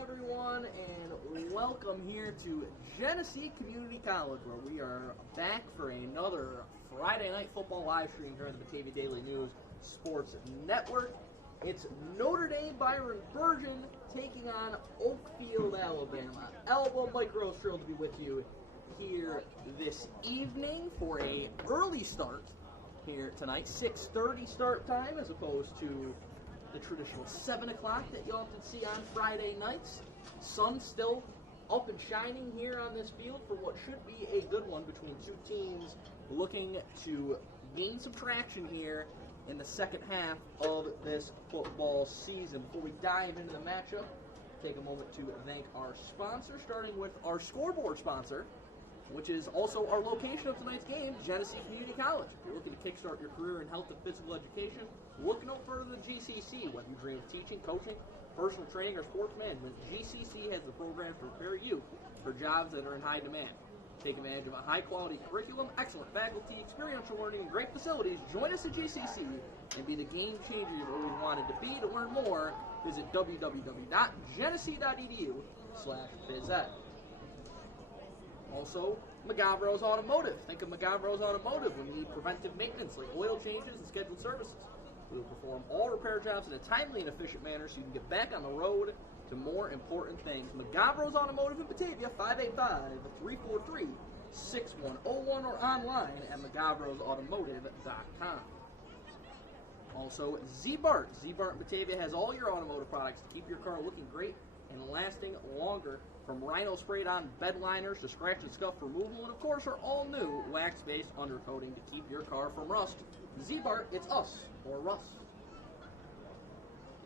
everyone, and welcome here to Genesee Community College, where we are back for another Friday night football live stream here on the Batavia Daily News Sports Network. It's Notre Dame Byron-Bergen taking on Oakfield-Alabama. Elba, Mike Rose, thrilled to be with you here this evening for a early start here tonight. 6:30 start time as opposed to the traditional 7 o'clock that you often see on Friday nights. Sun still up and shining here on this field for what should be a good one between two teams looking to gain some traction here in the second half of this football season. Before we dive into the matchup, take a moment to thank our sponsor, starting with our scoreboard sponsor, which is also our location of tonight's game, Genesee Community College. If you're looking to kickstart your career in health and physical education, look no further than GCC. Whether you dream of teaching, coaching, personal training, or sports management, GCC has the programs to prepare you for jobs that are in high demand. Take advantage of a high-quality curriculum, excellent faculty, experiential learning, and great facilities. Join us at GCC and be the game changer you've always wanted to be. To learn more, visit www.genesee.edu/phys ed. Also, McGavro's Automotive. Think of McGavro's Automotive when you need preventive maintenance like oil changes and scheduled services. We will perform all repair jobs in a timely and efficient manner so you can get back on the road to more important things. McGavro's Automotive in Batavia, 585-343-6101 or online at mcgavrosautomotive.com. Also, Z-Bart. Z-Bart in Batavia has all your automotive products to keep your car looking great and lasting longer. From rhino sprayed on bed liners to scratch and scuff removal, and of course our all new wax-based undercoating to keep your car from rust. Z-Bart, it's us or rust.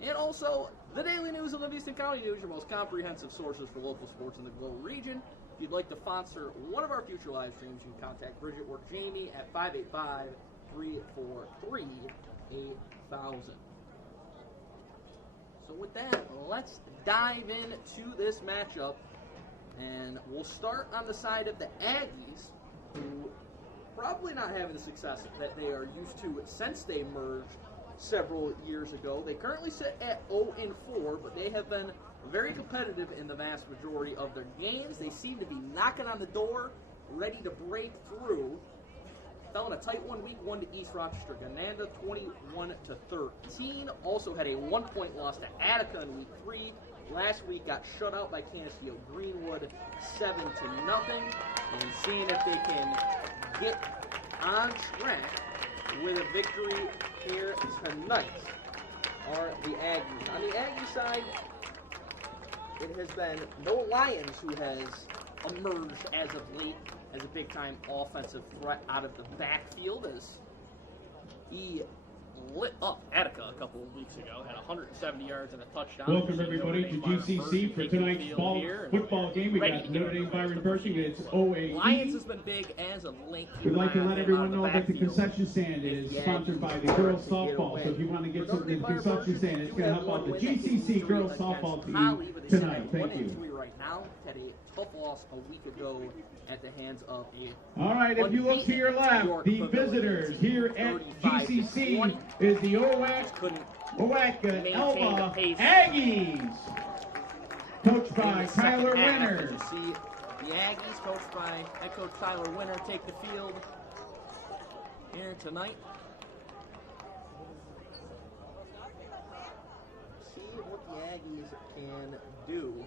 And also the Daily News of Livingston County News, your most comprehensive sources for local sports in the Glow region. If you'd like to sponsor one of our future live streams, you can contact Bridget or Jamie at 585-343-8000. So with that, let's dive into this matchup. And we'll start on the side of the Aggies, who probably not having the success that they are used to since they merged several years ago. They currently sit at 0-4, but they have been very competitive in the vast majority of their games. They seem to be knocking on the door, ready to break through. Fell in a tight 1 week 1 to East Rochester Gananda, 21-13. Also had a 1-point loss to Attica in week 3. Last week got shut out by Canisteo Greenwood, 7-0. And seeing if they can get on track with a victory here tonight are the Aggies. On the Aggie side, it has been Noah Lyons who has emerged as of late as a big-time offensive threat out of the backfield, as he lit up Attica a couple of weeks ago, had 170 yards and a touchdown. Welcome everybody to GCC for tonight's football game. We got Notre Dame Byron-Bergen. It's 0-8. Lions has been big as of late. We'd like to let everyone know that the concession stand is sponsored by the girls softball. So if you want to get something to the concession stand, it's going to help out the GCC girls softball team tonight. Thank you. Right now, had a tough loss a week ago at the hands of a. All right, if you look to your left, the visitors here at GCC is the Elba Aggies, coached by Tyler Winner. You see the Aggies, coached by head coach Tyler Winner, take the field here tonight. See what the Aggies can do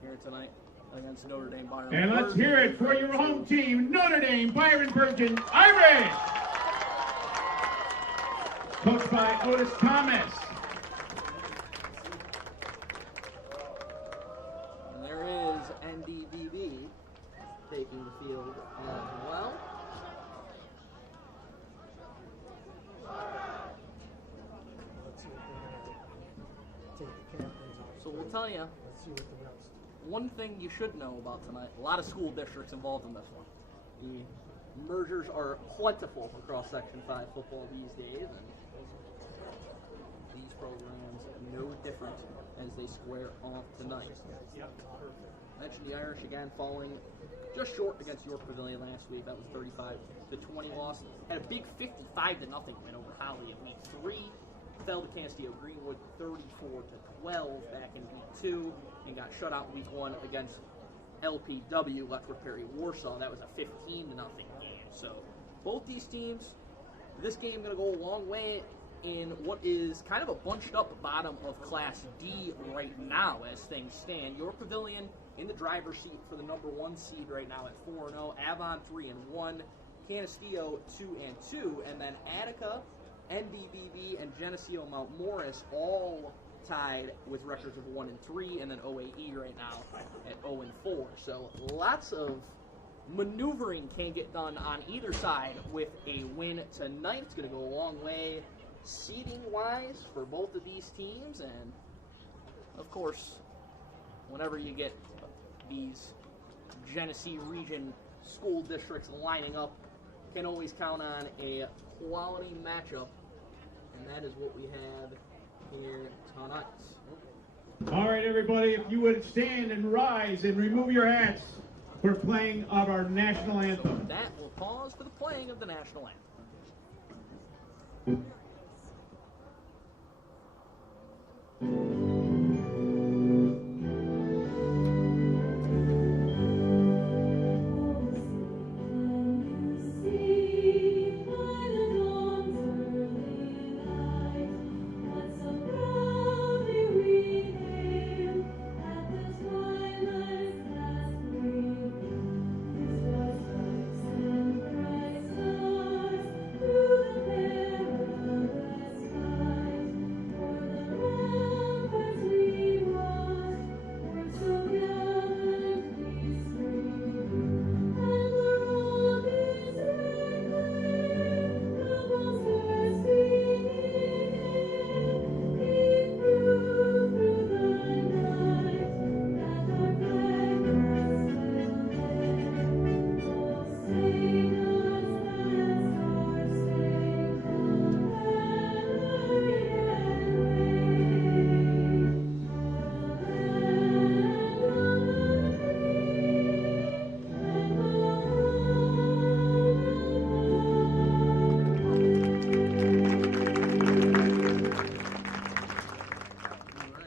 here tonight against Notre Dame Byron-Bergen. And let's hear it for your home team, Notre Dame Byron-Bergen Irish, coached by Otis Thomas. And there is NDB taking the field as well. So we'll tell you one thing you should know about tonight. A lot of school districts involved in this one. The mergers are plentiful across Section 5 football these days, and these programs no different as they square off tonight. Mentioned the Irish again falling just short against York Pavilion last week. That was 35-20 loss. Had a big 55-0 win over Holly in week 3. fell to Canasteo Greenwood 34-12 back in week 2 and got shut out in week 1 against LPW, Lethbridge Perry Warsaw. That was a 15-0 game. So both these teams, this game going to go a long way in what is kind of a bunched up bottom of Class D right now as things stand. Your Pavilion in the driver's seat for the number 1 seed right now at 4-0, Avon 3-1, Canasteo 2-2, and then Attica, NDBB, and Geneseo Mount Morris all tied with records of 1-3, and then OAE right now at 0-4. So lots of maneuvering can get done on either side with a win tonight. It's going to go a long way seeding-wise for both of these teams, and of course, whenever you get these Genesee region school districts lining up, you can always count on a quality matchup, and that is what we have here tonight. All right, everybody, if you would stand and rise and remove your hats for playing of our national anthem. So with that, we'll pause for the playing of the national anthem.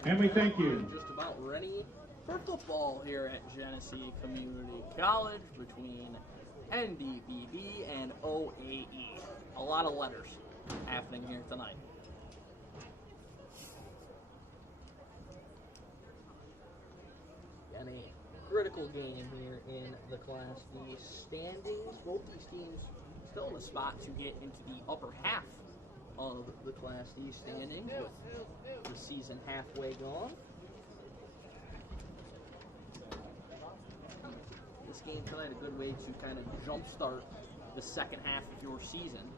And we thank you. Just about ready for football here at Genesee Community College between NDBB and OAE. A lot of letters happening here tonight. And a critical game here in the Class D standings. Both these teams still in a spot to get into the upper half of the Class D standings with the season halfway gone. This game tonight a good way to kind of jumpstart the second half of your season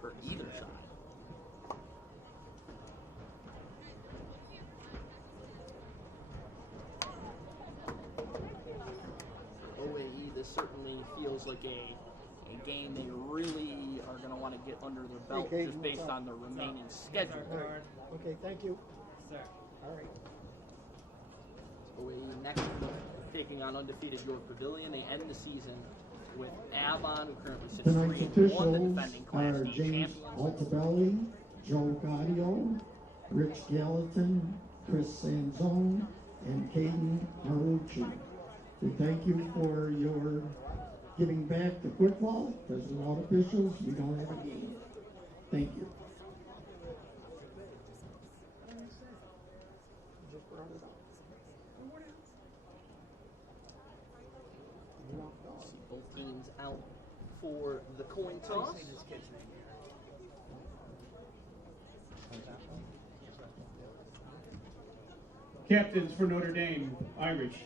for either side. OAE, this certainly feels like a game they really are going to want to get under their belt just based on the remaining schedule. Okay, thank you. Sir. All right. OAE next taking on undefeated York Pavilion. They end the season with Avon, who currently sits 3-1, the defending Class D James champions. Altabelli, Joe Gaudio, Rich Gallatin, Chris Sanzone, and Caden Marucci. We thank you for your giving back to football. As law officials, we don't have a game. Thank you. See both teams out for the coin toss. Captains for Notre Dame, Irish.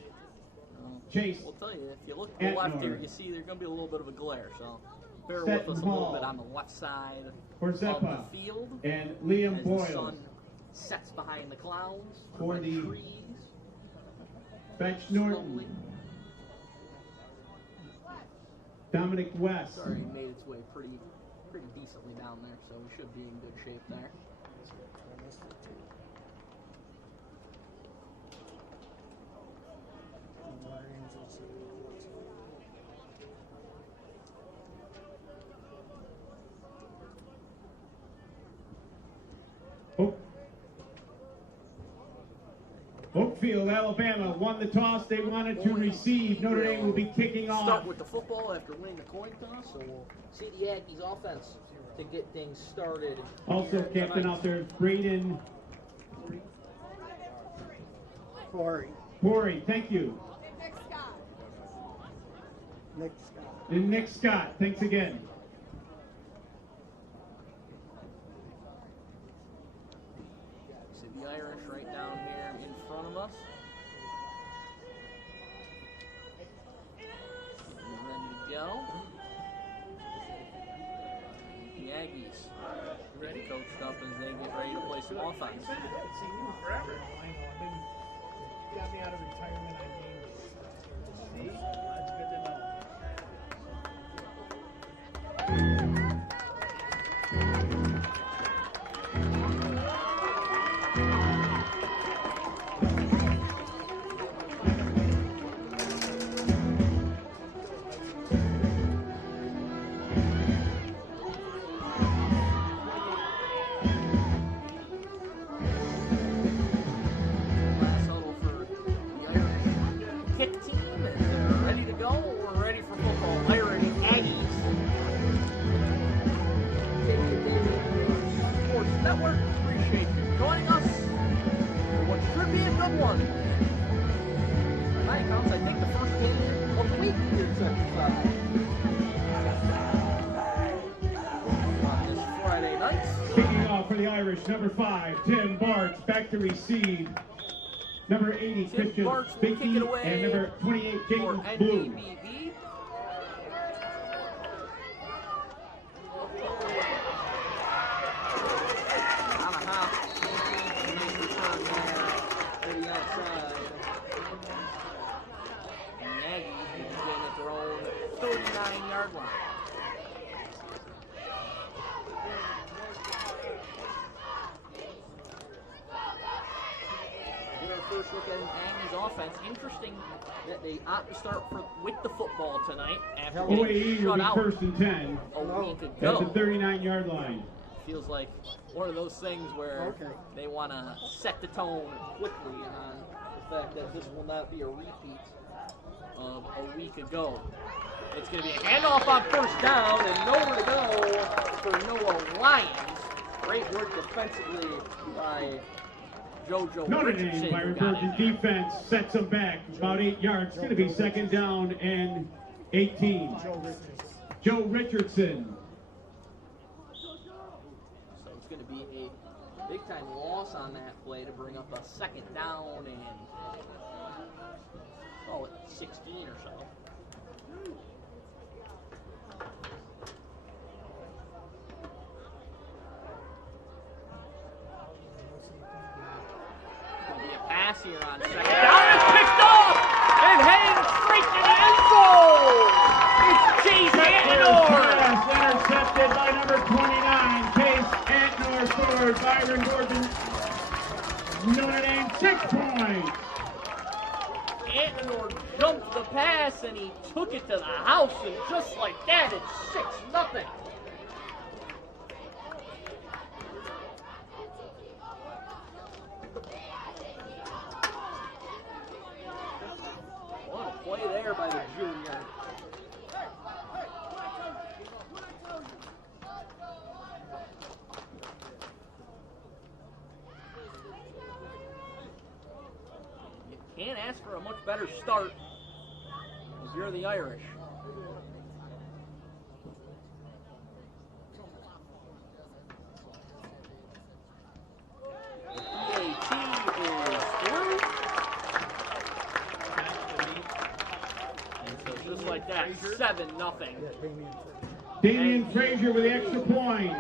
Chase. We'll tell you, if you look to the left here, you see there's going to be a little bit of a glare, so bear with us a little bit on the left side of the field. And Liam as Boyle. The sun sets behind the clouds For the trees. Fetch Norton. Slowly. Dominic West. Sorry, it made its way pretty decently down there, so we should be in good shape there. Oakfield-Alabama won the toss. They wanted to receive. Notre Dame will be kicking off. Start with the football after winning the coin toss, so we'll see the Aggies offense to get things started. Also captain out there, Braden Corey, thank you. Nick Scott. And Nick Scott, thanks again. See the Irish right down here in front of us. Ready to go. The Aggies ready, coached up as they get ready to play some offense. I've seen you forever. I know. You got me out of retirement. I named you. See? That's good to know. Number 5, Tim Bartz, back to receive. Number 80, Christian Binky, and number 28, James Blue. NDB. On a hop. Nice return there to the outside. And the Aggies will begin at their own 39-yard line. First look at an Aggies offense. Interesting that they opt to start with the football tonight after getting shut out first and 10 a week ago. At the 39-yard line. Feels like one of those things where they want to set the tone quickly on the fact that this will not be a repeat of a week ago. It's going to be a handoff on first down and nowhere to go for Noah Lyons. Great work defensively by JoJo Notre Dame, Byron-Bergen defense sets them back about 8 yards. It's going to be second down and 18. Joe Richardson. So it's going to be a big-time loss on that play to bring up a second down and, call it 16 or so. Here on second down is picked off and heading straight to the end zone. It's Chase Antnor. Intercepted by number 29, Chase Antnor for Byron-Bergen. Notre Dame 6 points. Antnor jumped the pass and he took it to the house, and just like that, it's 6-0. Play there by the junior. You can't ask for a much better start if you're the Irish. Like that, 7-0. Damian Frazier with the extra point.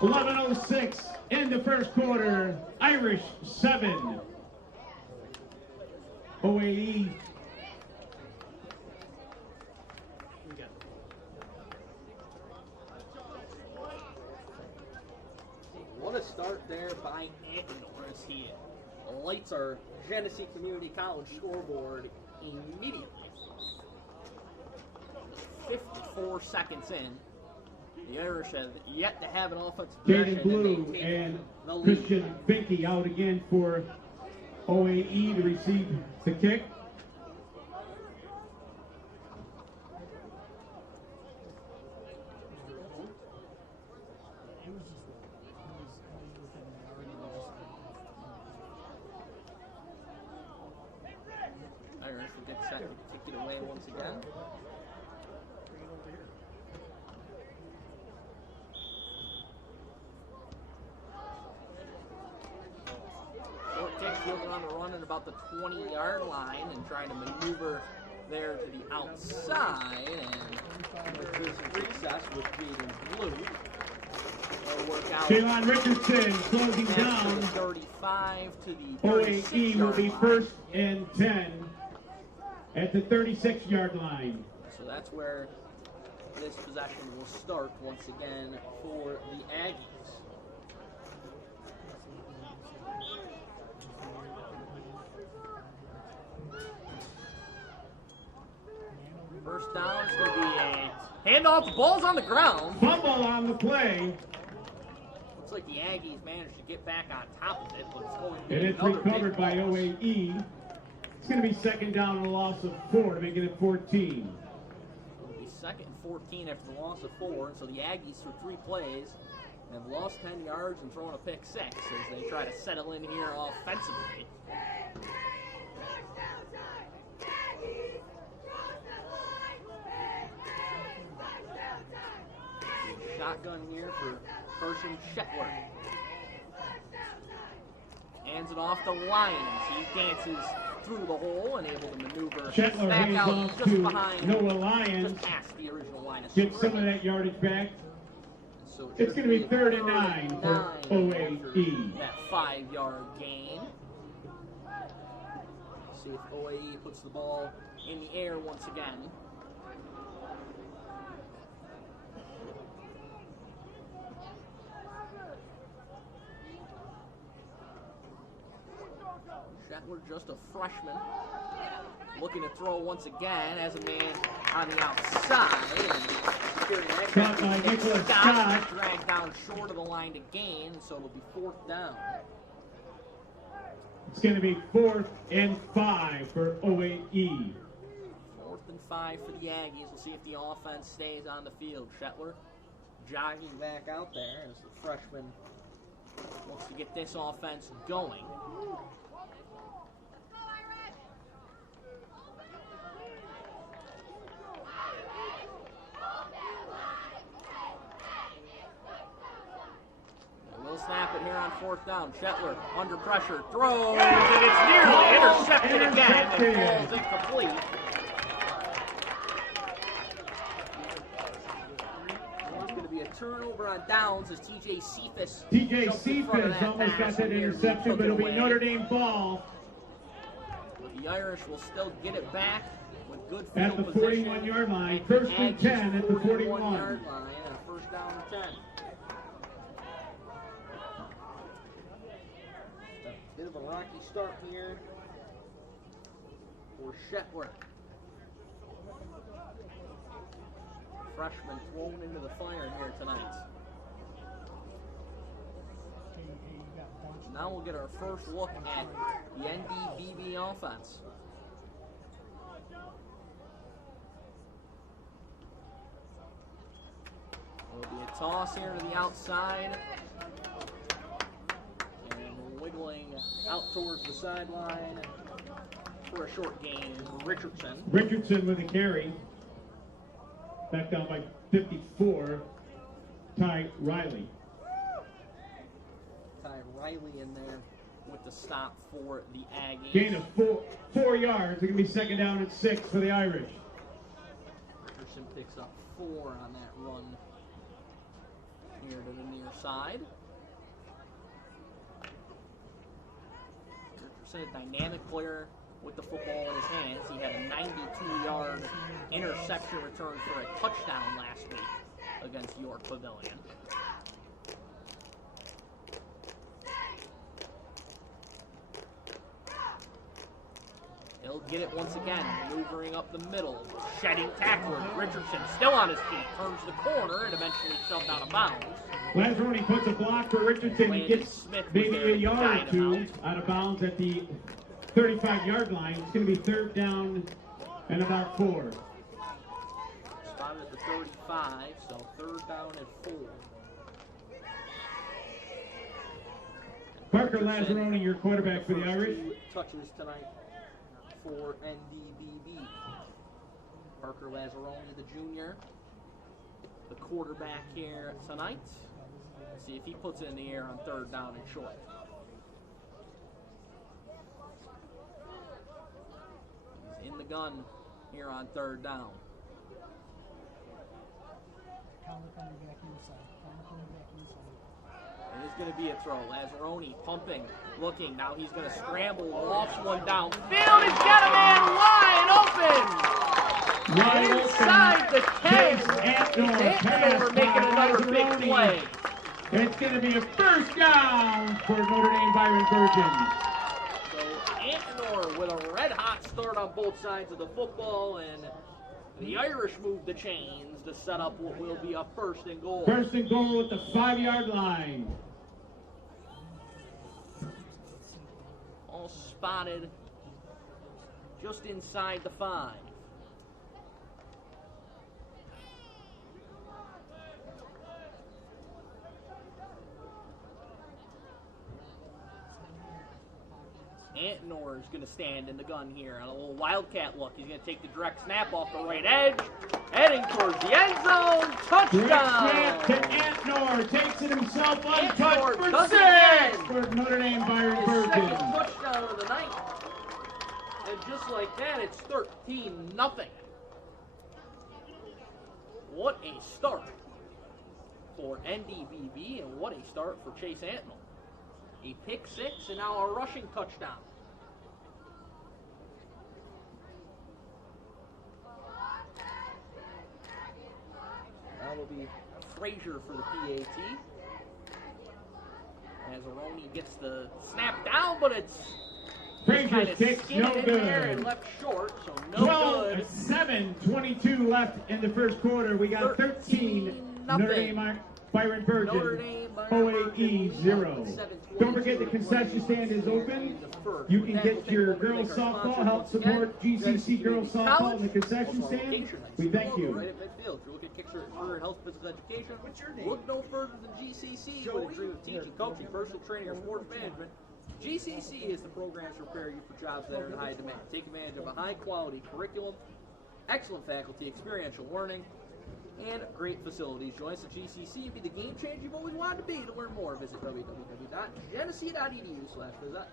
11:06 in the first quarter. Irish 7. OAE. What a start there by Antnor as he lights our Genesee Community College scoreboard immediately. 54 seconds in The Irish have yet to have an offensive Jaden possession. Blue and Christian Finke out again for OAE to receive the kick. Irish will get set to kick it away once again. Short kick, fielded on the run at about the 20-yard line and trying to maneuver there to the outside, and with his success with Jaden Blue. They'll work out. Jaylon Richardson closing down. The 35 to the OAE will be first and 10 at the 36-yard line. So that's where this possession will start once again for the Aggies. First down is going to be a handoff. The ball's on the ground. Fumble on the play. Looks like the Aggies managed to get back on top of it, but it's going to be And it's another recovered big by loss. OAE. It's going to be second down and a loss of 4 to make it 14. It'll be second and 14 after the loss of 4, and so the Aggies through 3 plays have lost 10 yards and thrown a pick 6 as they try to settle in here offensively. Shotgun here for Carson Shetler. Hands it off to Lyons. He dances through the hole and able to maneuver Shetler back hands out off just to behind, Noah Lyons. just past the original line of Get some of scrimmage. that yardage back. So It's going to be 3rd and 9 for after OAE. that 5-yard gain. See if OAE puts the ball in the air once again. Shetler, just a freshman, looking to throw once again as a man on the outside. And Caught by Nicholas Scott. dragged down short of the line to gain, so it'll be 4th down. It's going to be 4th and 5 for OAE. 4th and 5 for the Aggies. We'll see if the offense stays on the field. Shetler jogging back out there as the freshman wants to get this offense going. We'll snap it here on 4th down. Shetler under pressure, throws, and it's nearly intercepted again and falls incomplete. It's going to be a turnover on downs as TJ Cephas almost got that interception, but it'll be Notre Dame ball. But the Irish will still get it back with good At field the position. 41-yard line, And 1st and Aggies 10 at the 41. 41-yard line and a 1st down and 10. A bit of a rocky start here for Shetler. Freshman thrown into the fire here tonight. Now we'll get our first look at the NDBB offense. There'll be a toss here to the outside. And wiggling out towards the sideline for a short gain is Richardson. Richardson with a carry. Back down by 54, Ty Riley. Ty Riley in there with the stop for the Aggies. Gain of 4 yards. It's going to be second down and 6 for the Irish. Richardson picks up 4 on that run here to the near side. Richardson, a dynamic player with the football in his hands. He had a 92-yard interception return for a touchdown last week against York Pavilion. He'll will get it once again, maneuvering up the middle, shedding tackler. Richardson still on his feet, turns the corner, and eventually shoved out of bounds. Lazzaroni puts a block for Richardson. He gets maybe a yard or two out of bounds at the 35-yard line. It's going to be 3rd down and about 4. Spotted at the 35, so 3rd down and 4. Parker Lazzaroni, your quarterback for the Irish. Touches tonight for NDBB. Parker Lazzaroni, the junior, the quarterback here tonight. Let's see if he puts it in the air on 3rd down and short. He's in the gun here on 3rd down. And it's going to be a throw. Lazzaroni pumping, looking. Now he's going to scramble, lofts one downfield. He's got a man wide open. Inside the 10. Anthem making another big play. It's going to be a 1st down for Notre Dame Byron-Bergen. So Anthem with a red-hot start on both sides of the football, and the Irish move the chains to set up what will be a 1st and goal. 1st and goal at the 5-yard line. All spotted just inside the 5. Antnor is going to stand in the gun here on a little wildcat look. He's going to take the direct snap off the right edge, heading towards the end zone. Touchdown! Direct snap to Antnor. Takes it himself untouched for 6 for Notre Dame Byron-Bergen. His 2nd touchdown of the night. And just like that, it's 13-0. What a start for NDBB, and what a start for Chase Antnor. A pick 6 and now a rushing touchdown. That will be Frazier for the PAT. Lazzaroni gets the snap down, but it's Frazier's kick's no good. And left short, so no good. 7:22 left in the 1st quarter. We got 13 Notre Dame Byron-Bergen. OAE 0. Don't forget the concession stand is open. You can get your girls softball, help support GCC girls softball in the concession stand. We thank you. Right at midfield. If you look at Kickstarter career and health physical education, look no further than GCC with a dream of teaching, coaching, personal training, or sports management. GCC is the programs to prepare you for jobs that are in high demand. Take advantage of a high-quality curriculum, excellent faculty, experiential learning, and great facilities. Join us at GCC and be the game changer you've always wanted to be. To learn more, visit www.genesee.edu/visit.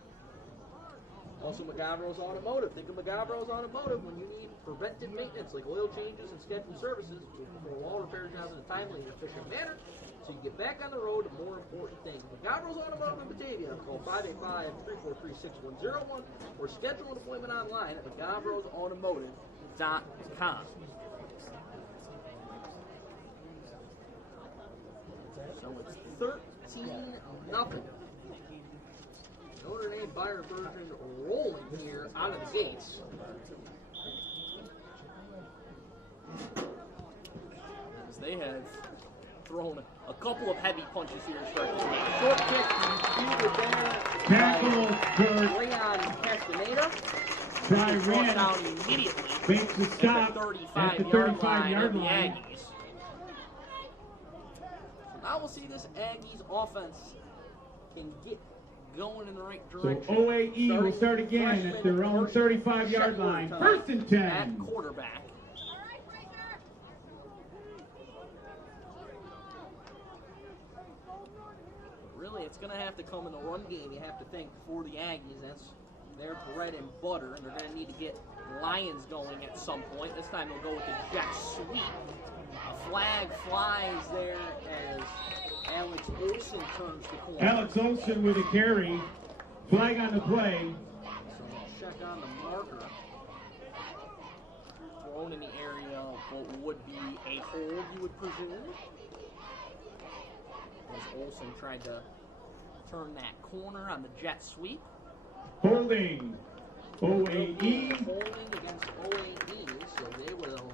Also, McGavro's Automotive. Think of McGavro's Automotive when you need preventive maintenance like oil changes and scheduled services. We'll perform all repair jobs in a timely and efficient manner so you can get back on the road to more important things. McGavro's Automotive in Batavia. Call 585-343-6101 or schedule an appointment online at McGavrosAutomotive.com. So it's 13-0. Notre Dame Byron-Bergen rolling here out of the gates. As they have thrown a couple of heavy punches here to start this game. Short kick, tackle for Leon Castaneda. Try ran down immediately. Makes the stop at the 35-yard line. Aggies. Now we'll see this Aggies offense can get going in the right direction. So OAE will start again at their own 35-yard line. 1st and 10. At quarterback. Really, it's going to have to come in the run game, you have to think, for the Aggies. That's their bread and butter, and they're going to need to get Lions going at some point. This time they'll go with the jet sweep. A flag flies there as Alex Olson turns the corner. Alex Olson with a carry. Flag on the play. So check on the marker. Thrown in the area of what would be a hold, you would presume. As Olson tried to turn that corner on the jet sweep. Holding. OAE. Holding against OAE, so they will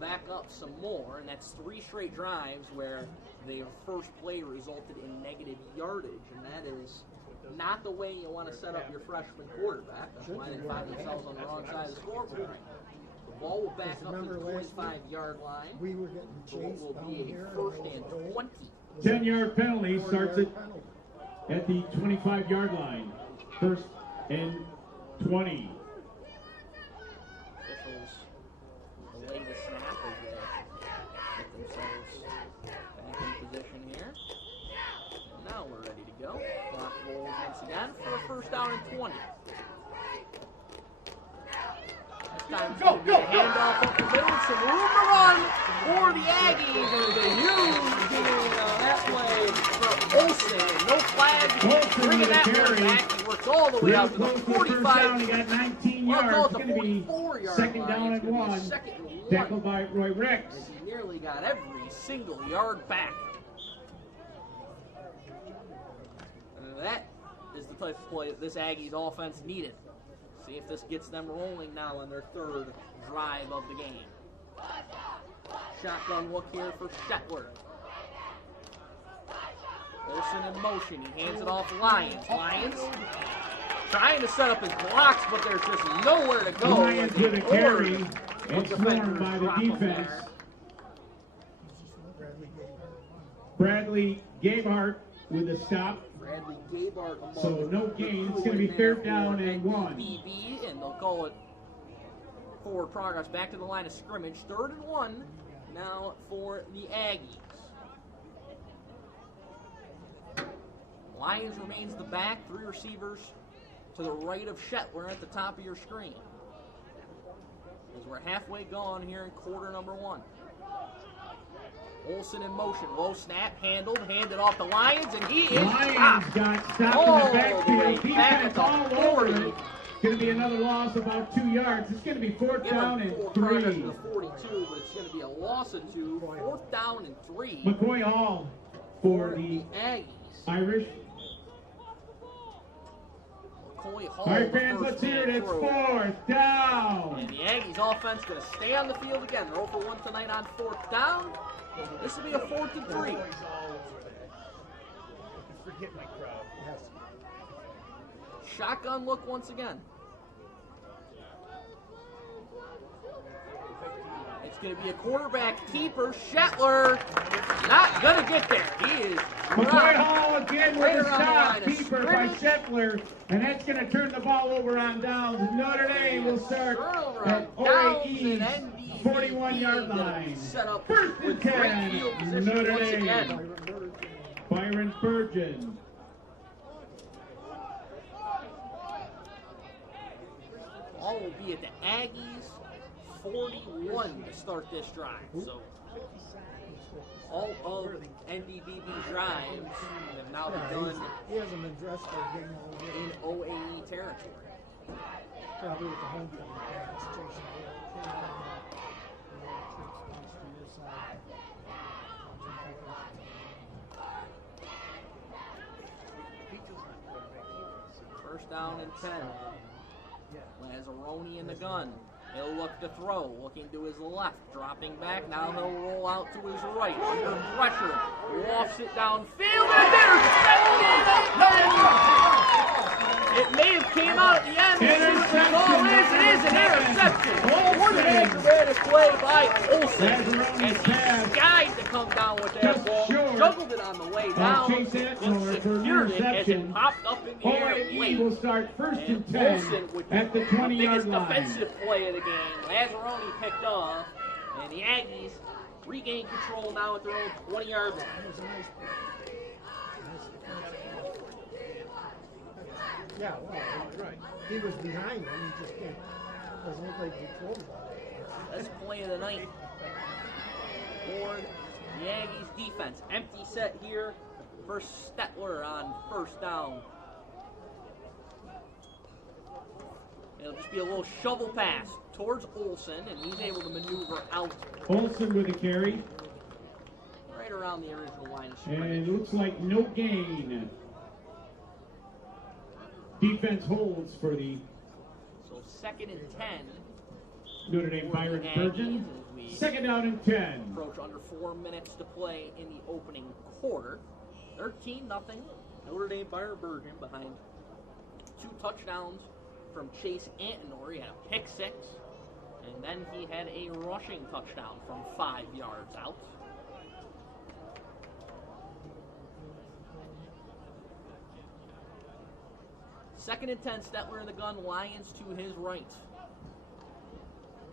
back up some more, and that's 3 straight drives where their first play resulted in negative yardage, and that is not the way you want to set up your freshman quarterback. That's why they find themselves on the wrong side of the scoreboard. The ball will back up to the 25-yard line. We were getting So it chased will down be a here. first and 20. 10-yard penalty starts at the 25-yard line. First and 20. Officials delay the snap as they get themselves back in position here. And now we're ready to go. Clock rolls once again for a first down and 20. This time it's going to be a handoff up the middle with some room to run for the Aggies. And it's a huge gain on that play for Olsen. No flag. Bringing that one back. He works all the way out to the 45. He got 19 yards. It's going to be second down and 1. Tackled by Roy Ricks. As he nearly got every single yard back. And that is the type of play that this Aggies offense needed. See if this gets them rolling now on their 3rd drive of the game. Shotgun look here for Shetler. Olsen in motion. He hands it off Lyons. Lyons trying to set up his blocks, but there's just nowhere to go. Lyons with a carry. It's formed by the defense. Bradley Gabehart with a stop. Bradley Gabehart among So no gain. It's going to be 3rd down and 1. NDB, and they'll call it forward progress back to the line of scrimmage. 3rd and 1 now for the Aggies. Lyons remains the back. 3 receivers to the right of Shetler at the top of your screen. As we're halfway gone here in quarter number 1. Olsen in motion. Low snap, handled, handed off to Lyons, and he is stopped. Got stopped in the backfield. Defense all over it. It's going to be another loss of about 2 yards. It's going to be 4th down and 3. To the 42, but it's going to be a loss of 2. 4th down and 3. McCoy Hall for the Aggies. Irish. McCoy Hall. All right, fans, let's hear it. It's 4th down. And the Aggies offense going to stay on the field again. They're 0 for 1 tonight on 4th down. This will be a 4th and 3. Forget my crowd. Yes. Shotgun look once again. It's going to be a quarterback keeper. Shetler not going to get there. He is McCoy Hall again with a stop. Keeper by scrimmage. Shetler. And that's going to turn the ball over on downs. Notre Dame will start at OAE's 41-yard line. Set up 1st and with great 10. field position Notre once Dame. again. Byron-Bergen. Ball will be at the Aggies 41 to start this drive. So all of NDB's drives have now begun He hasn't been dressed for a game all year. in OAE territory. Probably with the homecoming practice, Jason. First down and 10. Lazzaroni in the gun. He'll look to throw, looking to his left, dropping back. Now he'll roll out to his right, under pressure. Lofts it downfield, and intercepted! It may have came out at the end. We'll see what the call is. It is an interception. What an acrobatic play by Olsen. And he skied to come down with that ball. Juggled it on the way down. And secured it as it popped up in the air. OAE will start 1st and 10 at the the 20-yard biggest line. defensive play of the game. Lazzaroni picked off, and the Aggies regain control now at their own 20-yard line. Yeah, well, right. He was behind him. He just can't. Doesn't look like he controlled it. That's play of the night for the Aggies defense. Empty set here for Stetler on 1st down. It'll just be a little shovel pass towards Olsen, and he's able to maneuver out Olsen with a carry. right around the original line of And scrimmage. it looks like no gain. Defense holds for the 2nd and 10. Notre Dame Byron-Bergen. Second down and 10. Approach under 4 minutes to play in the opening quarter. 13-0. Notre Dame Byron-Bergen behind 2 touchdowns from Chase Antinor. He had a pick 6. And then he had a rushing touchdown from 5 yards out. Second and 10, Stetler in the gun, Lions to his right.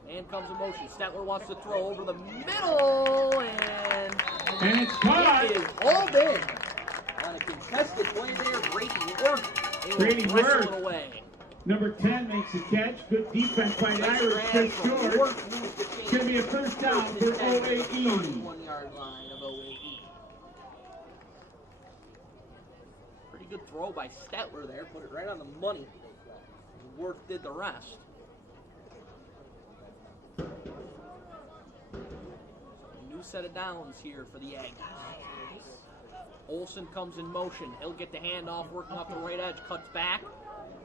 Man comes in motion. Stetler wants to throw over the middle, and it's caught. It is hauled in. On a contested play there, Brady Brady Worth away. Number 10 makes the catch. Good defense by the Irish. Chris George. It's going to be a first down for OAE. 31-yard line of OAE. Pretty good throw by Stetler there. Put it right on the money. Worth did the rest. New set of downs here for the Aggies. Olsen comes in motion. He'll get the handoff, working off the right edge, cuts back,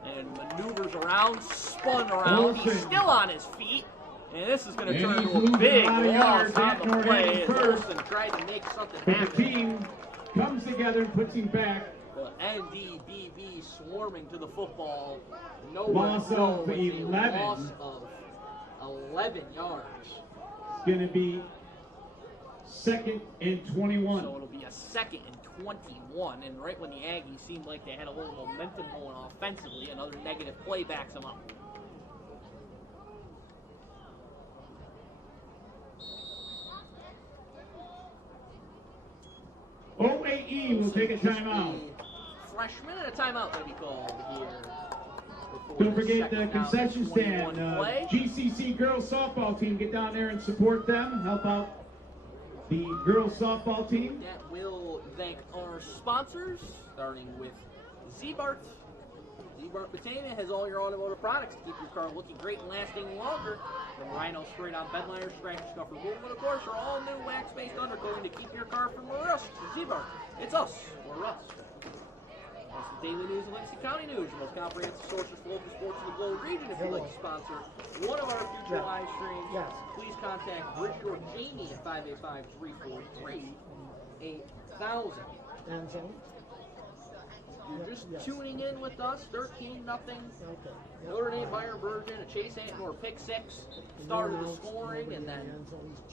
and maneuvers around, spun around. Olsen. He's still on his feet, and this is going to turn into a big loss on the play as Olsen tried to make something happen. The team comes together and puts him back. But NDBB swarming to the football. Loss of 11. Loss of 11 yards. It's going to be 2nd and 21. So it'll be a 2nd and 21, and right when the Aggies seemed like they had a little momentum going offensively, another negative play backs them up. OAE will take a timeout. Freshman and a timeout going to be called here. Don't forget the concession stand. GCC girls softball team, get down there and support them. Help out the girls softball team. That will thank our sponsors, starting with Z-Bart. Z-Bart Batavia has all your automotive products to keep your car looking great and lasting longer. From Rhino straight-on bed liners, scratch and scuff removal, and of course, our all-new wax-based undercoating to keep your car from rust. Z-Bart, it's us, or rust. That's the daily news of Genesee County News, your most comprehensive sources for local sports in the Globe region. If you'd like to sponsor one of our future live streams, please contact Bridget or Jamie at 585-343-8000. You're just tuning in with us, 13-0. Notre Dame Byron-Bergen, a Chase Antinor pick 6 started the scoring, and then a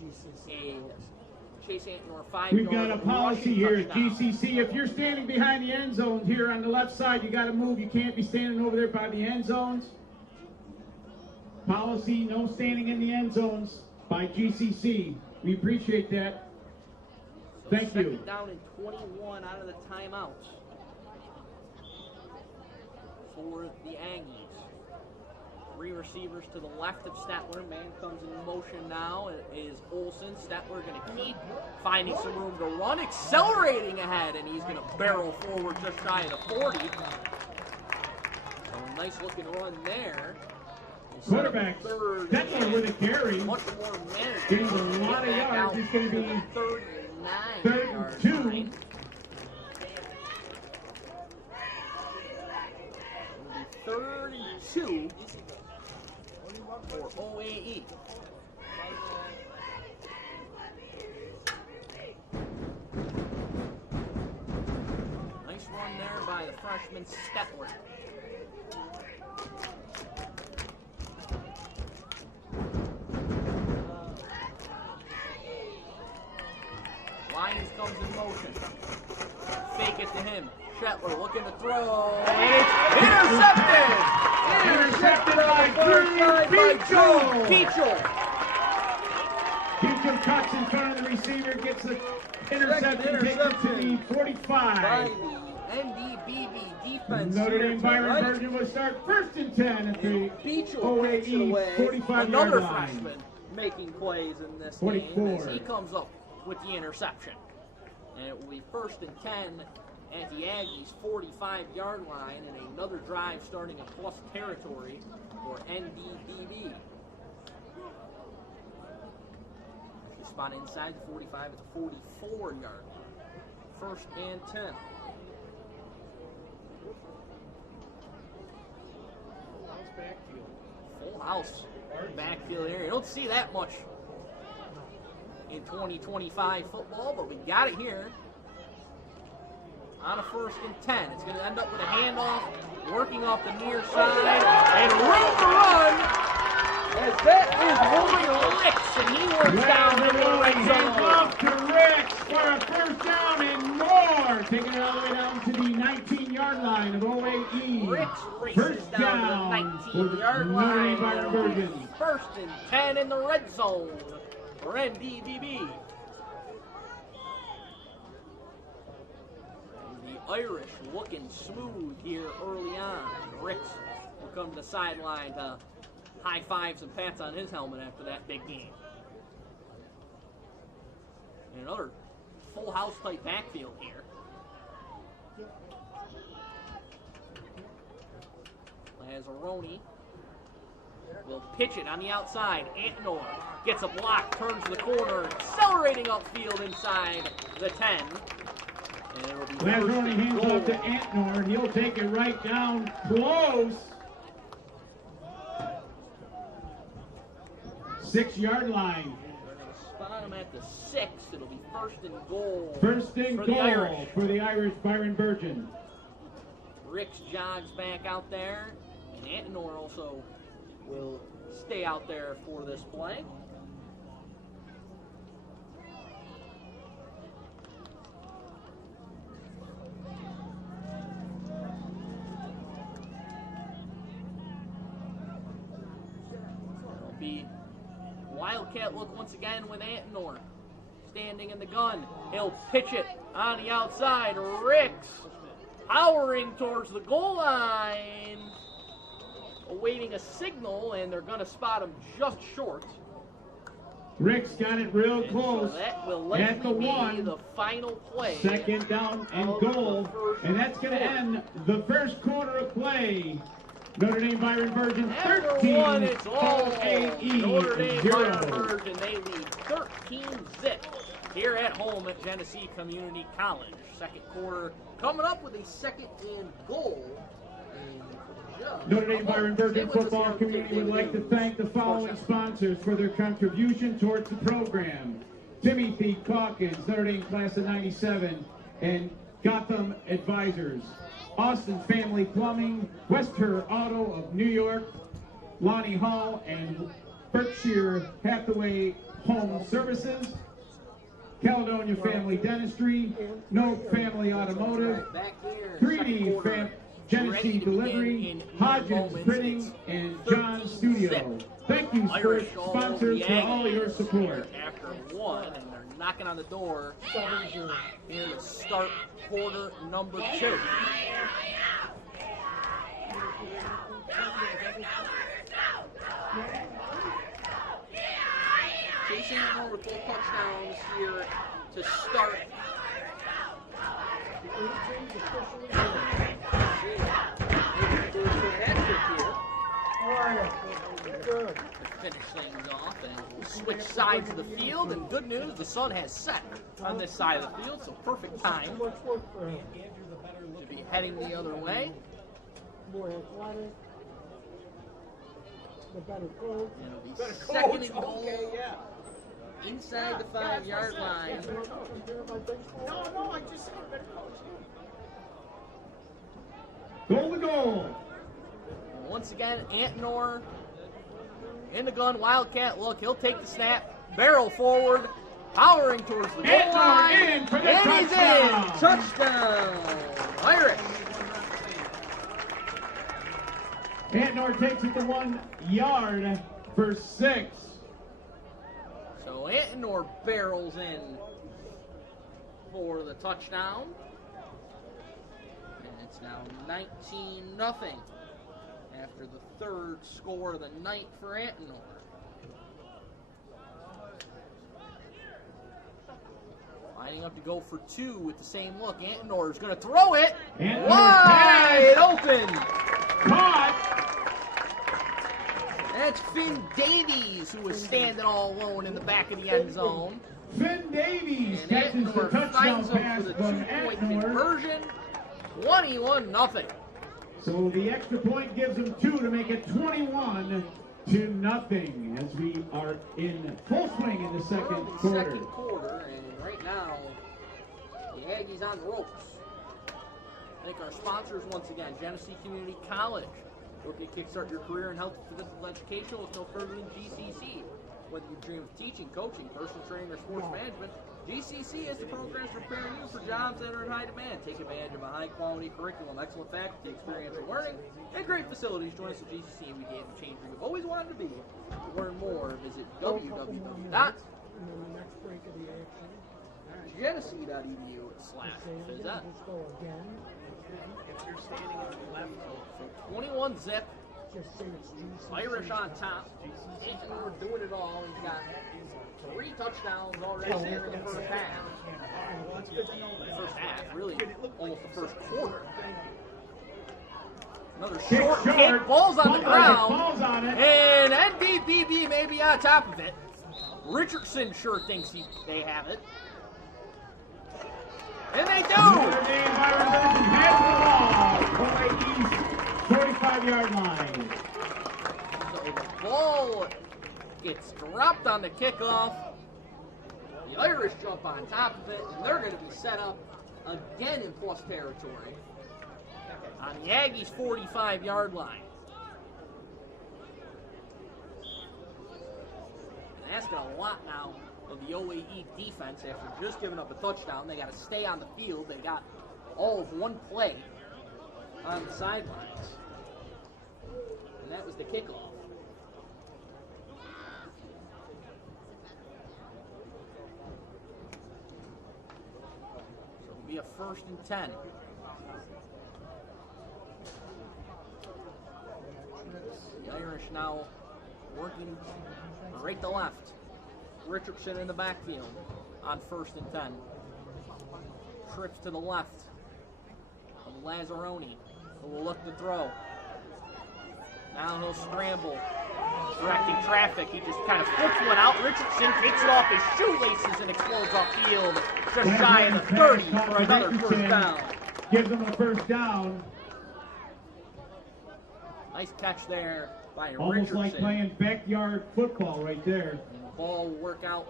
Chase Antinor 5-yard. We've got a policy here at touchdown. GCC. If you're standing behind the end zones here on the left side, you got to move. You can't be standing over there by the end zones. Policy, no standing in the end zones by GCC. We appreciate that. So Thank you. Down in 21 out of the timeouts for the Aggies. 3 receivers to the left of Stetler. Man comes in motion now. It is Olsen. Stetler going to keep finding some room to run, accelerating ahead, and he's going to barrel forward just shy of the 40. So a nice looking run there. Quarterback Stetler with a carry. Much more managed. Getting a lot of yards. It's going to be 3rd and 2. 3rd and 2 for OAE. Nice run there by the freshman Stetler. Lions comes in motion. Fake it to him. Shetler looking to throw, and it's intercepted! Intercepted by Drew Peachel. Peachel cuts in front of the receiver, gets the interception, takes it to the 45. By the NDBB defense. Notre Dame Byron-Bergen will start 1st and 10 at the OAE 45-yard Another line. freshman making plays in this 44. game as he comes up with the interception. And it will be 1st and 10 at the Aggies 45-yard line, and another drive starting in plus territory for NDBB. The spot inside the 45, it's a 44-yard. 1st and 10. house backfield area. You don't see that much in 2025 football, but we got it here on a 1st and 10. It's going to end up with a handoff, working off the near side, and room to run, as that is Roy Ricks, and he works down in the red zone. Off to Ricks for a 1st down and more, taking it all the way down to the 19-yard line of OAE. Ricks races down to the 19-yard line. Byron-Bergen. 1st and 10 in the red zone for NDB. The Irish looking smooth here early on. Ricks will come to the sideline to high fives and pats on his helmet after that big game. And another full house type backfield here. Lazzaroni will pitch it on the outside. Antnor gets a block, turns the corner, accelerating upfield inside the 10. And it will be Lazzaroni hands off to Antnor, and he'll take it right down close. 6-yard line. They're going to spot him at the 6. It'll be 1st and goal. 1st and goal for the Irish, Byron-Bergen. Ricks jogs back out there, and Antnor also will stay out there for this play. It'll be Wildcat look once again with Antnor standing in the gun. He'll pitch it on the outside. Ricks powering towards the goal line, awaiting a signal, and they're going to spot him just short. Ricks got it real close. So that will likely be the final play. 2nd down and goal, and that's going to end the 1st quarter of play. Notre Dame Byron-Bergen 13, it's all OAE Notre Dame 0. Byron-Bergen. They lead 13-zip here at home at Genesee Community College. 2nd quarter coming up with a 2nd and goal. Notre Dame Byron-Bergen football community would like to thank the following sponsors for their contribution towards the program: Timothy Calkins, Notre Dame class of '97, and Gotham Advisors, Austin Family Plumbing, Westher Auto of New York, Lonnie Hall, and Berkshire Hathaway Home Services, Caledonia Family Dentistry, No Family Automotive, 3D Genesee Delivery, Hodgins Printing, and John Studio. Thank you, sponsors, for all your support. After 1, and they're knocking on the door here to start quarter number 2. Chasing it with both touchdowns here to start. Good. Finish things off, and we'll switch sides of the field. And good news, the sun has set on this side of the field, so perfect time to be heading the other way. More athletic. The better coach. And it'll be 2nd and goal inside the 5-yard line. No, I just said better coach. Goal to goal. Once again, Antnor in the gun, Wildcat look. He'll take the snap, barrel forward, powering towards the goal line, in for the and touchdown. he's in. Touchdown, Irish. Antnor takes it to 1 yard for 6. So Antnor barrels in for the touchdown. And it's now 19-0 after the 3rd score of the night for Antnor. Lining up to go for 2 with the same look. Antnor is going to throw it wide open. Caught. That's Finn Davies, who was standing all alone in the back of the end zone. Finn Davies And catches the Antnor touchdown finds him pass for the from 2-point Antnor. conversion. 21-0. So the extra point gives them 2 to make it 21. 2-0 as we are in full swing in the second quarter. Second quarter, and right now, the Aggies on the ropes. Thank our sponsors once again, Genesee Community College. Looking to kickstart your career in health and physical education with no further than GCC. Whether you dream of teaching, coaching, personal training, or sports management, GCC is the programs preparing you for jobs that are in high demand. Take advantage of a high-quality curriculum, excellent faculty, experiential learning, and great facilities. Join us at GCC and we gave the change you've always wanted to be. To learn more, visit www.genesee.edu/phys. If you're standing in the left, So 21 zip, Irish on top, and we're doing it all. He's got 3 touchdowns already here in the first half. well, that's good to know that. First half, really almost the first quarter. Another Kick short short. kick, ball's on the ground, Balls on it. and NDB may be on top of it. Richardson sure thinks they have it. And they do! Notre Dame Byron-Bergen has the ball. Away east, 45-yard line. So the ball gets dropped on the kickoff. The Irish jump on top of it, and they're going to be set up again in plus territory on the Aggies' 45-yard line. And asking a lot now of the OAE defense after just giving up a touchdown. They got to stay on the field. They got all of one play on the sidelines. And that was the kickoff. So it'll be a 1st and 10. The Irish now working right to left. Richardson in the backfield on 1st and 10. Trips to the left of Lazzaroni, who will look to throw. Now he'll scramble, directing traffic. He just kind of flips one out. Richardson takes it off his shoelaces and explodes upfield, just shy of the 30 for another first down. Gives them a first down. Nice catch there by Almost Richardson. like playing backyard football right there. And the ball will work out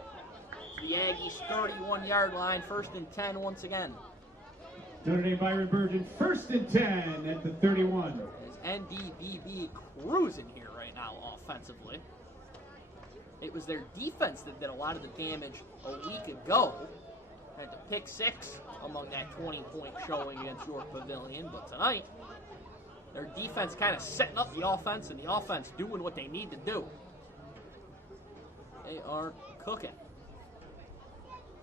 to the Aggies' 31-yard line. 1st and 10 once again. Notre Dame Byron-Bergen, 1st and 10 at the 31. As NDB cruising here right now offensively. It was their defense that did a lot of the damage a week ago. Had to pick 6 among that 20-point showing against York Pavilion. But tonight, their defense kind of setting up the offense and the offense doing what they need to do. They are cooking.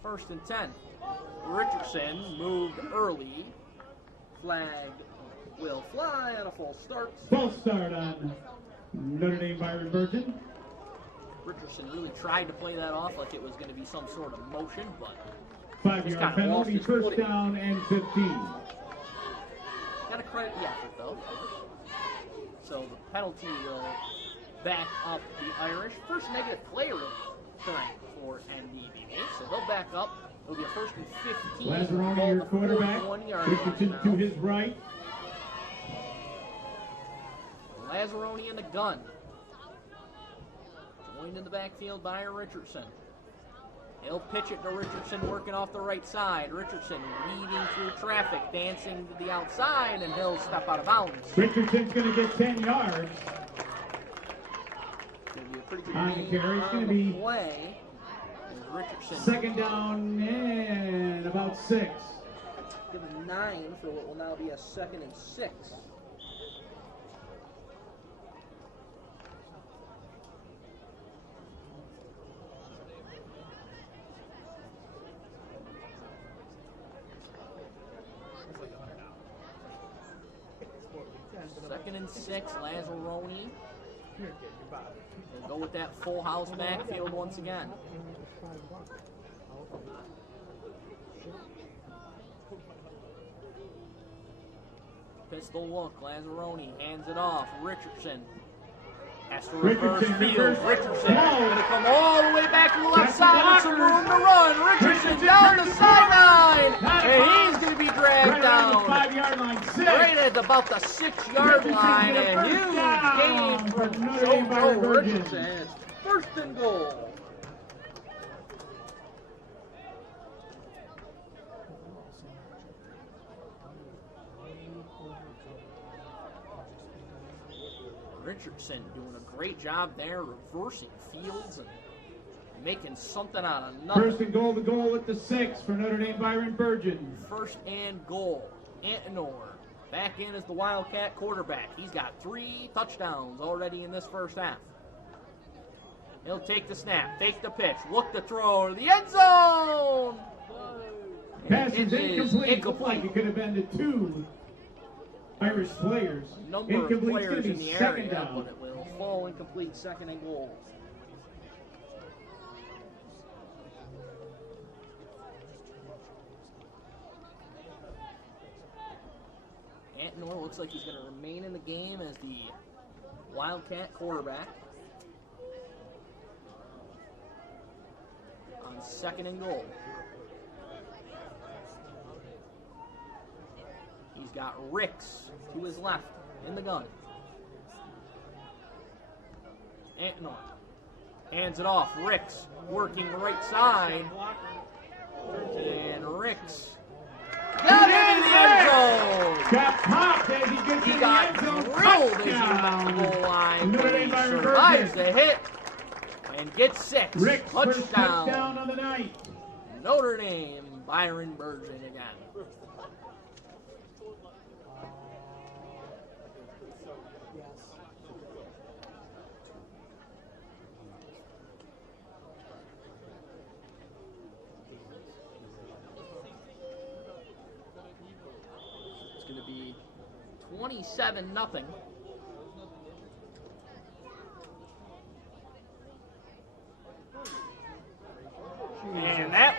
1st and 10. Richardson moved early. Flag will fly on a false start. False start on Notre Dame Byron-Bergen. Richardson really tried to play that off like it was going to be some sort of motion, but 5-yard penalty, 1st down and 15. Got to credit the effort, though. So the penalty will back up the Irish. First negative play rate for NDB. So they'll back up. It'll be a 1st and 15. Lazzaroni, your quarterback. Richardson to his right. Lazzaroni in the gun. Joined in the backfield by Richardson. He'll pitch it to Richardson, working off the right side. Richardson weaving through traffic, dancing to the outside, and he'll step out of bounds. Richardson's going to get 10 yards. Gonna be a pretty good On the gain carry, it's on gonna the be play. Richardson 2nd down and about 6. give him 9 for what will now be a 2nd and 6. Second and 6, Lazzaroni. We'll go with that full house backfield once again. Pistol look, Lazzaroni hands it off. Richardson Has to reverse field. Richardson going to come all the way back to the left side with some room to run. Richardson down the sideline. And he's going to be dragged down. Right at about the 6-yard line. And huge gain from Joe Richardson. It's first and goal. Richardson doing a great job there, reversing fields and making something out of nothing. First and goal, the goal at the 6 for Notre Dame Byron-Bergen. First and goal. Antonor back in as the Wildcat quarterback. He's got 3 touchdowns already in this first half. He'll take the snap, fake the pitch, look to throw to the end zone. Pass is incomplete. Looked like it could have been to 2 Irish players. Number of players in the area, but it will fall incomplete, second and goal. Antonor looks like he's going to remain in the game as the Wildcat quarterback. On second and goal. He's got Ricks to his left in the gun. Antonor hands it off. Ricks working right side. And Ricks got him in the end zone. Got popped as he gets in the end zone. Drilled as he got the goal line. He survives the hit and gets 6. Ricks first touchdown on the night. Notre Dame, Byron-Bergen again. It's going to be 27-0. And that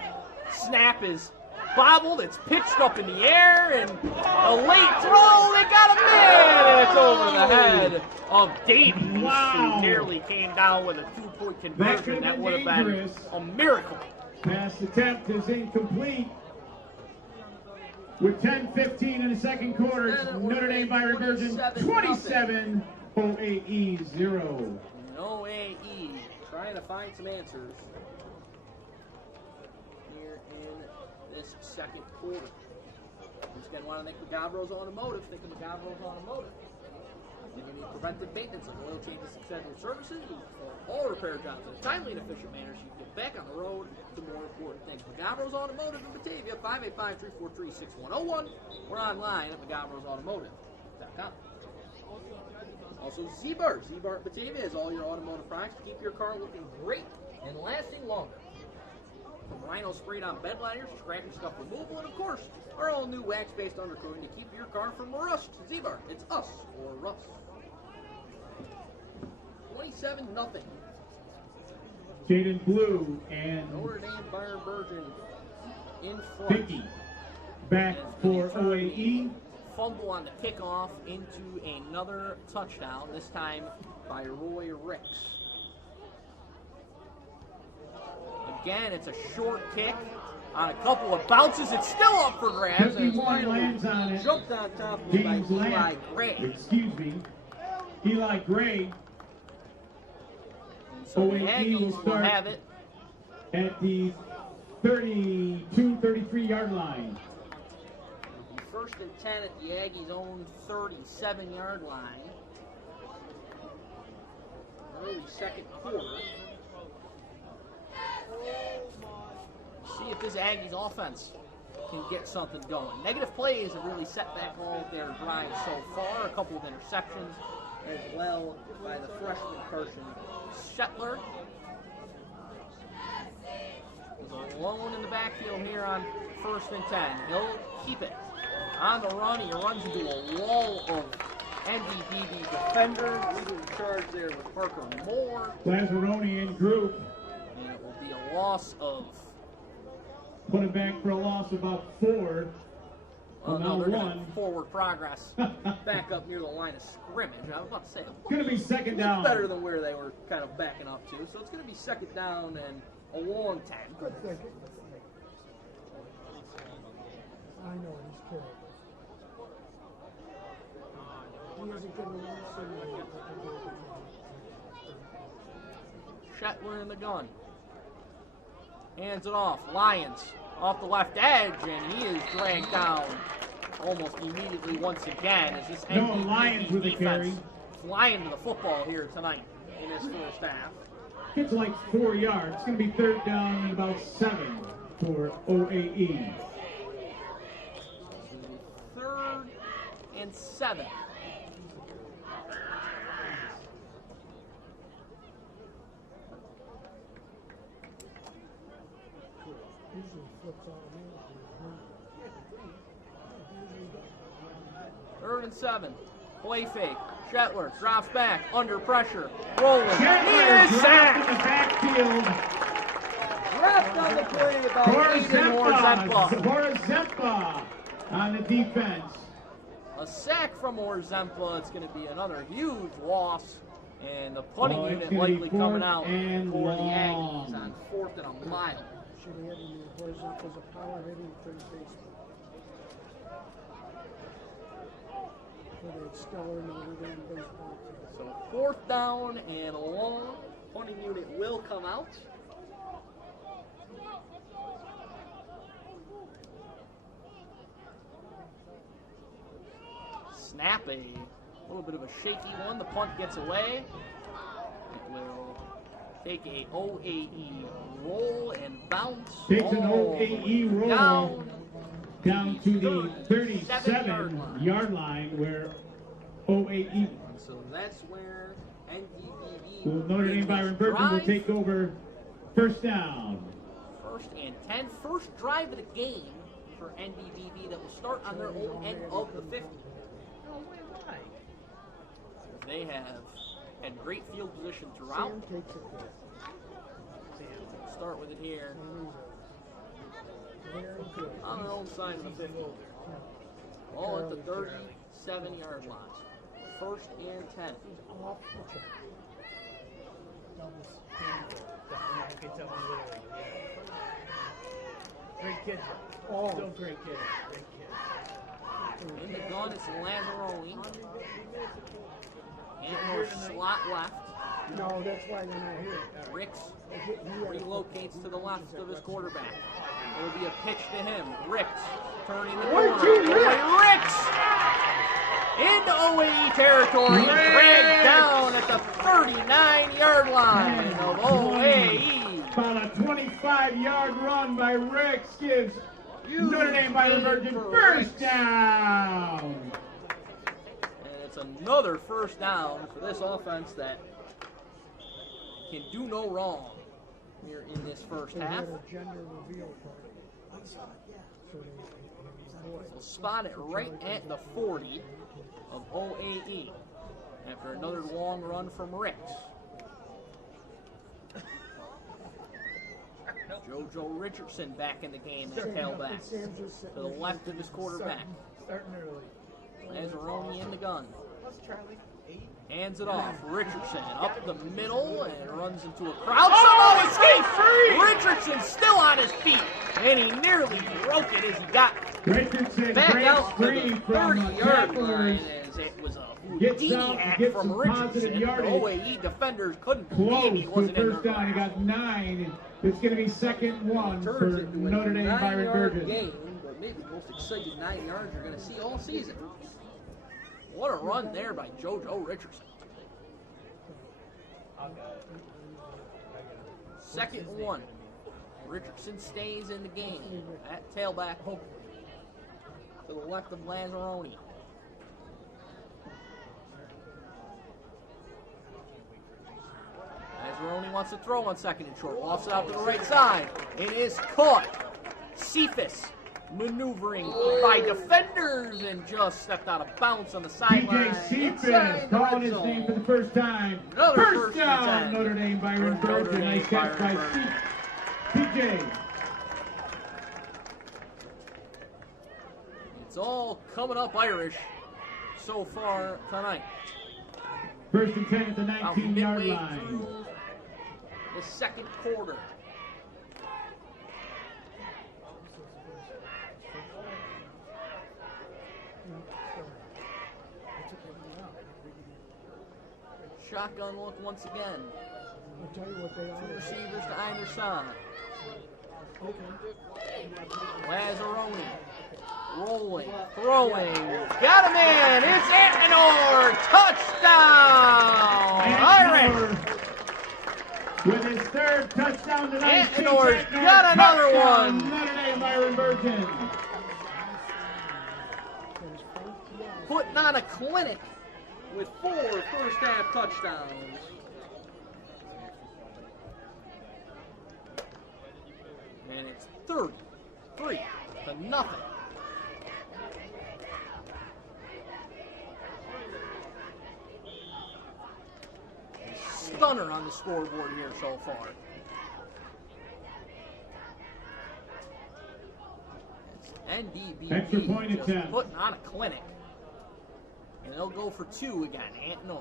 snap is bobbled. It's pitched up in the air, and a late throw. They got him in, and it's over the head of Davies, who nearly came down with a 2-point conversion. That would have been a miracle. Pass attempt is incomplete. With 10:15 in the second quarter, Notre Dame Byron-Bergen 27, OAE 0. No AE trying to find some answers here in this second quarter. Once again, want to thank McGavro's Automotive. Think of McGavro's Automotive. If you need preventive maintenance like oil changes and scheduled services, we perform all repair jobs in a timely and efficient manner so you can get back on the road to more important things. McGavro's Automotive in Batavia, 585-343-6101, or online at McGavro'sAutomotive.com. Also, Z-Bar. Z-Bar at Batavia is all your automotive products to keep your car looking great and lasting longer. From Rhino sprayed on bed liners, scratching stuff removal, and of course, our all new wax-based undercoating to keep your car from rust. Z-Bar, it's us or rust. 27-0. Jaden Blue and Notre Dame Byron-Bergen in front. Vicky back for OAE. Fumble on the kickoff into another touchdown, this time by Roy Ricks. Again, it's a short kick on a couple of bounces. It's still up for grabs. And it's lands on it. Jumped on top of it by Eli Gray. Eli Gray. So the Aggies will have it at the 33-yard line. First and 10 at the Aggies' own 37-yard line. Early second quarter. See if this Aggies offense can get something going. Negative plays have really set back all of their drives so far. A couple of interceptions as well by the freshman Carson Shetler. He's alone in the backfield here on first and 10. He'll keep it. On the run, he runs into a wall of NDB defenders. Leading the charge there with Parker Moore. Lazzaroni in group. And it will be a loss of... Put it back for a loss of about 4. Well, Well, no, they're going one. to forward progress back up near the line of scrimmage. I was about to say, It's going to be second look down. better than where they were kind of backing up to. So it's going to be second down and a long 10. I know, he's carrying. He hasn't given me Shetler in the gun. Hands it off. Lions off the left edge, and he is dragged down almost immediately once again as this No, NDB Lions with the carry. defense flying to the football here tonight in this first half. Gets like 4 yards. It's going to be third down and about 7 for OAE. Third and 7. usually flips out of me. Third and 7. Play fake. Shetler drops back under pressure. Rolling. Shetler He is dropped in the sacked. backfield. Dropped on the play by Aiden Orzempa. Orzempa on the defense. A sack from Orzempa. It's going to be another huge loss. And the punting it's unit gonna be likely coming out fourth and for the long. Aggies on 4th and a mile. Should have had him in horizontal as a power hitting third baseman. For the stellar Notre Dame baseball team. So 4th down and long. Punting unit will come out. Snap, a little bit of a shaky one. The punt gets away. It will take a OAE roll and bounce. Takes an all OAE roll down to the 37-yard line where OAE. So that's where NDB Well, Notre Dame Byron-Bergen will take over first down. 1st and 10. First drive of the game for NDB that will start on their own end of the 50. They have had great field position throughout. Sam takes it there. Start with it here Very good. on their own side of the 50. All at the 37-yard line. 1st and 10. Off the track. Great kid. Oh. Still great kid. Great kid. In the gun, it's Lazzaroni. And more slot left. No, that's why they're not here. Ricks He had- relocates to the left of his quarterback. It will be a pitch to him. Ricks turning the One, corner. two, Boy, Ricks into OAE territory. Dragged down at the 39-yard line of OAE. About a 25-yard run by Ricks gives Notre Dame Byron-Bergen first down. And it's another first down for this offense that can do no wrong here in this first They half. had a gender reveal party. So We'll spot it right at the 40 of OAE after another long run from Ricks. JoJo Richardson back in the game as tailback Sam's just sitting to the there. left of his quarterback. Starting early. Lazzaroni in the gun. What's Charlie? 8? Hands it off. Richardson up the middle and runs into a crowd. Somehow escapes! Richardson still on his feet, and he nearly broke it as he got Richardson back breaks out to free the from 30-yard line tacklers. as it was a Gets Houdini out, hack gets from some positive Richardson. The yardage. OAE defenders couldn't believe Close he to wasn't in first their down. He grasp. got 9. It's going to be second one for Turns it into a Notre Dame 9-yard Byron-Bergen. game, but maybe the most exciting 9 yards you're going to see all season. What a run there by JoJo Richardson. Second one. Richardson stays in the game at tailback to the left of Lazzaroni. Lazzaroni wants to throw on 2nd and short. Lofts it out to the right side. It is caught. Cephas maneuvering by defenders and just stepped out of bounds on the sideline. DJ inside Cephas the calling red his zone. name for the first time. Another First first and down, 10. Notre Dame Notre Byron-Bergen. Dame Nice catch by Byron-Bergen. PJ. It's all coming up Irish so far tonight. First and 10 at the About 19-yard midway line. through the second quarter. Shotgun look once again. I'll tell you what they Two are. receivers to either side. Okay. Lazzaroni rolling, throwing, got him in. It's Anthem, touchdown! Irish. With his third touchdown tonight, Anthem got another one. Notre Dame, Byron-Bergen. Putting on a clinic with 4 first half touchdowns. And it's 33-0. Stunner on the scoreboard here so far. It's Extra NDB point just attempt. putting on a clinic. And they'll go for 2 again. Anthem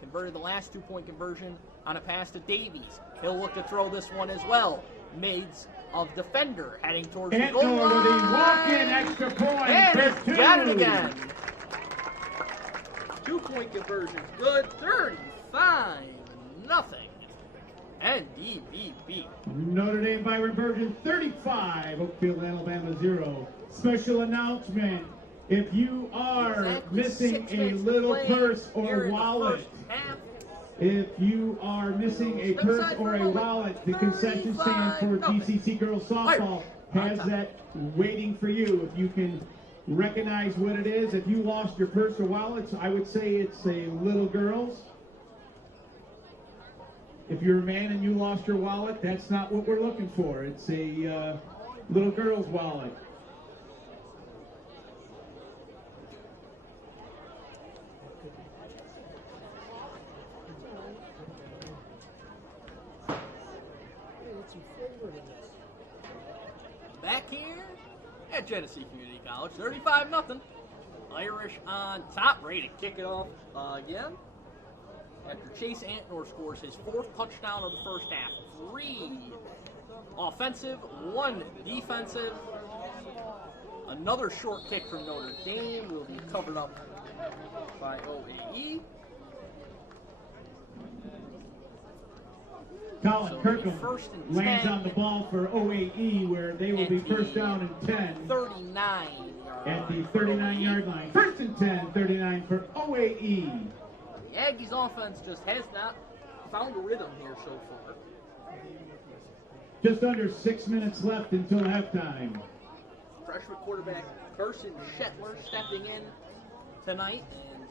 converted the last 2-point conversion on a pass to Davies. He'll look to throw this one as well. Mids of defender heading towards the goal Anthem with a line. walk-in extra point. And for he's got it 2. again. 2-point conversions, good. 35-0. NDBB. Notre Dame, Byron-Bergen 35, Oakfield-Alabama 0. Special announcement. If you are Exactly missing 6 a minutes to little play purse here or in the wallet, first half. if you are missing a Step purse aside or for a a moment. wallet, the concession stand for 35-0. GCC Girls Softball has that waiting for you. If you can recognize what it is, if you lost your purse or wallet, I would say it's a little girl's. If you're a man and you lost your wallet, that's not what we're looking for. It's a little girl's wallet. Back here at Genesee Community College, 35-0. Irish on top, ready to kick it off again. After Chase Antnor scores his 4th touchdown of the first half. 3 offensive, 1 defensive. Another short kick from Notre Dame will be covered up by OAE. Colin So Kirkham first and lands 10. on the ball for OAE, where they will be At the first down and 10 39. at the 39-yard line. First and 10, 39 for OAE. The Aggies offense just has not found a rhythm here so far. Just under 6 minutes left until halftime. Freshman quarterback Carson Shetler stepping in tonight, and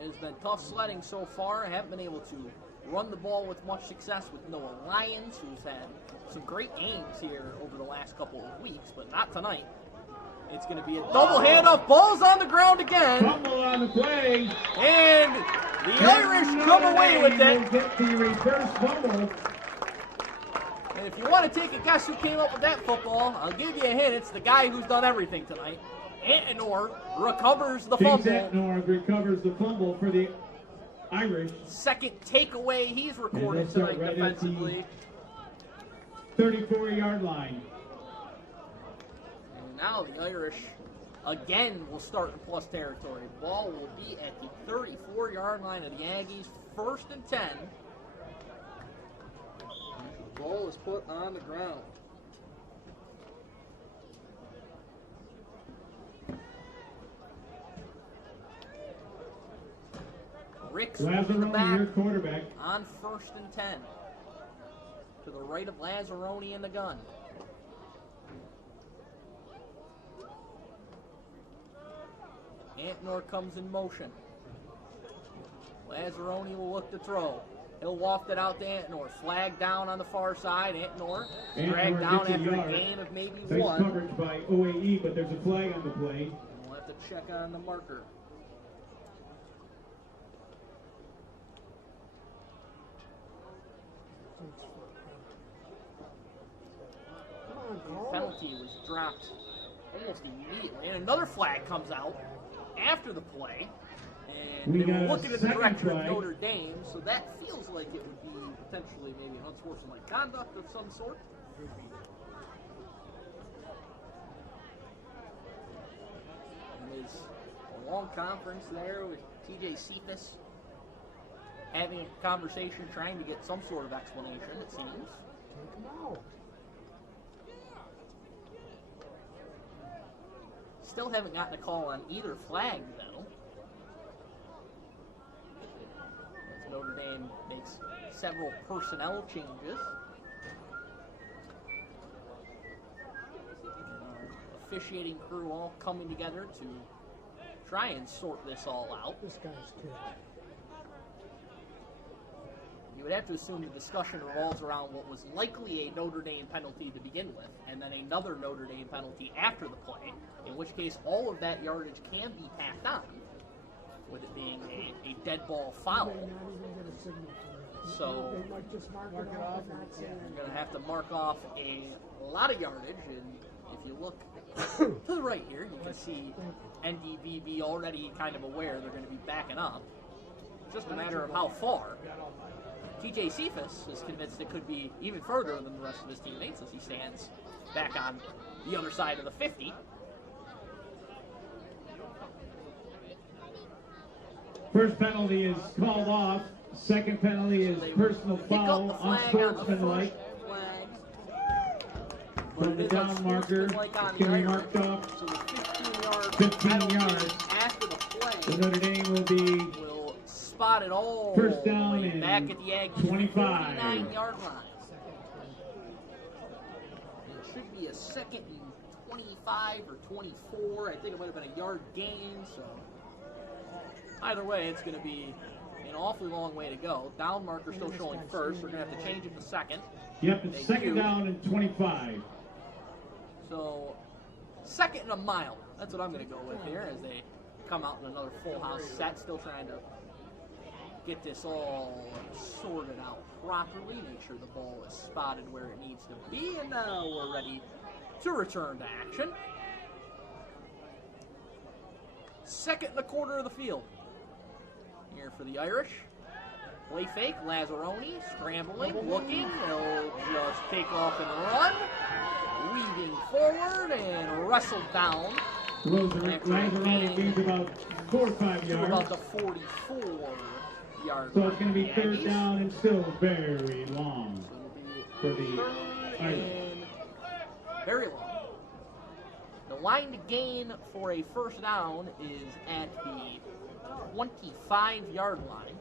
it has been tough sledding so far. I haven't been able to run the ball with much success with Noah Lyons, who's had some great games here over the last couple of weeks, but not tonight. It's going to be a double handoff. Ball's on the ground again. Fumble on the play. And the Irish come away with it. Will get the reverse fumble. And if you want to take a guess who came up with that football, I'll give you a hint. It's the guy who's done everything tonight. Anthem recovers the James fumble. Antnor recovers the fumble for the Irish. Second takeaway he's recorded And they'll start tonight right at the defensively. 34-yard line. And now the Irish again will start in plus territory. Ball will be at the 34-yard line of the Aggies. First and 10. The ball is put on the ground. Ricks will be the Lazzaroni, back your quarterback. on first and 10. To the right of Lazzaroni in the gun. Antnor comes in motion. Lazzaroni will look to throw. He'll waft it out to Antnor. Flag down on the far side. Antnor dragged down gets a after a yard. gain of maybe Nice 1. coverage by OAE, but there's a flag on the play. We'll have to check on the marker. Penalty was dropped almost immediately. And another flag comes out after the play. And We they were got a looking in the second direction of flag. Notre Dame, so that feels like it would be potentially maybe an unsportsmanlike conduct of some sort. And there's a long conference there with TJ Cephas having a conversation, trying to get some sort of explanation, it seems. Take him out. Still haven't gotten a call on either flag, though. As Notre Dame makes several personnel changes. Our officiating crew all coming together to try and sort this all out. This guy's kid. You would have to assume the discussion revolves around what was likely a Notre Dame penalty to begin with, and then another Notre Dame penalty after the play, in which case all of that yardage can be tacked on, with it being a dead ball foul. They may not even get a signal for it. So They might just mark it off and not say you're anything. going to have to mark off a lot of yardage, and if you look to the right here, you can see NDB already kind of aware they're going to be backing up. It's just a matter of how far. TJ Cephas is convinced it could be even further than the rest of his teammates as he stands back on the other side of the 50. First penalty is called off. Second penalty is personal foul, unsportsmanlike. From the down marker, it's going to be marked off So the 15-yard 15 yards. after the play So Notre Dame will be will spot it all first down the way and back at the Aggies 25. 49-yard line. It should be a second and 25 or 24. I think it might have been a yard gain. So either way, it's going to be an awfully long way to go. Down marker still showing first. We're going to have to change it to second. Yep, it's They second do. down and 25. So, second and a mile. That's what I'm going to go with here as they come out in another full house set. Still trying to get this all sorted out properly. Make sure the ball is spotted where it needs to be. And now we're ready to return to action. Second and a quarter of the field. Here for the Irish. Play fake, Lazzaroni, scrambling, looking. He'll just take off and run. Weaving forward and wrestled down Lazzaroni gains about 4 or 5 to yards. about the 44-yard So line. it's going to be for the third Aggies. down and still very long So for it'll be the third Irish. and very long. The line to gain for a first down is at the 25-yard line.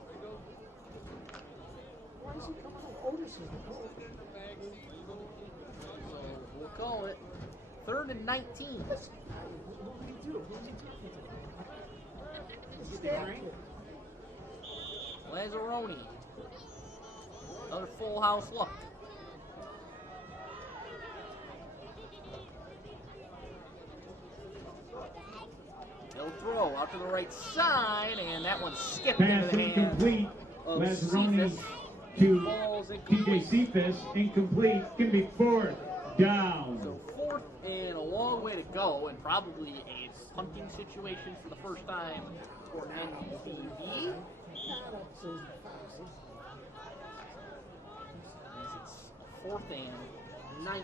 Why is he coming out? Otis is the coach. So we'll call it third and 19. What do you do? What's he talking to? He's a stand kid. Lazzaroni. Another full house look. He'll throw out to the right side, and that one skipped into Pass the hand incomplete. of Lazzaroni Cephas. to Ball's TJ incomplete. Cephas, incomplete. It's going to be fourth down. So fourth and a long way to go, and probably a punting situation for the first time for NDB. As it's fourth and 19.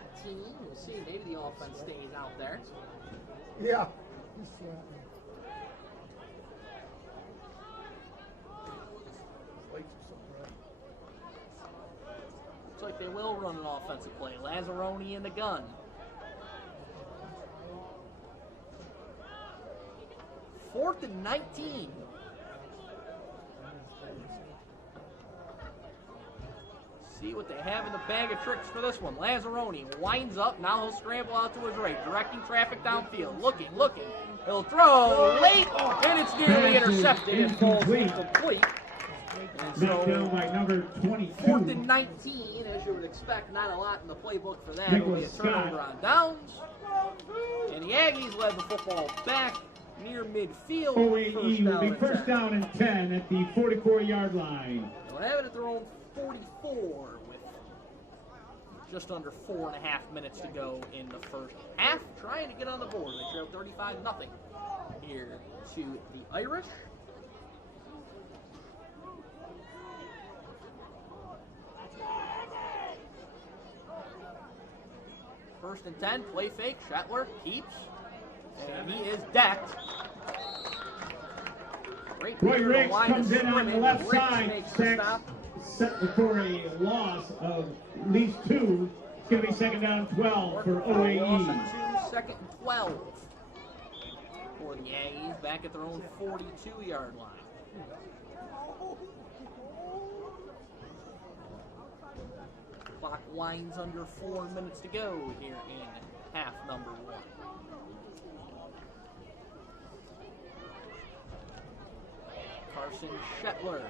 We'll see. Maybe the offense stays out there. Yeah. He's flattening. Looks like they will run an offensive play. Lazzaroni in the gun. Fourth and 19. See what they have in the bag of tricks for this one. Lazzaroni winds up. Now he'll scramble out to his right, directing traffic downfield. Looking. He'll throw late, and it's nearly Pass is intercepted. It falls incomplete. incomplete. And Knocked down so, by number 22. fourth and 19, as you would expect. Not a lot in the playbook for that. It'll be a Nicholas turnover Scott. on downs. And the Aggies led the football back near midfield. OAE will be and first 10. down and 10 at the 44-yard line. They'll have it at their own 44 with just under 4.5 minutes to go in the first half. Trying to get on the board. They trail 35-0 here to the Irish. First and 10, play fake. Shetler keeps, and he is decked. Great Roy picture Riggs of line comes of in on the scrimmage. left Riggs side, makes the stop. set for a loss of at least 2. It's going to be second down 12 for Loss of OAE. 2, second and 12 for the Aggies back at their own 42-yard line. Clock winds under 4 minutes to go here in half number 1. Carson Shetler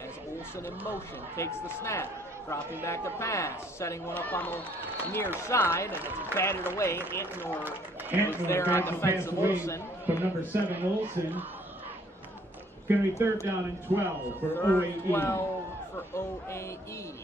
as Olsen in motion takes the snap, dropping back to pass, setting one up on the near side, and it's batted away. Antnor was there on defensive Olsen. From number 7, Olsen. It's going to be third down and 12 for OAE. 12 for OAE.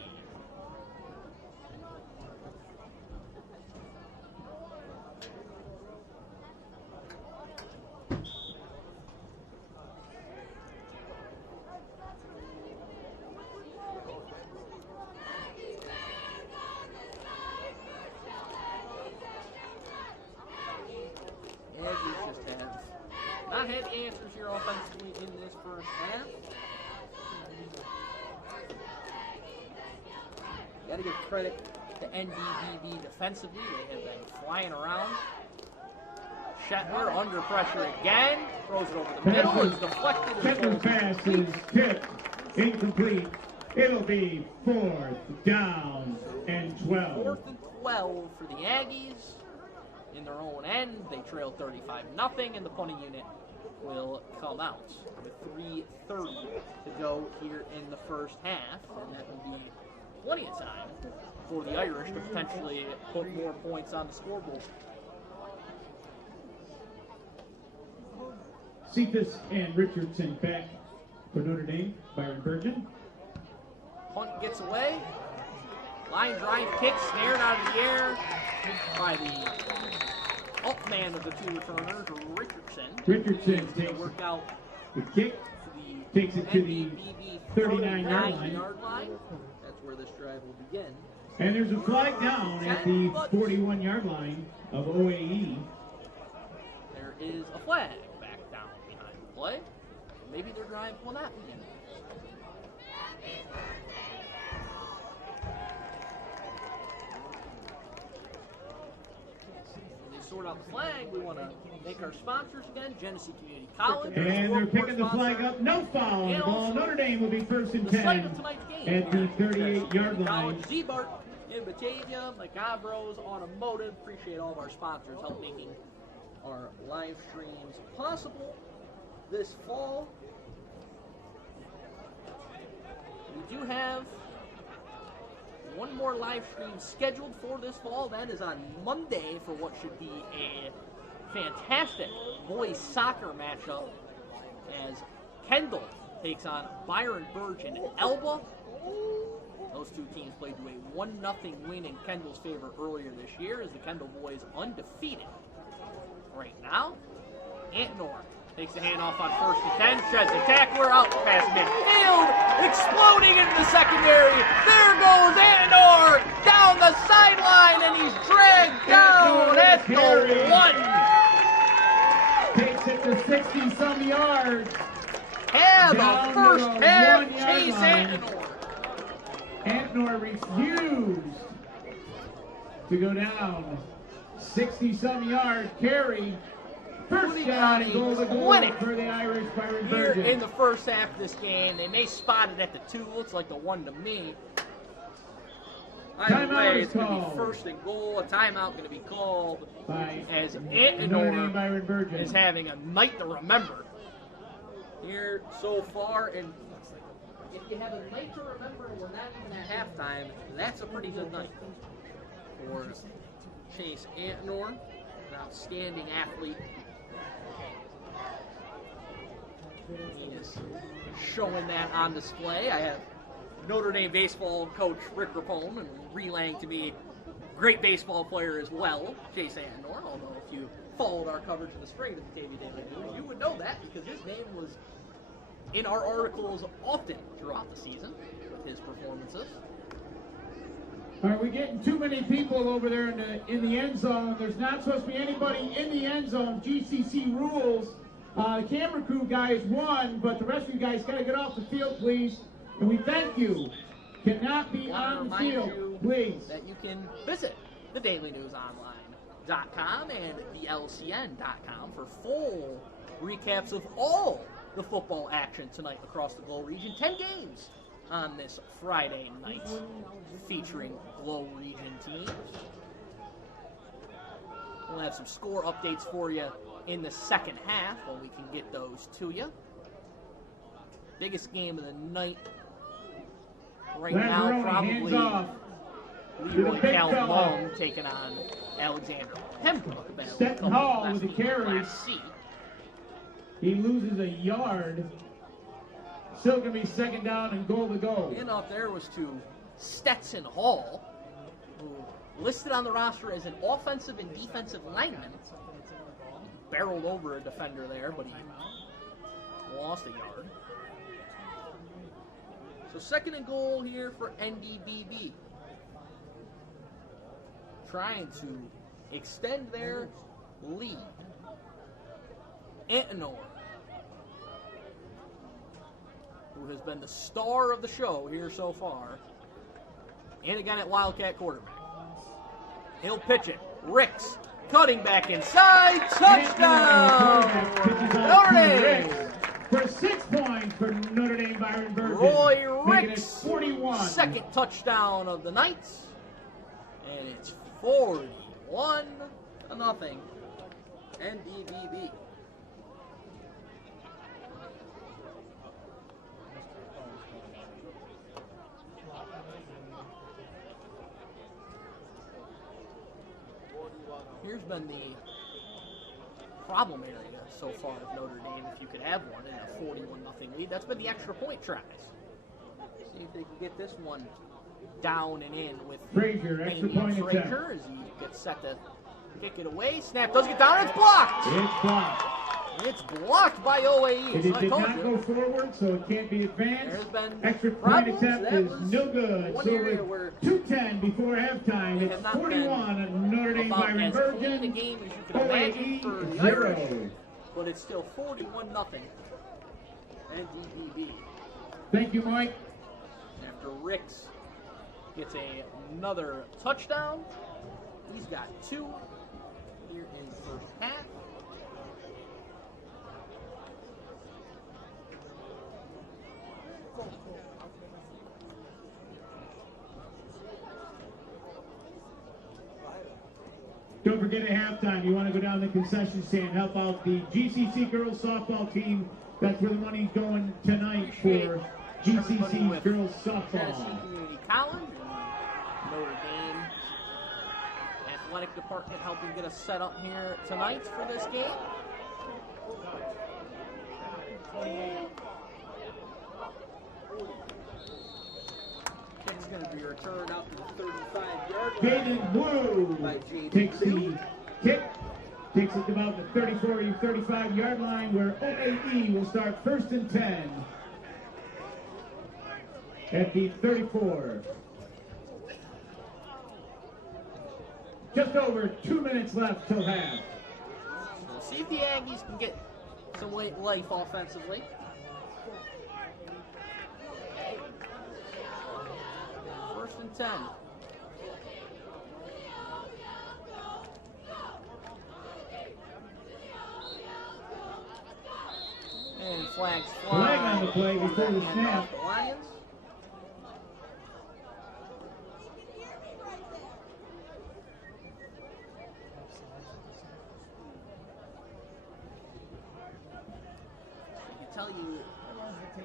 Not had answers here offensively in this first half. Got to give credit to NDB defensively. They have been flying around. Shetler under pressure again. Throws it over the middle. It's deflected. Shetler's pass is tipped. Incomplete. It'll be 4th down and 12. 4th and 12 for the Aggies. In their own end, they trail 35-0, and the punting unit will come out with 3:30 to go here in the first half, and that will be plenty of time for the Irish to potentially put more points on the scoreboard. Cephas and Richardson back for Notre Dame. Byron-Bergen. Punt gets away. Line drive kick snared out of the air by the up man of the two returners, Richardson. Richardson He's going to work out the kick, takes it to the 39-yard line. That's where this drive will begin. And there's a flag down at the 41-yard line of OAE. There is a flag back down behind the play. Maybe their drive will not begin. Sort out the flag. We want to thank our sponsors again, Genesee Community College. And they're picking the flag up. No foul on the ball. Notre Dame will be first and 10 at the 38-yard line. Z-Bart in Batavia, Macabros Automotive. Appreciate all of our sponsors help making our live streams possible this fall. We do have one more live stream scheduled for this fall. That is on Monday for what should be a fantastic boys soccer matchup as Kendall takes on Byron-Bergen and Elba. Those two teams played to a 1-0 win in Kendall's favor earlier this year as the Kendall boys undefeated right now. Antnor takes the handoff on 1st and 10, sheds the tackler out past midfield, exploding into the secondary. There goes Antnor down the sideline, and he's dragged down at the 1. Takes it to 60-some yards. Have Down a first to the half 1-yard chase line. Antnor. Antnor refused to go down. 60-some yard carry. First down and goal to goal for the Irish Here Byron-Bergen. in the first half of this game, they may spot it at the 2. Looks like the 1 to me. Either way, it's going to be first and goal. A timeout going to be called as Antnor is having a night to remember here so far. And if you have a night to remember and we're not even at halftime, that's a pretty good night for Chase Antnor, an outstanding athlete. He is showing that on display. I have Notre Dame baseball coach Rick Rapone, and relaying to me, great baseball player as well, Jason Andor. Although if you followed our coverage in the spring of the Batavia Daily News, you would know that because his name was in our articles often throughout the season with his performances. Are we getting too many people over there in the end zone? There's not supposed to be anybody in the end zone. GCC rules. The camera crew guys won, but the rest of you guys got to get off the field, please. And we thank you. Cannot be on the field, please. That you can visit thedailynewsonline.com and thelcn.com for full recaps of all the football action tonight across the Glow region. 10 games on this Friday night featuring Glow region teams. We'll have some score updates for you in the second half when we can get those to you. Biggest game of the night right now, probably Leroy Calhoun taking on Alexander Pembroke. Stetton Hall with the carry. He loses a yard. Still going to be second down and goal to go. In up there was to Stetson Hall, who listed on the roster as an offensive and defensive lineman. Barreled over a defender there, but he lost a yard. So second and goal here for NDBB. Trying to extend their lead. Antinor, who has been the star of the show here so far, and again at Wildcat quarterback. He'll pitch it. Ricks cutting back inside. Touchdown! Notre Dame! For 6 points for Notre Dame, Byron-Bergen. Roy Ricks, 41. Second touchdown of the night. And it's 41-0. NDBB. Here's been the problem area so far of Notre Dame, if you could have one in a 41-0 lead. That's been the extra point tries. See if they can get this one down and in with Frazier, extra point attempt. Frazier as he gets set to kick it away. Snap does get down, and it's blocked! It's blocked. It's blocked by OAE. It did not go forward, so it can't be advanced. There's been Extra point attempt that is no good. One So area with where 2:10 before halftime, it's 41 and Notre Dame about as clean a Byron-Bergen. game as you could imagine for the Irish, but it's still 41-0. NDBB. Thank you, Mike. After Ricks gets another touchdown, he's got 2 here in the first half. Don't forget at halftime, you want to go down the concession stand, help out the GCC girls softball team. That's where the money's going tonight for GCC girls softball. Genesee Community College and Notre Dame athletic department helping get us set up here tonight for this game. Kick's going to be returned out to the 35-yard line. Jaden Wu takes the kick, takes it about the 34 or 35-yard line where OAE will start 1st and 10 at the 34. Just over 2 minutes left till half. We'll see if the Aggies can get some life offensively. First and 10. And flags fly. Flag on the play before the snap. The Lions. I can tell you,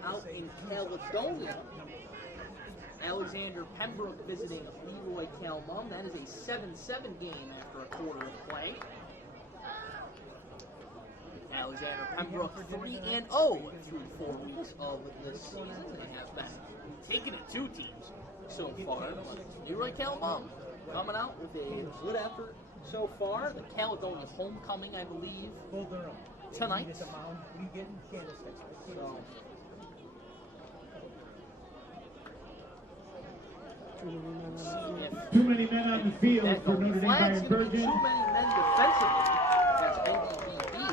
out in Caledonia, Alexander Pembroke visiting Leroy Calhoun. That is a 7-7 game after a quarter of play. Alexander Pembroke 3-0 through 4 weeks of this season. They have been taking it to teams so far. You're right, Calabama, coming out with a good effort so far. The Caledonia homecoming, I believe, tonight. So, 2 many men on the field for Notre Dame Byron-Bergen. Too many men defensively. That's NDB.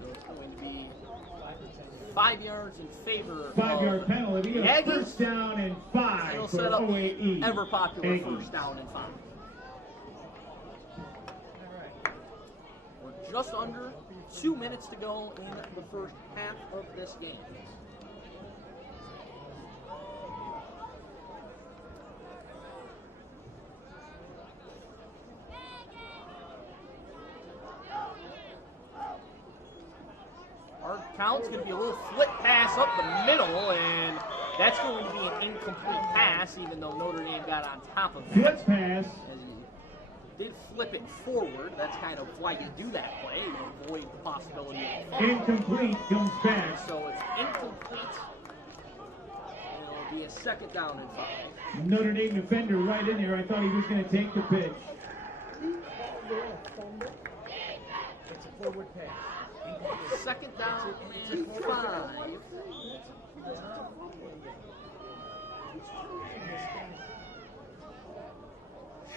So it's going to be 5 yards in favor 5-yard penalty. A Aggies. first down and 5 It'll for set up OAE. the ever popular Aggies. first down and 5. We're just under 2 minutes to go in the first half of this game. Our count's going to be a little flip pass up the middle, and that's going to be an incomplete pass, even though Notre Dame got on top of that. Blitz pass. As he did flip it forward. That's kind of why you do that play, to avoid the possibility of a fumble. Incomplete, comes back. So it's incomplete, and it'll be a second down and 5. Notre Dame defender right in there. I thought he was going to take the pitch. It's a forward pass. Second down and 5.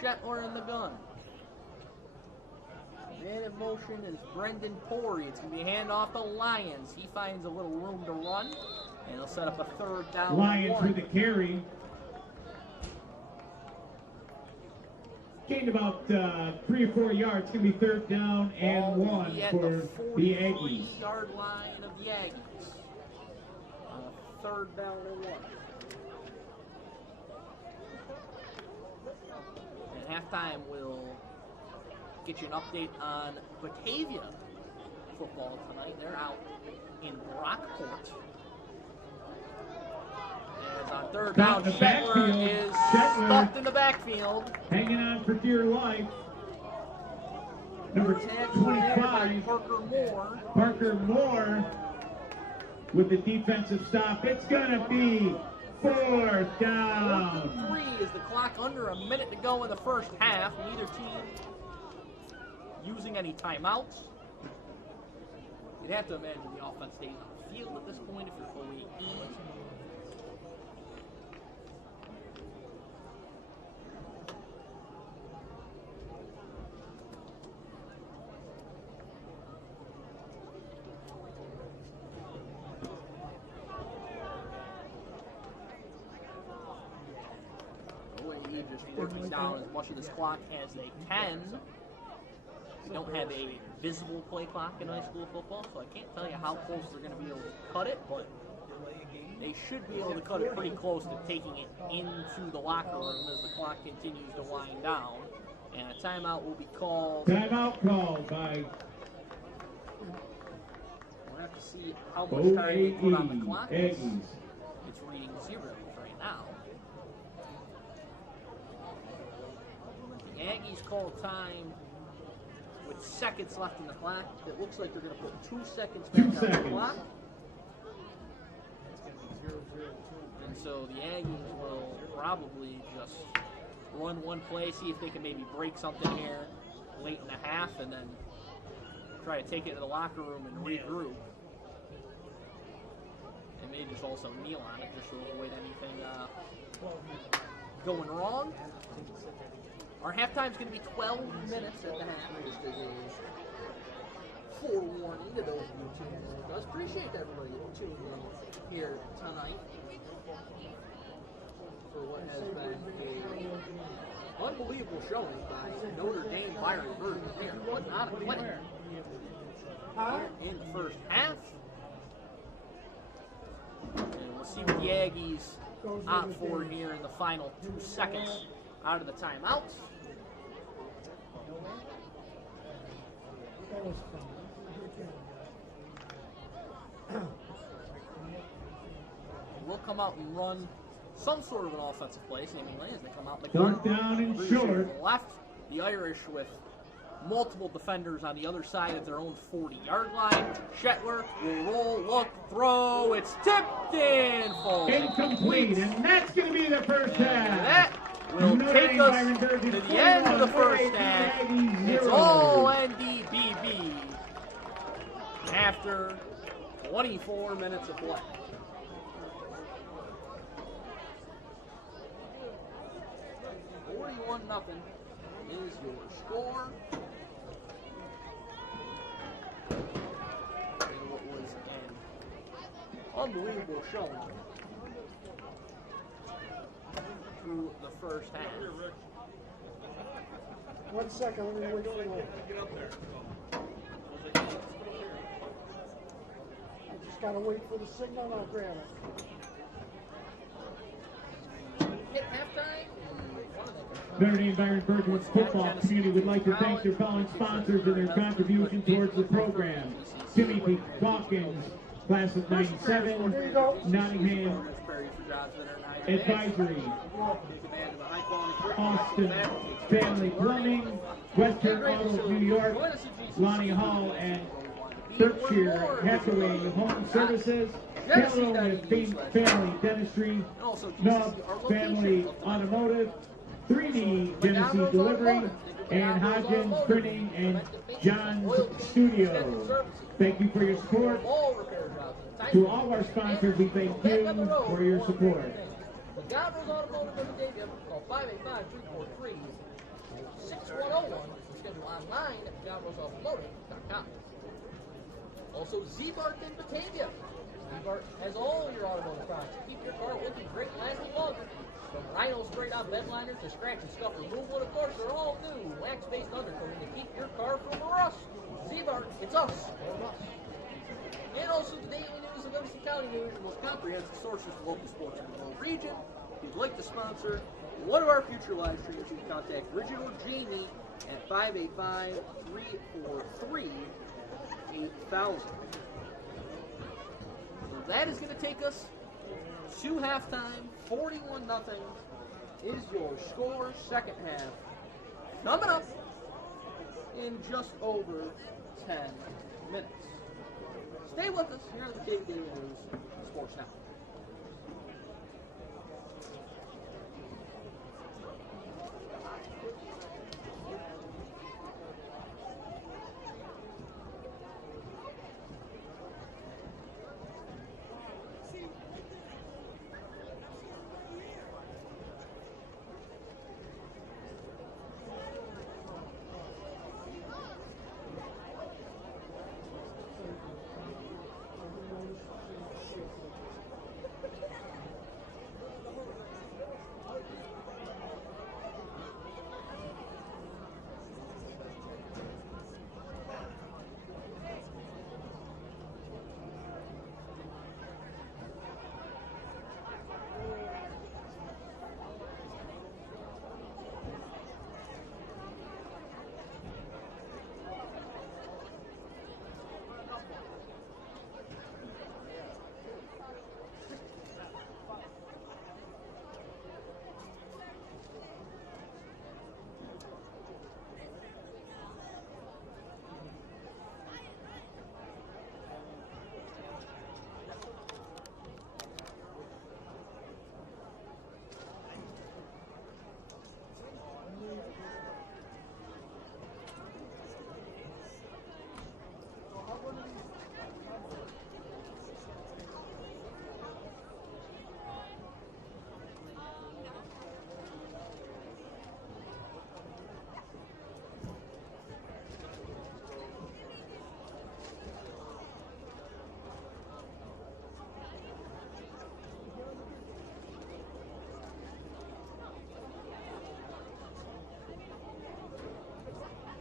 Shetler in the gun. Man in motion is Brendan Pori. It's going to be a handoff to Lyons. He finds a little room to run, and he'll set up a third down. Lyons with the carry. Gained about 3 or 4 yards. It's going to be third down and 1 for the Aggies. 43-yard line of the Aggies. Third down and 1. At halftime, we'll get you an update on Batavia football tonight. They're out in Brockport. As on third down, Shetler is stuffed in the backfield. Hanging on for dear life. Number 25, Parker Moore with the defensive stop. It's going to be fourth down. 3 is the clock, under a minute to go in the first half. Neither team using any timeouts. You'd have to imagine the offense stays on the field at this point if you're OAE. Just working down as much of this clock as they can. We don't have a visible play clock in high school football, so I can't tell you how close they're going to be able to cut it, but they should be able to cut it pretty close to taking it into the locker room as the clock continues to wind down. And a timeout will be called. Timeout called by We'll have to see how much time they put on the clock. Aggies. It's reading 0 right now. The Aggies call time with seconds left in the clock. It looks like they're going to put 2 seconds back on the clock. And so the Aggies will probably just run one play, see if they can maybe break something here late in the half, and then try to take it to the locker room and regroup. And maybe just also kneel on it just to avoid anything going wrong. Our halftime is going to be 12 minutes at the half. Just as a forewarning to those of you tuning in with us. Appreciate everybody tuning in here tonight for what has been an unbelievable showing by Notre Dame Byron-Bergen. They are putting on a clinic here in the first half. And we'll see what the Aggies opt for here in the final 2 seconds out of the timeout. We'll come out and run some sort of an offensive play, seemingly, as they come out in the gun. Fourth down and short. Left, the Irish with multiple defenders on the other side of their own 40-yard line. Shetler will roll, look, throw. It's tipped in. Full. Incomplete, and that's going to be the first half. That will take us to the end of the first half. It's all NDBB after 24 minutes of play. Nothing is your score. And what was an unbelievable showing through the first half. 1 second, let me wait for you. Get up there. I just gotta wait for the signal and I'll grab it. Hit halftime. Notre Dame Byron-Bergen football community would like to thank their following sponsors and their contribution towards the program. Timmy P. Dawkins, class of 97, Nottingham Advisory, Austin Family Plumbing, Western Auto of New York, Lonnie Hall and Berkshire Hathaway Home Services, Hello with Family Dentistry, Nub Family Automotive, 3D Genesee Delivery, and Hodgins Printing and John's Studio. Thank you for your support. To all of our sponsors, we thank you for your support. Gavros Automotive of Batavia, call 585-343-6101. Schedule online at gavrosautomotive.com. Also, Z-Bart in Batavia. Z-Bart has all your automotive products. Keep your car looking great and lasting longer. From Rhino sprayed out bed liners to scratch and scuff removal, and of course, they're all new wax-based undercoating to keep your car from rust. Z-Bart, it's us, or us. And also the daily news of Genesee County News, the most comprehensive sources for local sports in the whole region. If you'd like to sponsor one of our future live streams, you can contact Bridget or Jamie at 585-343-8000. So that is going to take us to halftime. 41-0 is your score. Second half coming up in just over 10 minutes. Stay with us here on the Batavia Daily News Sports Network.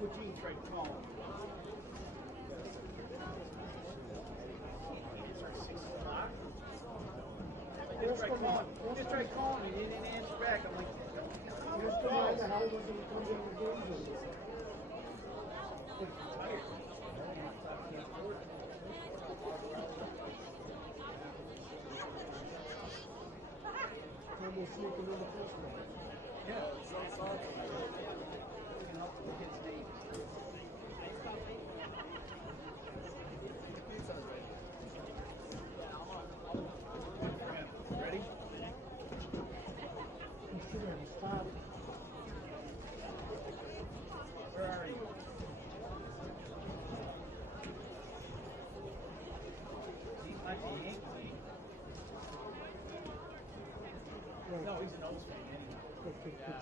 Gene tried calling. Just tried calling me. He didn't answer back. I'm like, here's the guy that wasn't coming in the game. Almost sneaking in the first one. Yeah, it's outside. Looking up to the kid's name. Ready? Where are you? He's not the Yankee. No, he's an O's fan anyway. Yeah.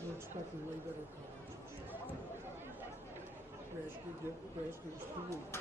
We're expecting way better competition. Grassroots 2 weeks.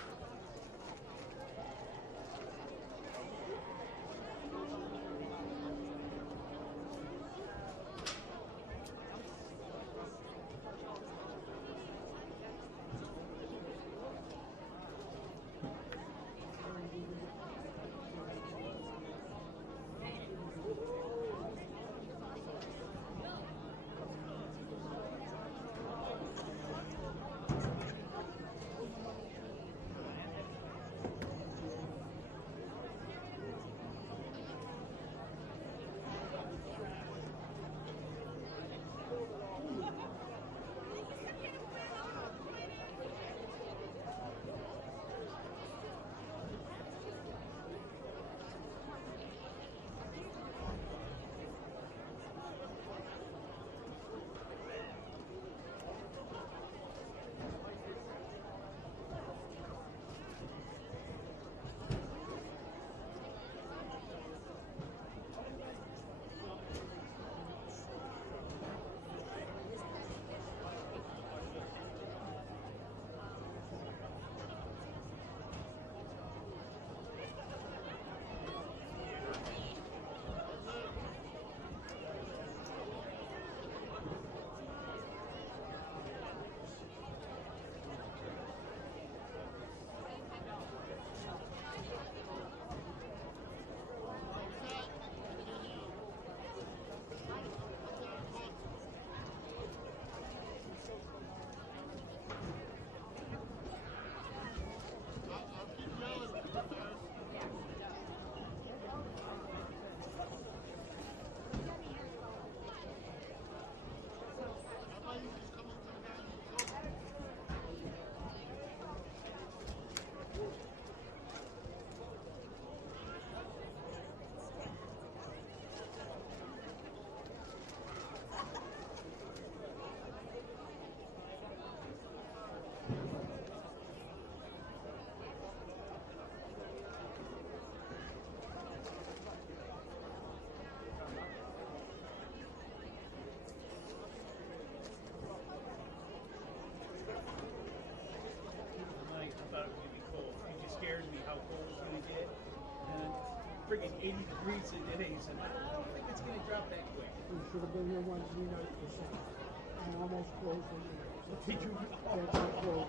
friggin' 80 degrees today, so I don't think it's going to drop that quick. We should have been here Wednesday night for some. I almost closed the meeting. Did you? That's how close.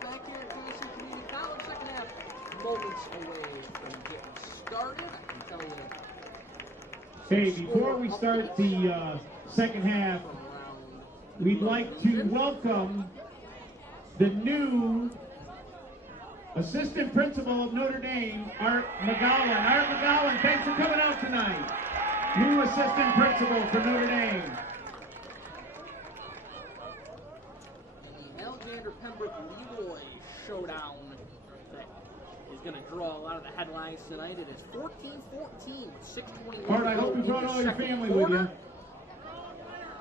Back here at Genesee Community College, second half moments away from getting started. I can tell you. Hey, before we start the second half, we'd like to welcome the new assistant principal of Notre Dame, Art McGowan. Art McGowan, thanks for coming out tonight. New assistant principal for Notre Dame. Showdown that is going to draw a lot of the headlines tonight. It is 14-14 with 6:21. All right, I hope you brought all your family with you.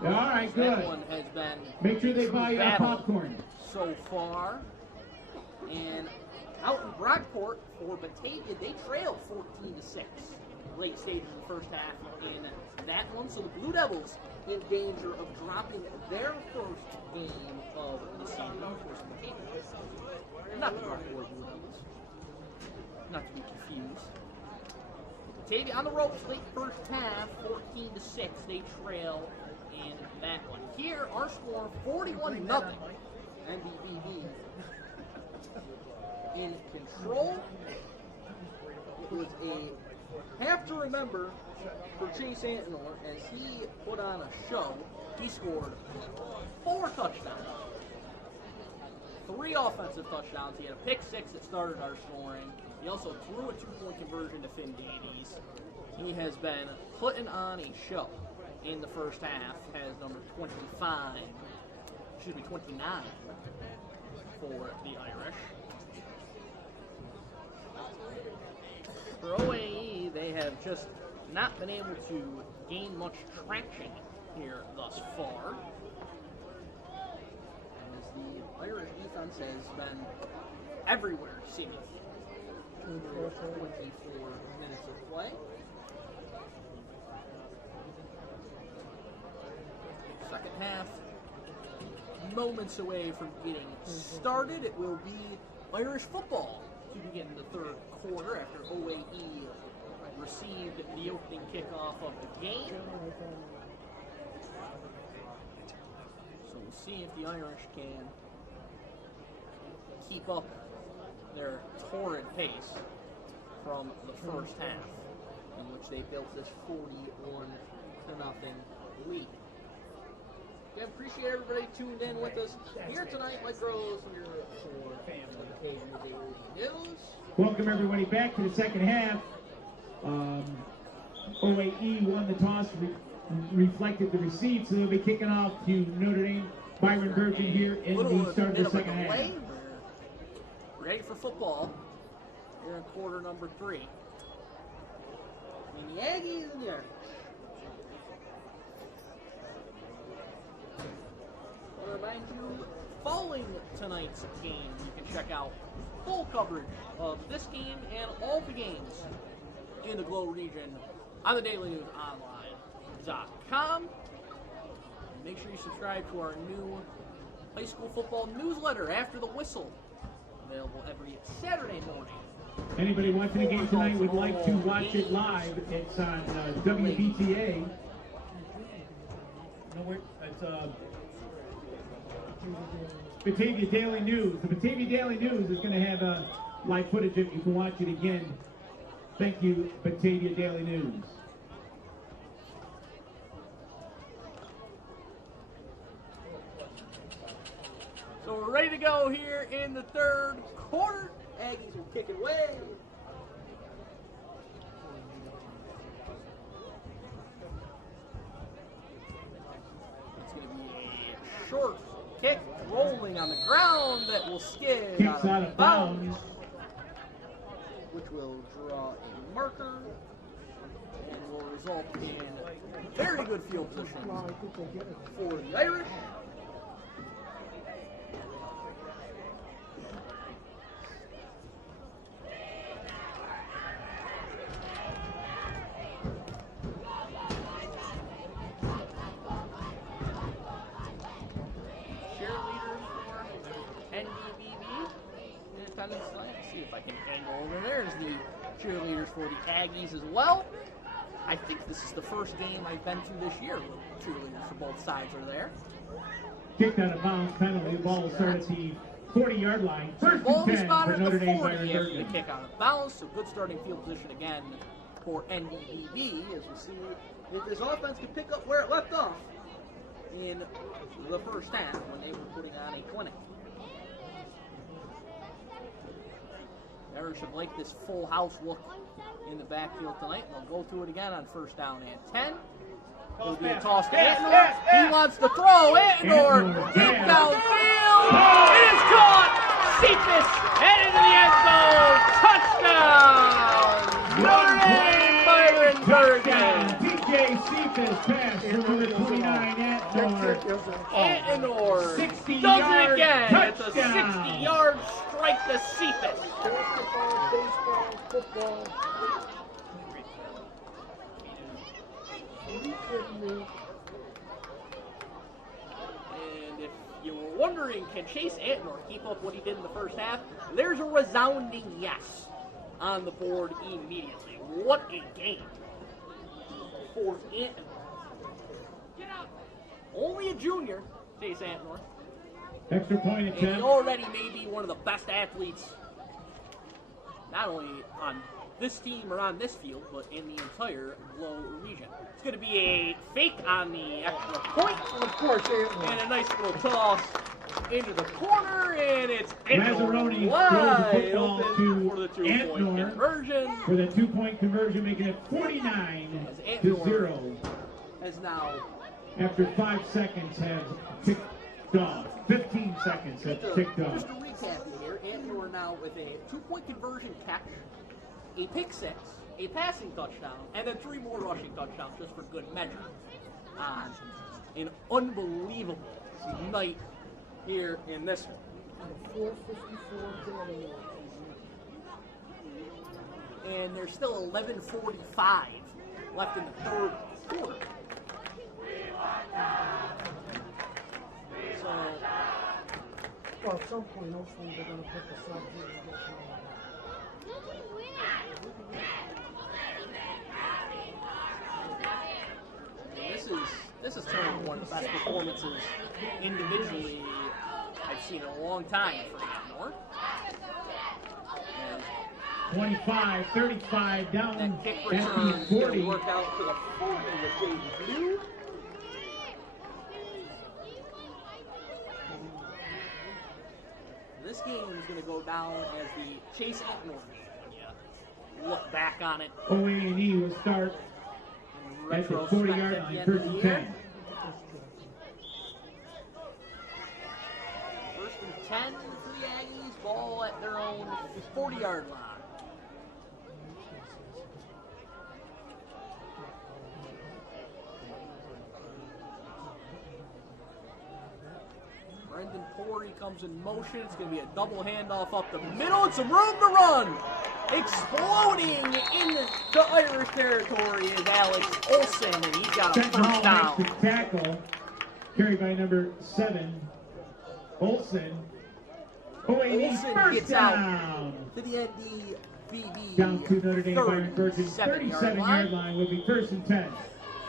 Yeah, all right, good. That one has been make sure they buy popcorn so far. And out in Brockport for Batavia, they trailed 14-6 late stages of the first half in that one. So the Blue Devils in danger of dropping their first game of the season. Of course, Batavia. Not the Brockport Blue Devils. Not to be confused. Batavia on the ropes late first half, 14-6. They trail in that one. Here, our score 41-0. NDB in control. It was a have to remember for Chase Antinor as he put on a show. He scored 4 touchdowns. 3 offensive touchdowns. He had a pick 6 that started our scoring. He also threw a 2-point conversion to Finn Davies. He has been putting on a show in the first half. Has number 29 for the Irish. For OAE, they have just not been able to gain much traction here thus far. As the Irish defense has been everywhere, seemingly. 24 minutes of play. Second half, moments away from getting started. It will be Irish football to begin the third quarter after OAE received the opening kickoff of the game. So we'll see if the Irish can keep up their torrid pace from the first half, in which they built this 41-0 lead. Again, appreciate everybody tuned in with us here tonight. Mike Rose here for the Batavia Daily News. Welcome everybody back to the second half. OAE won the toss, reflected the receipt, so they'll be kicking off to Notre Dame. Byron-Bergen here in the start of the second half. We're ready for football here in quarter number 3. And the Aggies in there. I want to remind you, following tonight's game, you can check out full coverage of this game and all the games in the Glow region on the DailyNewsOnline.com. Make sure you subscribe to our new high school football newsletter, After the Whistle, available every Saturday morning. Anybody watching the game tonight would like to watch it live. It's on WBTA. No, it's Batavia Daily News. The Batavia Daily News is going to have live footage if you can watch it again. Thank you, Batavia Daily News. So we're ready to go here in the third quarter. Aggies will kick it away. short kick rolling on the ground that will skid Kicks out of bounds. which will draw a marker and will result in very good field position for the Irish. See if I can angle over there. There's the cheerleaders for the Aggies as well. I think this is the first game I've been to this year with cheerleaders for both sides are there. Kicked out of bounds, penalty. Ball will start at the 40-yard line. First Ball and 10 spotted for at Notre the Dame 40 after the Byron-Bergen. kick out of bounds, so good starting field position again for NDB as we see if this offense can pick up where it left off in the first half when they were putting on a clinic. Irish have liked this full house look in the backfield tonight. They'll go to it again on first down and 10. It'll be a toss to Anthem. He wants to throw. Anthem deep downfield. It is caught. Cephas headed to the end zone. Touchdown. Notre Dame, Byron-Bergen. TJ Cephas pass to number 29 Anthem 60 does it yard again. It's a touchdown. 60-yard strike to Cephas. Basketball, baseball, football. Are you kidding me? And if you were wondering, can Chase Antnor keep up what he did in the first half? There's a resounding yes on the board immediately. What a game for Antnor. Only a junior, Chase Antnor. Extra point And attempt. he already may be one of the best athletes, not only on this team or on this field, but in the entire Low region. It's going to be a fake on the extra point. Of course, And a nice little toss into the corner, and it's Mazzaroni wide throws the football open to for the two-point Antnor conversion. for the 2-point conversion, making it 49-0. As now After 5 seconds has ticked off. 15 seconds has ticked off. just to recap here, Antnor now with a 2-point conversion catch, a pick six, a passing touchdown, and then 3 more rushing touchdowns just for good measure. On an unbelievable night here in this one. 4:54 And there's still 11:45 left in the third quarter. So Well, at some point, hopefully, they're going to put the sub here and get some. this is certainly one of the best performances individually I've seen in a long time for Antnor. And 25-35 down that kick at return the is going 40. to work out to the 40 with Jaden Blue. This game is going to go down as the Chase Antnor game when you look back on it. OA&E will start in at the retrospect 40-yard at the line, end first of the and year. 10. First and 10 for the Aggies, ball at their own 40-yard line. Brendan Pori comes in motion. It's going to be a double handoff up the middle and some room to run. Exploding in the Irish territory is Alex Olsen, and he's got a Central first Hall makes down. the tackle, carried by number 7, Olsen. OA&E Olsen first gets out down. to the NDB Down to Notre Dame Byron-Bergen, 37-yard 37-yard line will be first and 10.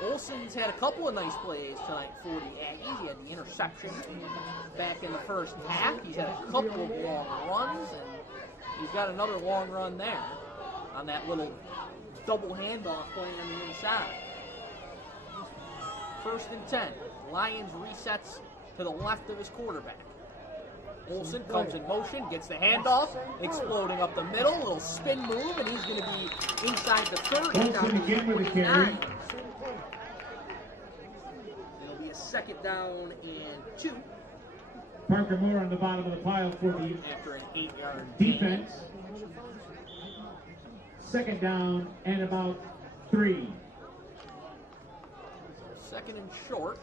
Olsen's had a couple of nice plays tonight for the Aggies. He had the interception back in the first half. He's had a couple of long runs, and he's got another long run there on that little double handoff playing on the inside. First and 10. Lions resets to the left of his quarterback. Olsen comes in motion, gets the handoff, exploding up the middle, little spin move, and he's going to be inside the 30. Olsen again with a carry. It'll be a second down and 2. Parker Moore on the bottom of the pile for the After an 8-yard defense. Second down and about 3. Second and short.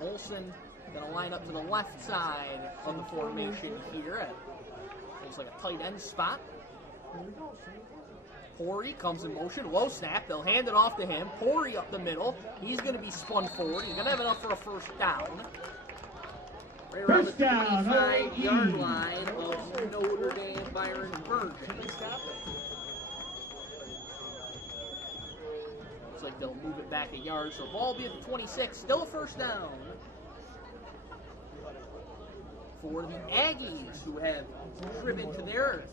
Olsen going to line up to the left side of the formation here at looks like a tight end spot. Pori comes in motion, low snap, they'll hand it off to him. Pori up the middle, he's going to be spun forward, he's going to have enough for a first down. Right around the 25-yard line of Notre Dame Byron-Bergen. Looks like they'll move it back a yard, so ball will be at the 26, still a first down. For the Aggies, who have driven to their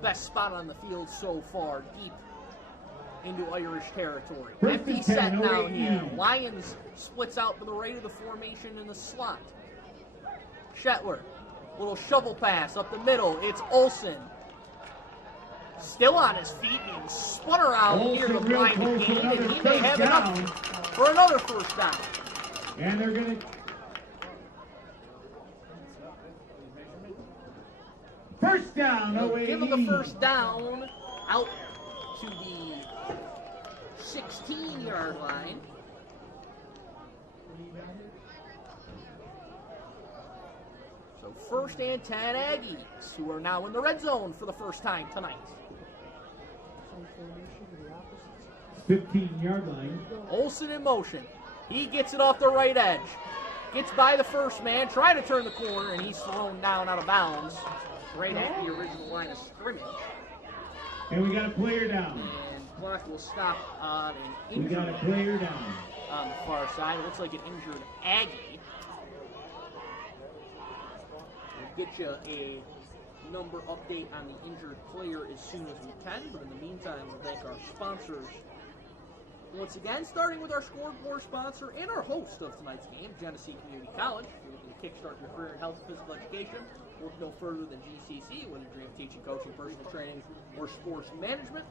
best spot on the field so far, deep into Irish territory. Empty set now here. Lions splits out to the right of the formation in the slot. Shetler, little shovel pass up the middle. It's Olsen. Still on his feet, being spun around here to blind the game, and he may have enough for another first down. And they're going to... First down, OAE. Give him the first down out to the 16-yard line. So first and 10 Aggies, who are now in the red zone for the first time tonight. 15-yard line. Olsen in motion. He gets it off the right edge. Gets by the first man, trying to turn the corner, and he's thrown down out of bounds. Right at the original line of scrimmage. And we got a player down. And clock will stop on an injured. We got a player down. On the far side. It looks like an injured Aggie. We'll get you a number update on the injured player as soon as we can. But in the meantime, we'll thank our sponsors. Once again, starting with our scoreboard sponsor and our host of tonight's game, Genesee Community College. If you're looking to kickstart your career in health and physical education, look no further than GCC, whether you dream of teaching, coaching, personal training, or sports management.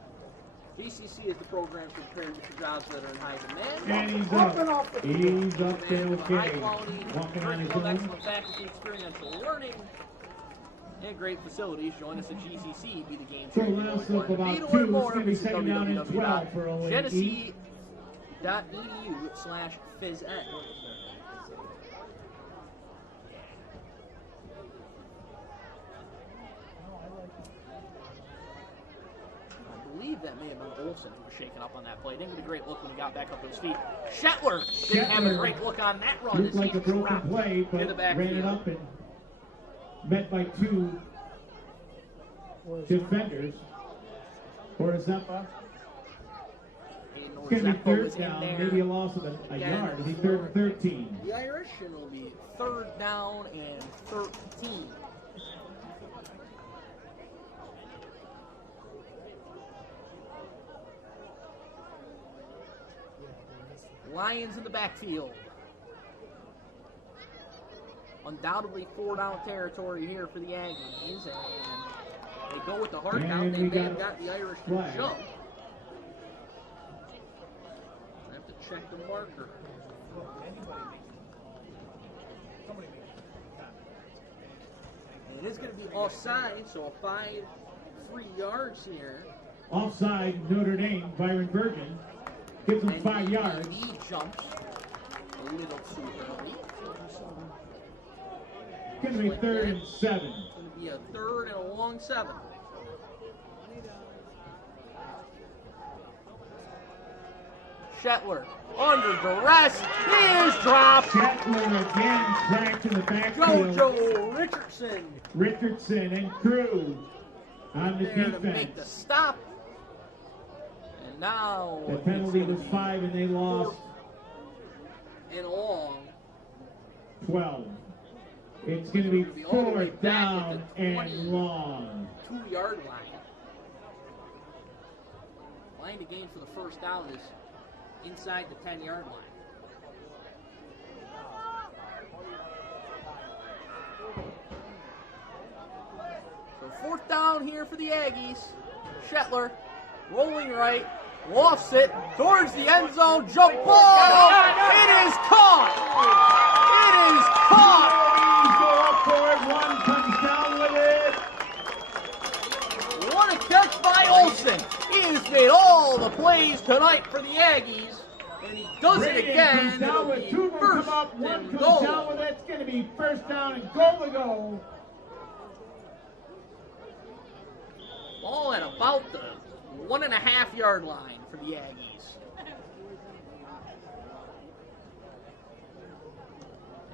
GCC is the program to prepare you for jobs that are in high demand. And he's up. He's up there, okay. High-quality, Walking on his curriculum, own. excellent faculty, experiential learning, and great facilities. Join us at GCC. Be the game So changer. last up about 2. It's going to be second down and 12 for OAE. Genesee.edu/phys ed. I believe that may have been Olsen who was shaken up on that play. Didn't get a great look when he got back up to his feet. Shetler didn't have a great look on that run. Looked like a broken play, but ran it up and met by 2 defenders. For Zappa. It's going to be third down, maybe a loss of a yard. It'll be third and 13. The Irish, and it'll be third down and 13. Lions in the backfield. Undoubtedly 4-down territory here for the Aggies, and they go with the hard count. They may have got the Irish to jump. Check the marker. And it is going to be offside, so a 3 yards here. Offside, Notre Dame, Byron-Bergen. Gives them 5 yards. He jumps a little too early. It's going to be third and 7. It's going to be a third and a long 7. Shetler under duress. He is dropped. Shetler again cracked in the backfield. JoJo Richardson and crew on the defense. To make the stop. And now the penalty was 5 and they lost. And long. 12. It's going to be fourth down and long. 2-yard line. Line to gain for the first down is inside the 10-yard line. So fourth down here for the Aggies. Shetler rolling right, lofts it towards the end zone, jump ball. It is caught made all the plays tonight for the Aggies, and he does it Brady again. comes down with two of them come up, one comes goal. down with it. It's going to be first down and goal to go. Ball at about the 1.5 yard line for the Aggies.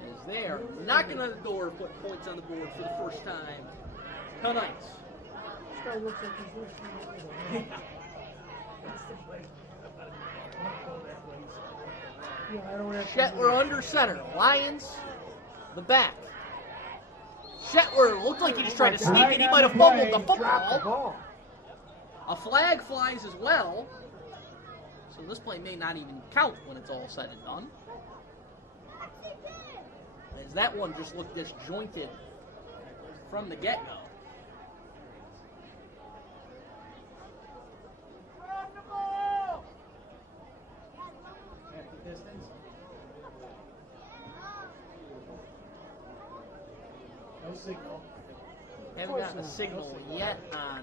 As they are knocking on the door, putting points on the board for the first time tonight. This guy looks like he's listening. That's the play. Yeah, I don't have to. Shetler under center. Lions, the back. Shetler looked like he just tried to sneak it. He might have fumbled the football. A flag flies as well. So this play may not even count when it's all said and done. As that one just looked disjointed from the get-go. At the distance. No signal. Haven't gotten a signal yet on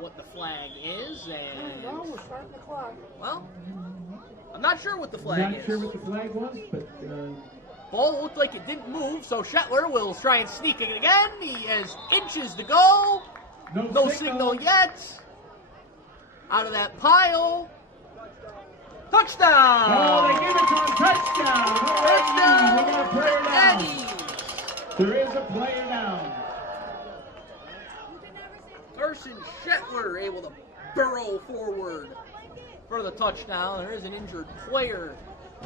what the flag is, and No, we're starting the clock. well, I'm not sure what the flag Not is. sure what the flag was, but Ball looked like it didn't move, so Shetler will try and sneak it again. He has inches to go. No signal yet. Out of that pile. Touchdown! oh, they gave it to him. Touchdown! Touchdown! We got a player down. Aggies! There is a player down. Carson Shetler able to burrow forward for the touchdown. There is an injured player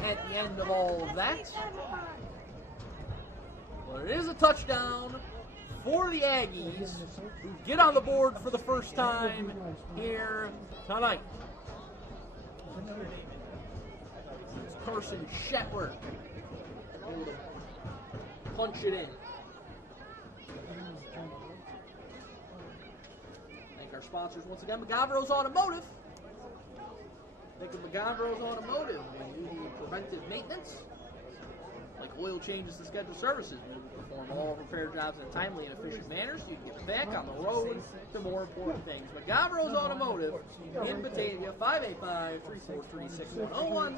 at the end of all of that. But it is a touchdown for the Aggies, who get on the board for the first time here tonight. It's Carson Shetler able to punch it in. Thank our sponsors once again, McGavro's Automotive. Think of McGavro's Automotive when you need preventive maintenance, like oil changes and scheduled services. We will perform all repair jobs in a timely and efficient manner so you can get back on the road to more important things. McGavro's Automotive in Batavia, 585-343-6101,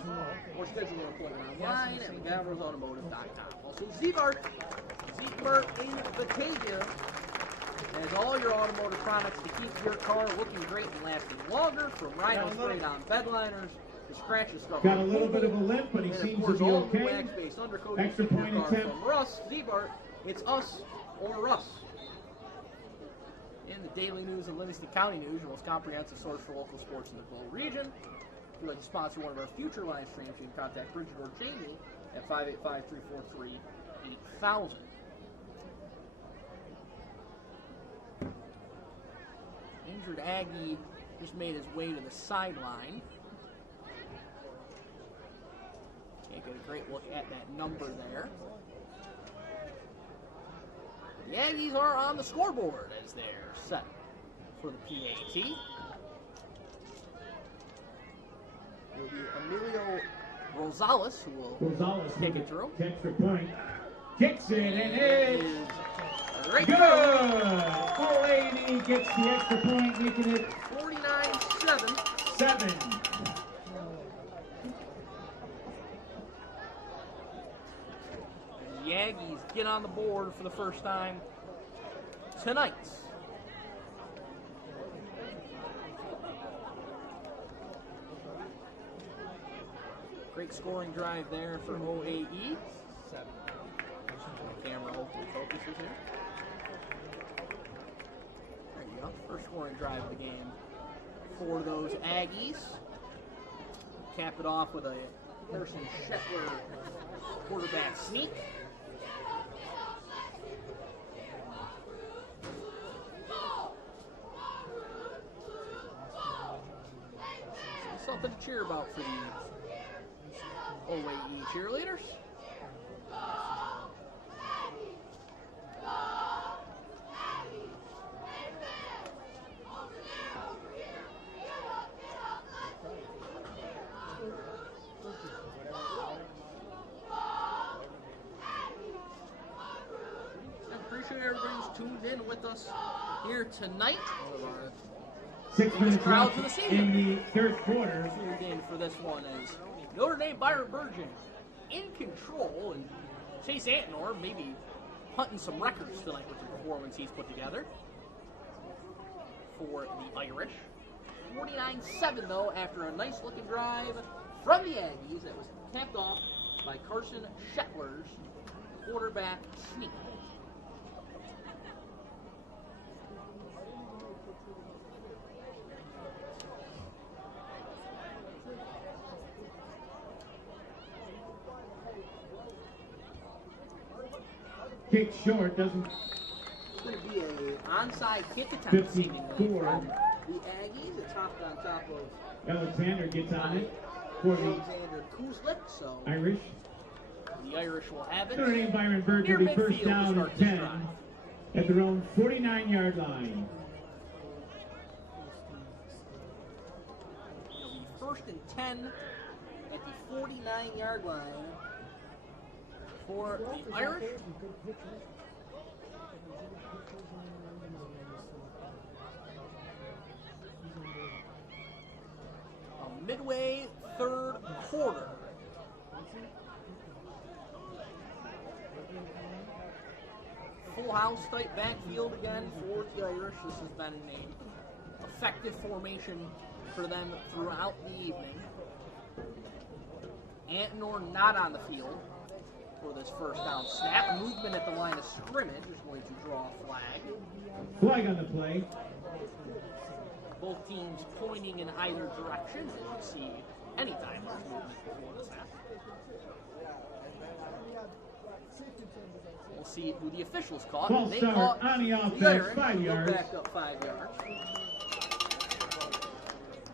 or schedule an appointment online at McGavrosAutomotive.com. Also, Zebart in Batavia has all your automotive products to keep your car looking great and lasting longer, from rhino sprayed on bedliners to scratches stuff. Got a little bit of a limp, but he seems to be okay. Wax-based undercoating Extra to keep point your car attempt. from rust. Zebart, it's us or us. In the daily news and Livingston County news, your most comprehensive source for local sports in the Bow region. If you'd like to sponsor one of our future live streams, you can contact Bridget or Jamie at 585-343-8000. Injured Aggie just made his way to the sideline. Can't get a great look at that number there. The Aggies are on the scoreboard as they're set for the PAT. It'll be Emilio Rosales who will kick it through. Extra point. Kicks it, and it's Great good. throw. OAE gets the extra point, making it 49-7. 7. The Aggies get on the board for the first time tonight. Great scoring drive there for OAE. The camera hopefully focuses here. There you go. First scoring drive of the game for those Aggies. Cap it off with a Carson Shetler quarterback sneak. Something to cheer about for the OAE cheerleaders. I appreciate everybody's tuned in with us here tonight. One of our 6 minutes crowds left of the season. in the third quarter. Tuned in for this one as Notre Dame Byron-Bergen in control, and Chase Antnor maybe hunting some records tonight with the performance he's put together for the Irish. 49-7 though after a nice looking drive from the Aggies that was capped off by Carson Shetler's quarterback sneak. Kick short, doesn't. It's going to be an onside kick attempt seemingly 54. from the Aggies. It's hopped on top of Alexander gets on it for the Alexander Kuzlik, so Irish. the Irish will have it. Notre Dame Byron-Bergen will be first midfield to down start and this 10 drive. at their own 49-yard line. It'll be first and 10 at the 49-yard line for the Irish. A midway third quarter. Full house type backfield again for the Irish. This has been an effective formation for them throughout the evening. Antnor not on the field for this first down snap. Movement at the line of scrimmage is going to draw a flag. Flag on the play. Both teams pointing in either direction, as you see anytime there's movement before the snap. We'll see who the officials caught. False They start caught on the the offense, Irish. 5 They'll yards. back up 5 yards.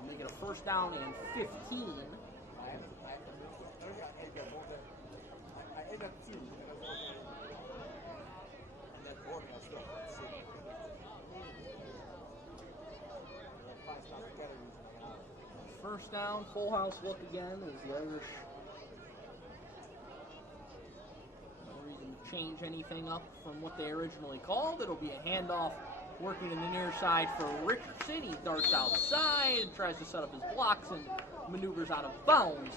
Make it a first down and 15. First down, full house look again as the Irish don't even change anything up from what they originally called. It'll be a handoff working in the near side for Richardson. He darts outside and tries to set up his blocks and maneuvers out of bounds.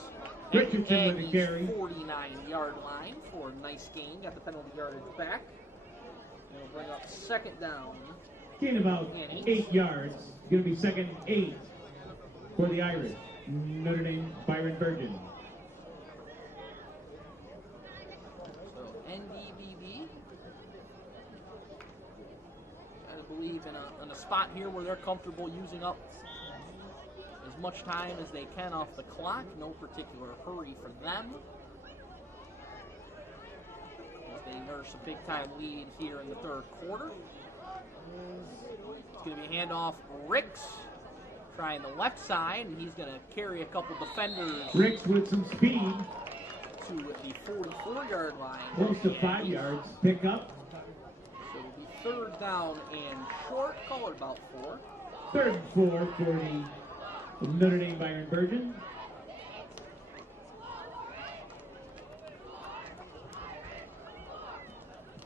Richardson with a carry. 49-yard line for a nice gain. Got the penalty yardage back. It'll bring up second down. Gain about 8 yards. Going to be second and 8 for the Irish. Notre Dame Byron-Bergen. So NDB, I believe in a spot here where they're comfortable using up as much time as they can off the clock. No particular hurry for them, as they nurse a big-time lead here in the third quarter. It's going to be a handoff. Ricks trying the left side, and he's going to carry a couple defenders Ricks with some speed. to the 44-yard line. Close to 5 yards. Pick up. So it'll be third down and short. Call it about 4. 3rd and 4 for the Notre Dame Byron-Bergen.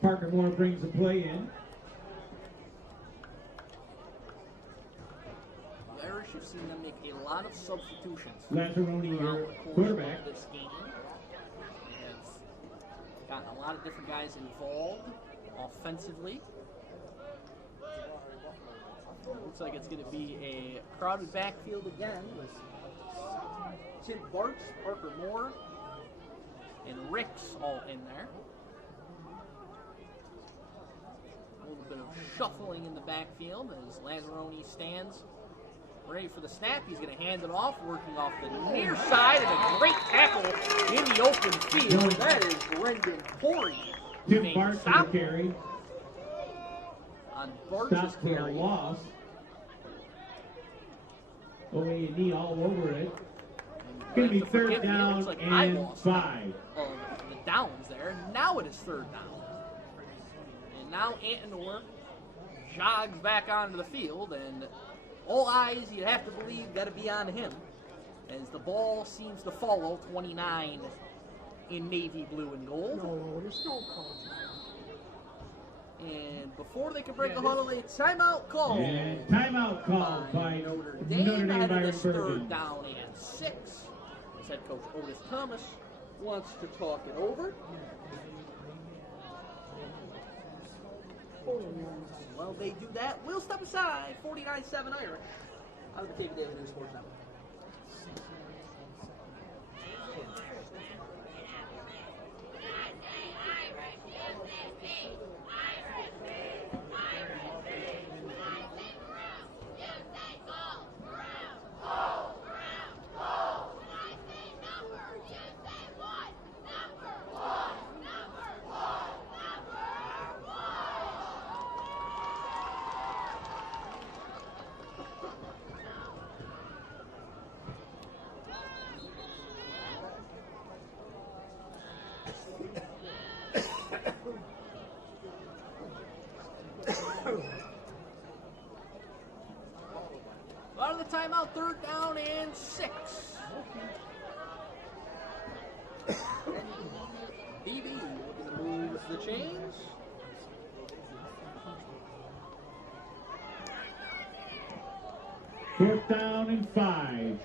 Parker Moore brings the play in. The Irish have seen them make a lot of substitutions. Lazzaroni, throughout your the course quarterback. of this game. They have gotten a lot of different guys involved offensively. It looks like it's going to be a crowded backfield again with Tim Bartz, Parker Moore, and Ricks all in there. A little bit of shuffling in the backfield as Lazzaroni stands ready for the snap. He's going to hand it off, working off the near side, and a great tackle in the open field. That is Brendan Pori. Tim Bartz with the carry. On Bart's Stop for a carry. loss. OA&E all over it. Going to be third down and 5. The downs there. Now it is third down. And now Antnor jogs back onto the field, and all eyes, you have to believe, got to be on him as the ball seems to follow 29 in navy blue and gold. No, there's no call. And before they can break the huddle, a timeout call. And timeout called by Notre Dame ahead of this Byron-Bergen. 3rd down and 6. As head coach Otis Thomas wants to talk it over. Well, they do that. We'll step aside. 49-7 Irish out of the Batavia Daily News Sports Network. Out of the timeout, 3rd down and 6. BB looking to move the chains. Fourth down and 5.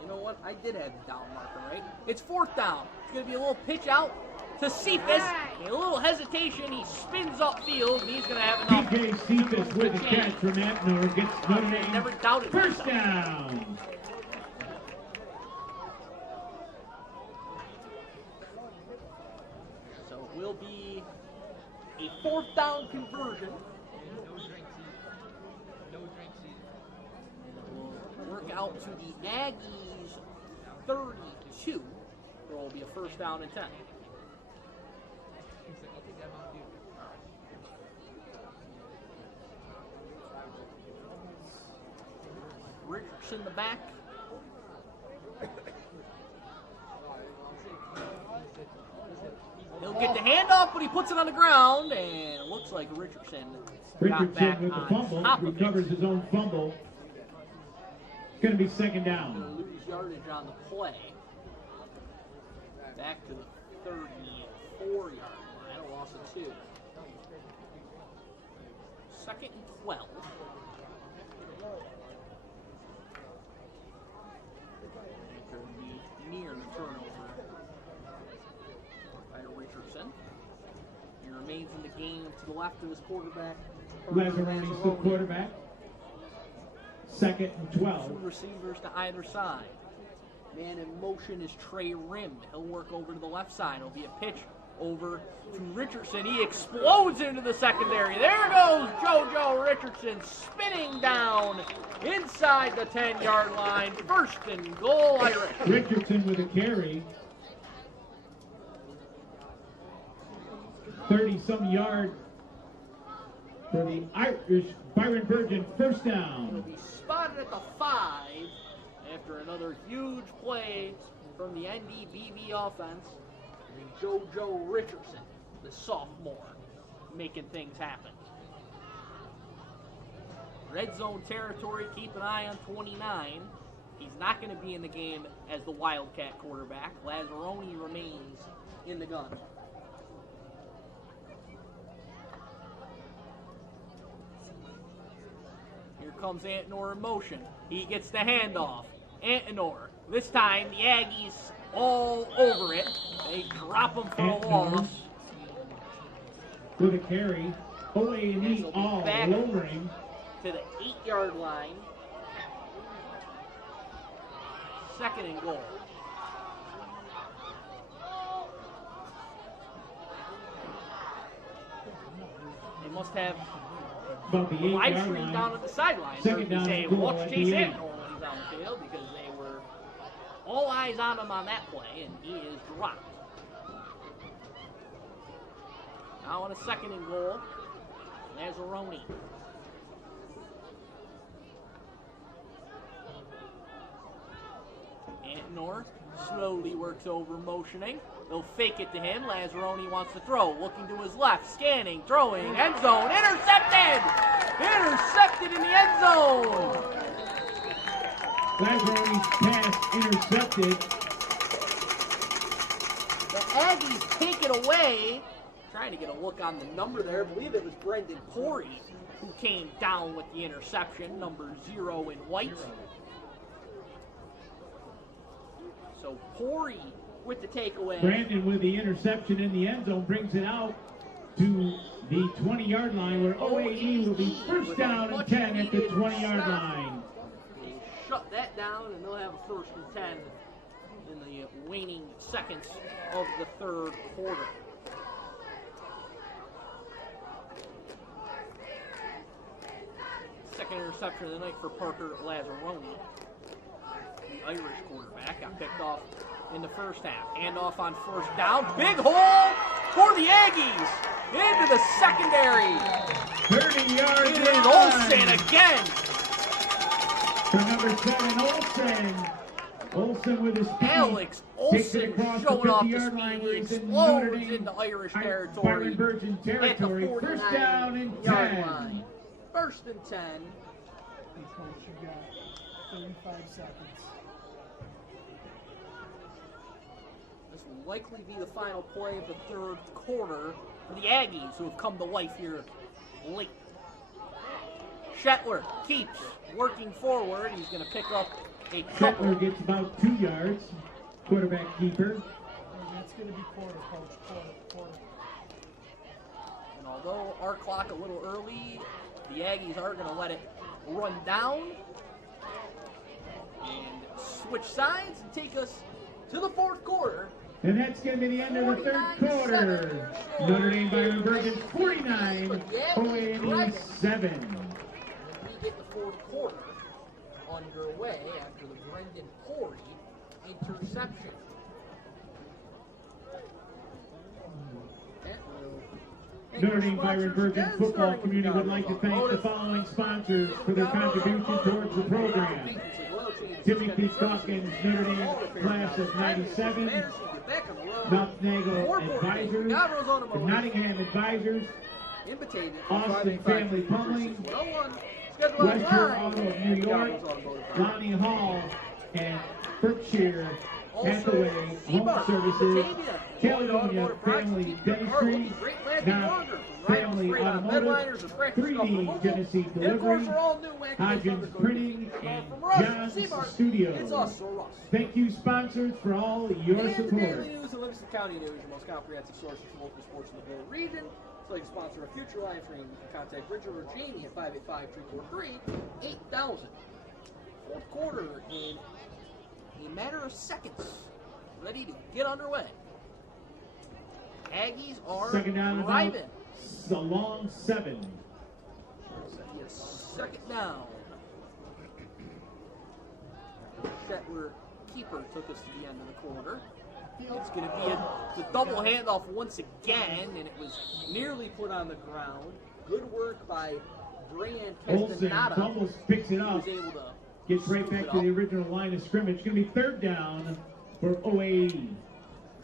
You know what? I did have the down marker, right? It's 4th down. It's going to be a little pitch out to Cephas. A little hesitation. He spins upfield, and he's going to have enough. TJ Cephas with a catch from Anthem gets Notre Dame. Never doubted First myself. down. So it will be a 4th down conversion. We'll work out to the Aggies 32. There will be a 1st down and 10. Richardson the back. He'll get the handoff, but he puts it on the ground, and it looks like Richardson got back Richardson with the on fumble, top of recovers it. his own fumble. It's going to be 2nd down. Going to lose yardage on the play. Back to the 34-yard line, a loss of 2. 2nd and 12. Going to be near the turnover by Richardson. He remains in the game to the left of his quarterback. Lazzaroni's the quarterback. 2nd and 12. 2 receivers to either side. Man in motion is Trey Rim. He'll work over to the left side. It'll be a pitch over to Richardson. He explodes into the secondary. There goes JoJo Richardson spinning down inside the 10-yard line. 1st and goal, Irish. Richardson with a carry. 30-some yard for the Irish. Byron-Bergen, 1st He'll down. be spotted at the 5 after another huge play from the NDB offense. JoJo Richardson, the sophomore, making things happen. Red zone territory, keep an eye on 29. He's not going to be in the game as the Wildcat quarterback. Lazzaroni remains in the gun. Here comes Antinor in motion. He gets the handoff. Antinor. This time the Aggies all over it. They drop him for a loss. With a carry. OA&E all back over him. To the 8-yard line. 2nd and goal. They must have About the live 8-yard stream line. down at the sideline. 2nd down Say, and goal watch at Chase the 8. Antinor when he's on the field because they were all eyes on him on that play, and he is dropped. Now on a 2nd and goal, Lazzaroni. Antinor slowly works over motioning. They'll fake it to him. Lazzaroni wants to throw. Looking to his left. Scanning. Throwing. End zone. Intercepted! Intercepted in the end zone! Lazzaroni's pass intercepted. The Aggies take it away. Trying to get a look on the number there. I believe it was Brendan Corey who came down with the interception, number 0 in white. So Corey with the takeaway. Brandon with the interception in the end zone brings it out to the 20-yard line, where OAE will be first down and 10 at the 20-yard line. They shut that down, and they'll have a 1st and 10 in the waning seconds of the 3rd quarter. Second interception of the night for Parker Lazzaroni. The Irish quarterback got picked off in the first half. Handoff on 1st down. Big hole for the Aggies into the secondary. 30 yards. It is Olsen again. For number 7, Olsen. Olsen with his speed. Alex Olsen showing off the speed. He explodes into Irish territory. Byron-Bergen territory. First down and 10. Line. 1st and 10. Coach, you got 35 seconds. This will likely be the final play of the 3rd quarter for the Aggies, who have come to life here late. Shetler keeps working forward. He's going to pick up a couple. Shetler gets about 2 yards. Quarterback keeper. And that's going to be quarter, Coach. Quarter. And although our clock a little early, the Aggies are going to let it run down and switch sides and take us to the 4th quarter. And that's going to be the end of the 3rd quarter. Notre Dame Byron-Bergen 49, OAE 7. We get the 4th quarter underway after the Brendan Corey interception. Notre Dame Byron-Bergen football community would like to thank the following sponsors for their contribution towards the program. Timothy Dawkins, Notre Dame class of 97, Notnago Advisors, Nottingham Advisors, Austin Family Plumbing, Western Auto of New York, Lonnie Hall, and Berkshire Hathaway Home Services, Caledonia Family Dentistry, Now Family Automotive, 3D Genesee Delivery, Hodgins Printing, and John's Studios. Thank you, sponsors, for all your support. Daily News and Livingston County News, your most comprehensive source for local sports in the whole region. So you can sponsor a future live stream, you can contact Bridget or Jamie at 585-343-8000. 4th quarter in a matter of seconds, ready to get underway. Aggies are driving. The long 7. Yes, 2nd down. Shetler keeper took us to the end of the quarter. It's going to be a double handoff once again, and it was nearly put on the ground. Good work by Brian Castaneda. Olsen picks it up. He was able to gets right back to the original line of scrimmage. It's going to be 3rd down for OAE.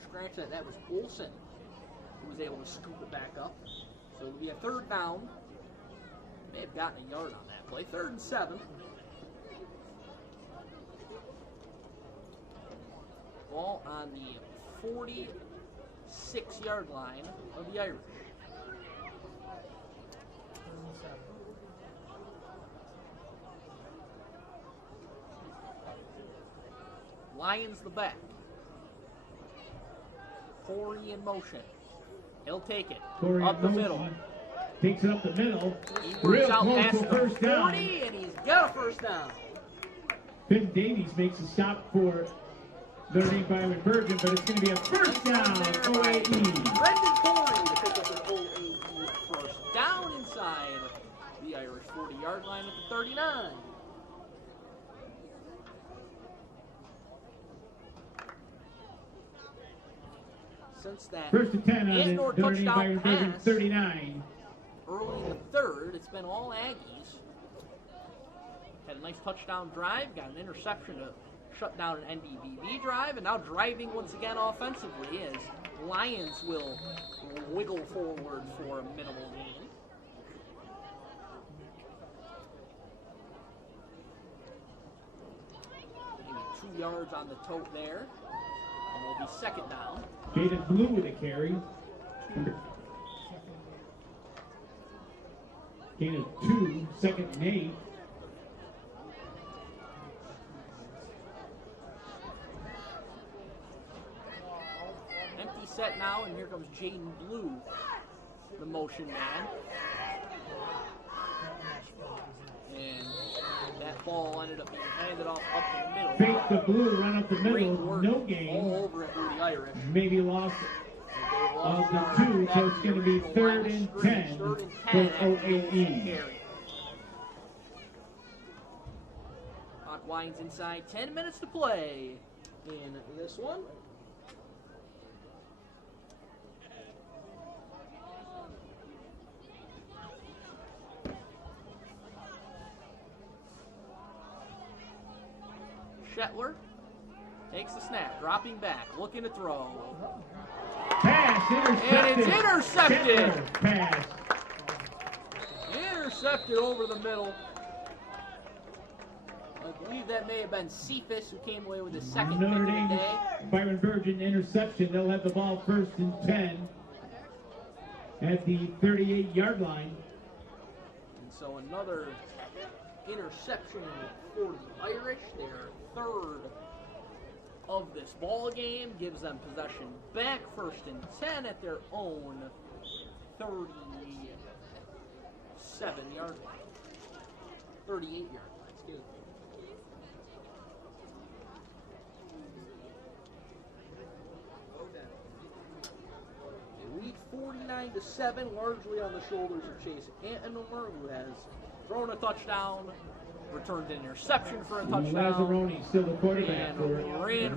Scratch that. That was Olsen who was able to scoop it back up. So it'll be a 3rd down. May have gotten a yard on that play. 3rd and 7. Ball on the 46-yard line of the Irish. Lions the back. Corey in motion. He'll take it Corey up the middle. Takes it up the middle. He Real works out close past to the 40, first down. and he's got a 1st down. Ben Davies makes a stop for Notre Dame Byron-Bergen, but it's going to be a 1st down, OAE. Brendan Corey to pick up an OAE 1st down inside the Irish 40-yard line at the 39. Since that 1st and 10 on the indoor Notre Dame touchdown Byron-Bergen pass 39. early in the 3rd, it's been all Aggies. Had a nice touchdown drive, got an interception to shut down an NDB drive, and now driving once again offensively as Lions will wiggle forward for a minimal gain. yards on the tote there. And it'll be second down. Jaden Blue with a carry. Gain of 2, second and 8. Empty set now, and here comes Jaden Blue, the motion man. And that ball ended up being handed off up the middle. Fake the Blue, run up the middle, Great work no gain. all over at Rudy Irish. Maybe lost of the 2, so it's going to be 3rd and 10 for OAE. Clock winds inside, 10 minutes to play in this one. Shetler takes the snap, dropping back, looking to throw. Pass intercepted. And it's intercepted. Shetler, pass. Intercepted over the middle. I believe that may have been Cephas who came away with his second pick of Notre the Dame, day. Byron-Bergen interception. They'll have the ball 1st and 10 at the 38-yard line. And so another interception for the Irish. Their 3rd of this ball game gives them possession back 1st and 10 at their own 37-yard line. 38-yard line, excuse me. They lead 49-7, largely on the shoulders of Chase Anthem, who has thrown a touchdown, returned an interception for a touchdown, Lazzaroni still the quarterback and for ran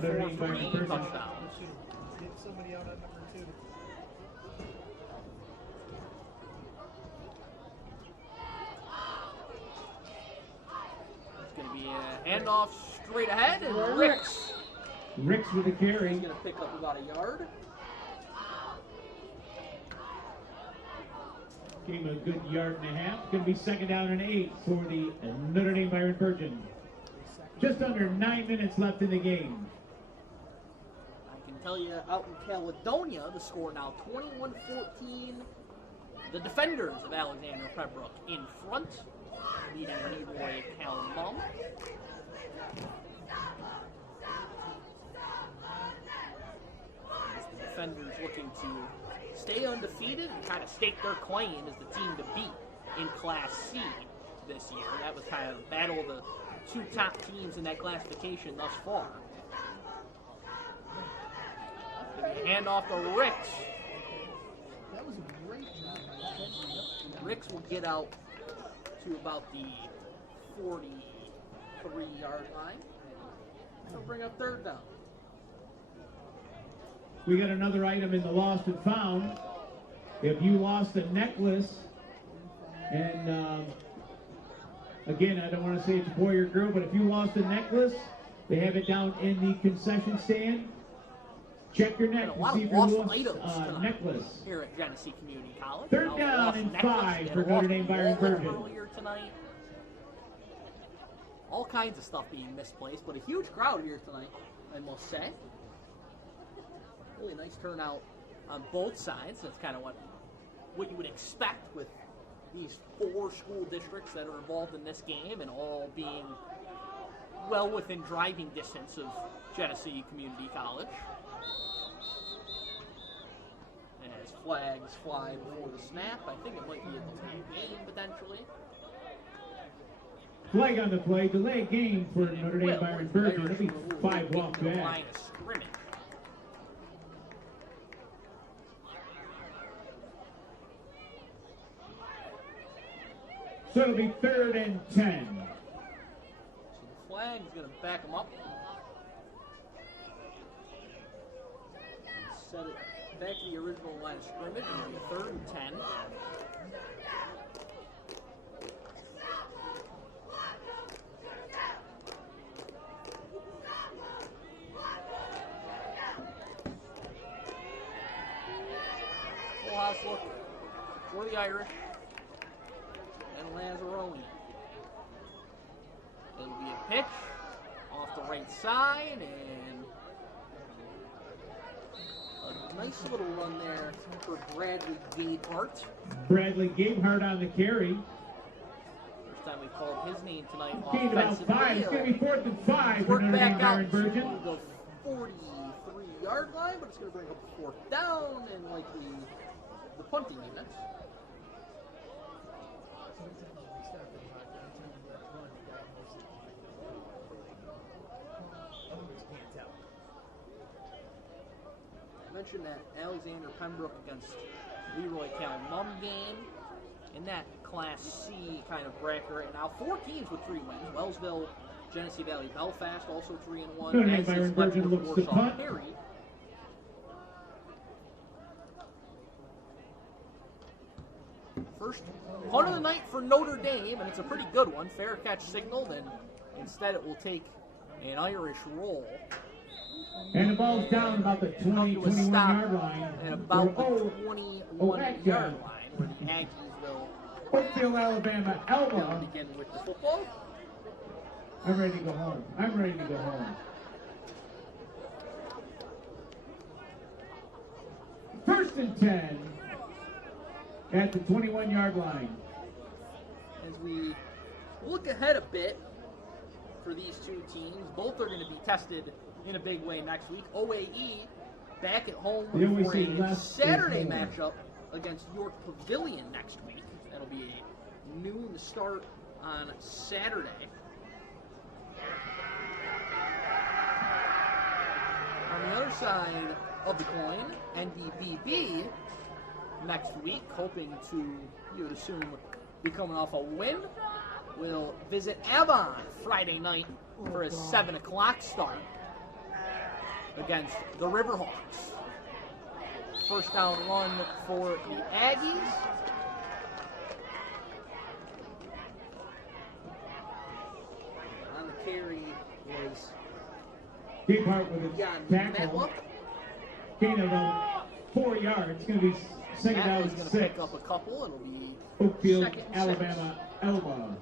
Notre for Dame 3 Byron-Bergen. touchdowns. Get somebody out at number 2. It's going to be a handoff straight ahead, and Ricks Ricks with a carry. is going to pick up about a yard. Gave him a good yard and a half. Going to be 2nd down and 8 for the Notre Dame Byron-Bergen. Just under 9 minutes left in the game. I can tell you out in Caledonia, the score now 21-14. The defenders of Alexander Pembroke in front, leading Leroy Calmum. As the defenders looking to stay undefeated and kind of stake their claim as the team to beat in Class C this year. That was kind of the battle of the 2 top teams in that classification thus far. Hand off to Ricks. That was a great job by Ken. Ricks will get out to about the 43-yard line. He'll bring up 3rd down. We got another item in the lost and found. If you lost a necklace, and again, I don't want to say it's a boy or girl, but if you lost a necklace, they have it down in the concession stand. Check your neck to see if you lost necklace. Here at Genesee Community College. 3rd down and 5 for Notre Dame Byron-Bergen. Earlier tonight. All kinds of stuff being misplaced, but a huge crowd here tonight, I must say. Really nice turnout on both sides. That's kind of what you would expect with these 4 school districts that are involved in this game and all being well within driving distance of Genesee Community College. As flags fly before the snap, I think it might be a delayed game potentially. Flag on the play, delayed game for Notre Dame Byron-Bergen. It'll be 5 walk back. Line of scrimmage. So it'll be 3rd and 10. So the flag is going to back them up. Set it back to the original line of scrimmage. It'll be 3rd and 10. Full house look for the Irish. And Lazzaroni. It'll be a pitch off the right side, and a nice little run there for Bradley Gabehart. Bradley Gabehart on the carry. First time we called his name tonight. Gained about 5. It's going to be 4th and 5 for Work Notre Dame back out to Byron-Bergen. the 43-yard line, but it's going to bring up a 4th down and likely the punting units. I mentioned that Alexander Pembroke against Leroy Cal-Mum game in that Class C kind of bracket right now. 4 teams with 3 wins. Wellsville, Genesee Valley, Belfast also 3-1. Notre Dame Byron-Bergen looks to punt. Perry. First punt of the night for Notre Dame, and it's a pretty good one. Fair catch signaled, and instead it will take an Irish roll. And the ball's down about the 21-yard line. And about the 21-yard line, where the Aggies will Oakfield-Alabama, Elba. begin with the football. I'm ready to go home. I'm ready to go home. First and 10 at the 21-yard line. As we look ahead a bit for these two teams, both are going to be tested in a big way next week. OAE back at home for a Saturday matchup against York Pavilion next week. That'll be a noon start on Saturday. On the other side of the coin, NDBB next week, hoping to, you would assume, be coming off a win, will visit Avon Friday night for a 7 o'clock start against the Riverhawks. First down run for the Aggies. On the carry was Gabehart with a tackle. Gain of about 4 yards. It's going to be second down and 6. Going to pick up a couple. It'll be Oakfield-Alabama, Elba.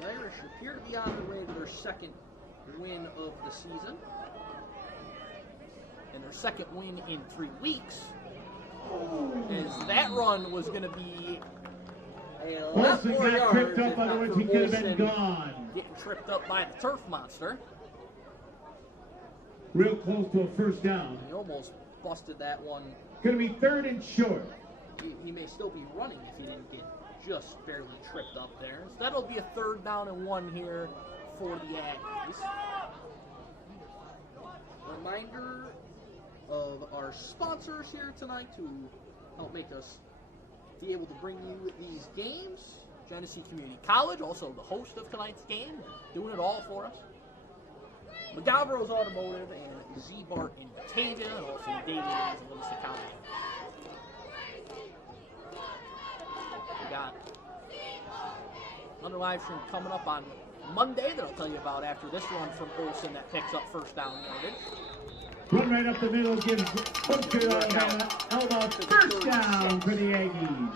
The Irish appear to be on the way to their second win of the season. And their second win in 3 weeks. As that run was going to be a lot more yards. Tripped up, otherwise he could have been gone. Getting tripped up by the turf monster. Real close to a first down. He almost busted that one. Going to be 3rd and short. He may still be running if he didn't get just barely tripped up there. So that'll be a 3rd down and 1 here for the Aggies. Reminder of our sponsors here tonight to help make us be able to bring you these games. Genesee Community College, also the host of tonight's game, doing it all for us. McGavro's Automotive and Z-Bart in Batavia, and also David in Livingston County. We got another live stream coming up on Monday that I'll tell you about after this run from Olsen that picks up first down yardage. Run right up the middle gives Oakfield-Alabama Elba first down for the Aggies.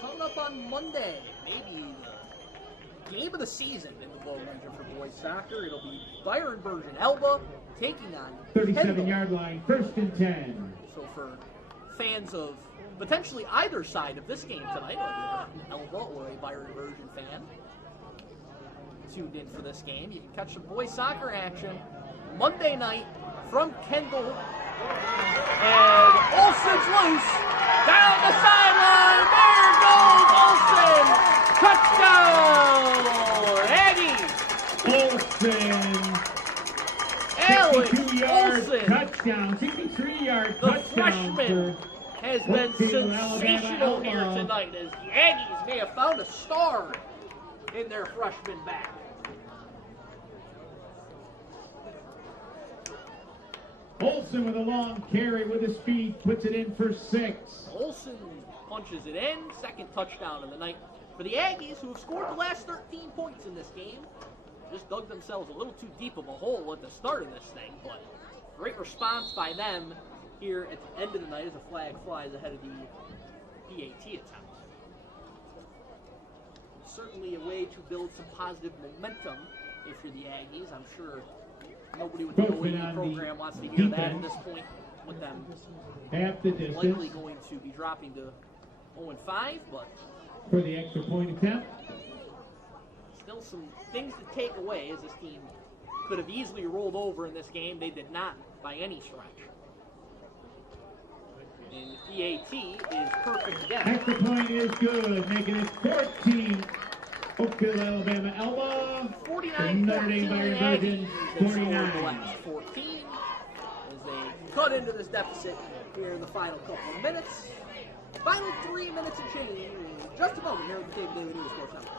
Coming up on Monday, maybe the game of the season in the low region for boys soccer. It'll be Byron-Bergen Elba taking on 37-yard line, 1st and 10. So for fans of potentially either side of this game tonight, whether you're an Elba or a Byron-Bergen fan, tuned in for this game, you can catch some boys soccer action Monday night from Kendall. And Olsen's loose down the sideline. There goes Olsen. Touchdown, Aggies. Olsen. Alex 62-yard Olsen, touchdown. 63-yard touchdown. the freshman, has been sensational here tonight as the Aggies may have found a star in their freshman back. Olsen with a long carry with his feet, puts it in for 6. Olsen punches it in, second touchdown of the night for the Aggies, who have scored the last 13 points in this game. Just dug themselves a little too deep of a hole at the start of this thing, but great response by them here at the end of the night as a flag flies ahead of the PAT attempt. Certainly a way to build some positive momentum if you're the Aggies. I'm sure nobody with the OAE program wants to hear that at this point with them likely going to be dropping to 0-5, but for the extra point attempt. Still some things to take away, as this team could have easily rolled over in this game. They did not by any stretch. And PAT is perfect again. Extra point is good, making it 14. Oakfield-Alabama, Elba. 49-14. Notre Dame Byron-Bergen, 49. 14 as they cut into this deficit here in the final couple of minutes. Final 3 minutes and change in just a moment here at the Batavia Daily News Sports Network.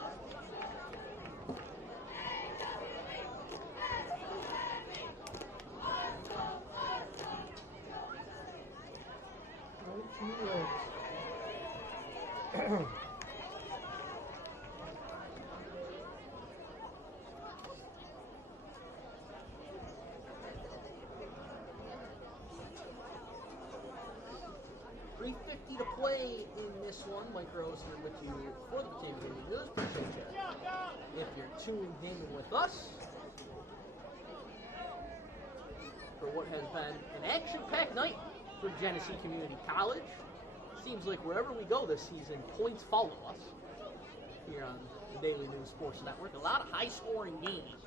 .350 to play in this one. Mike Rose here with you for the Batavia Daily News. Appreciate you if you're tuned in with us for what has been an action-packed night for Genesee Community College. Seems like wherever we go this season, points follow us here on the Daily News Sports Network. A lot of high-scoring games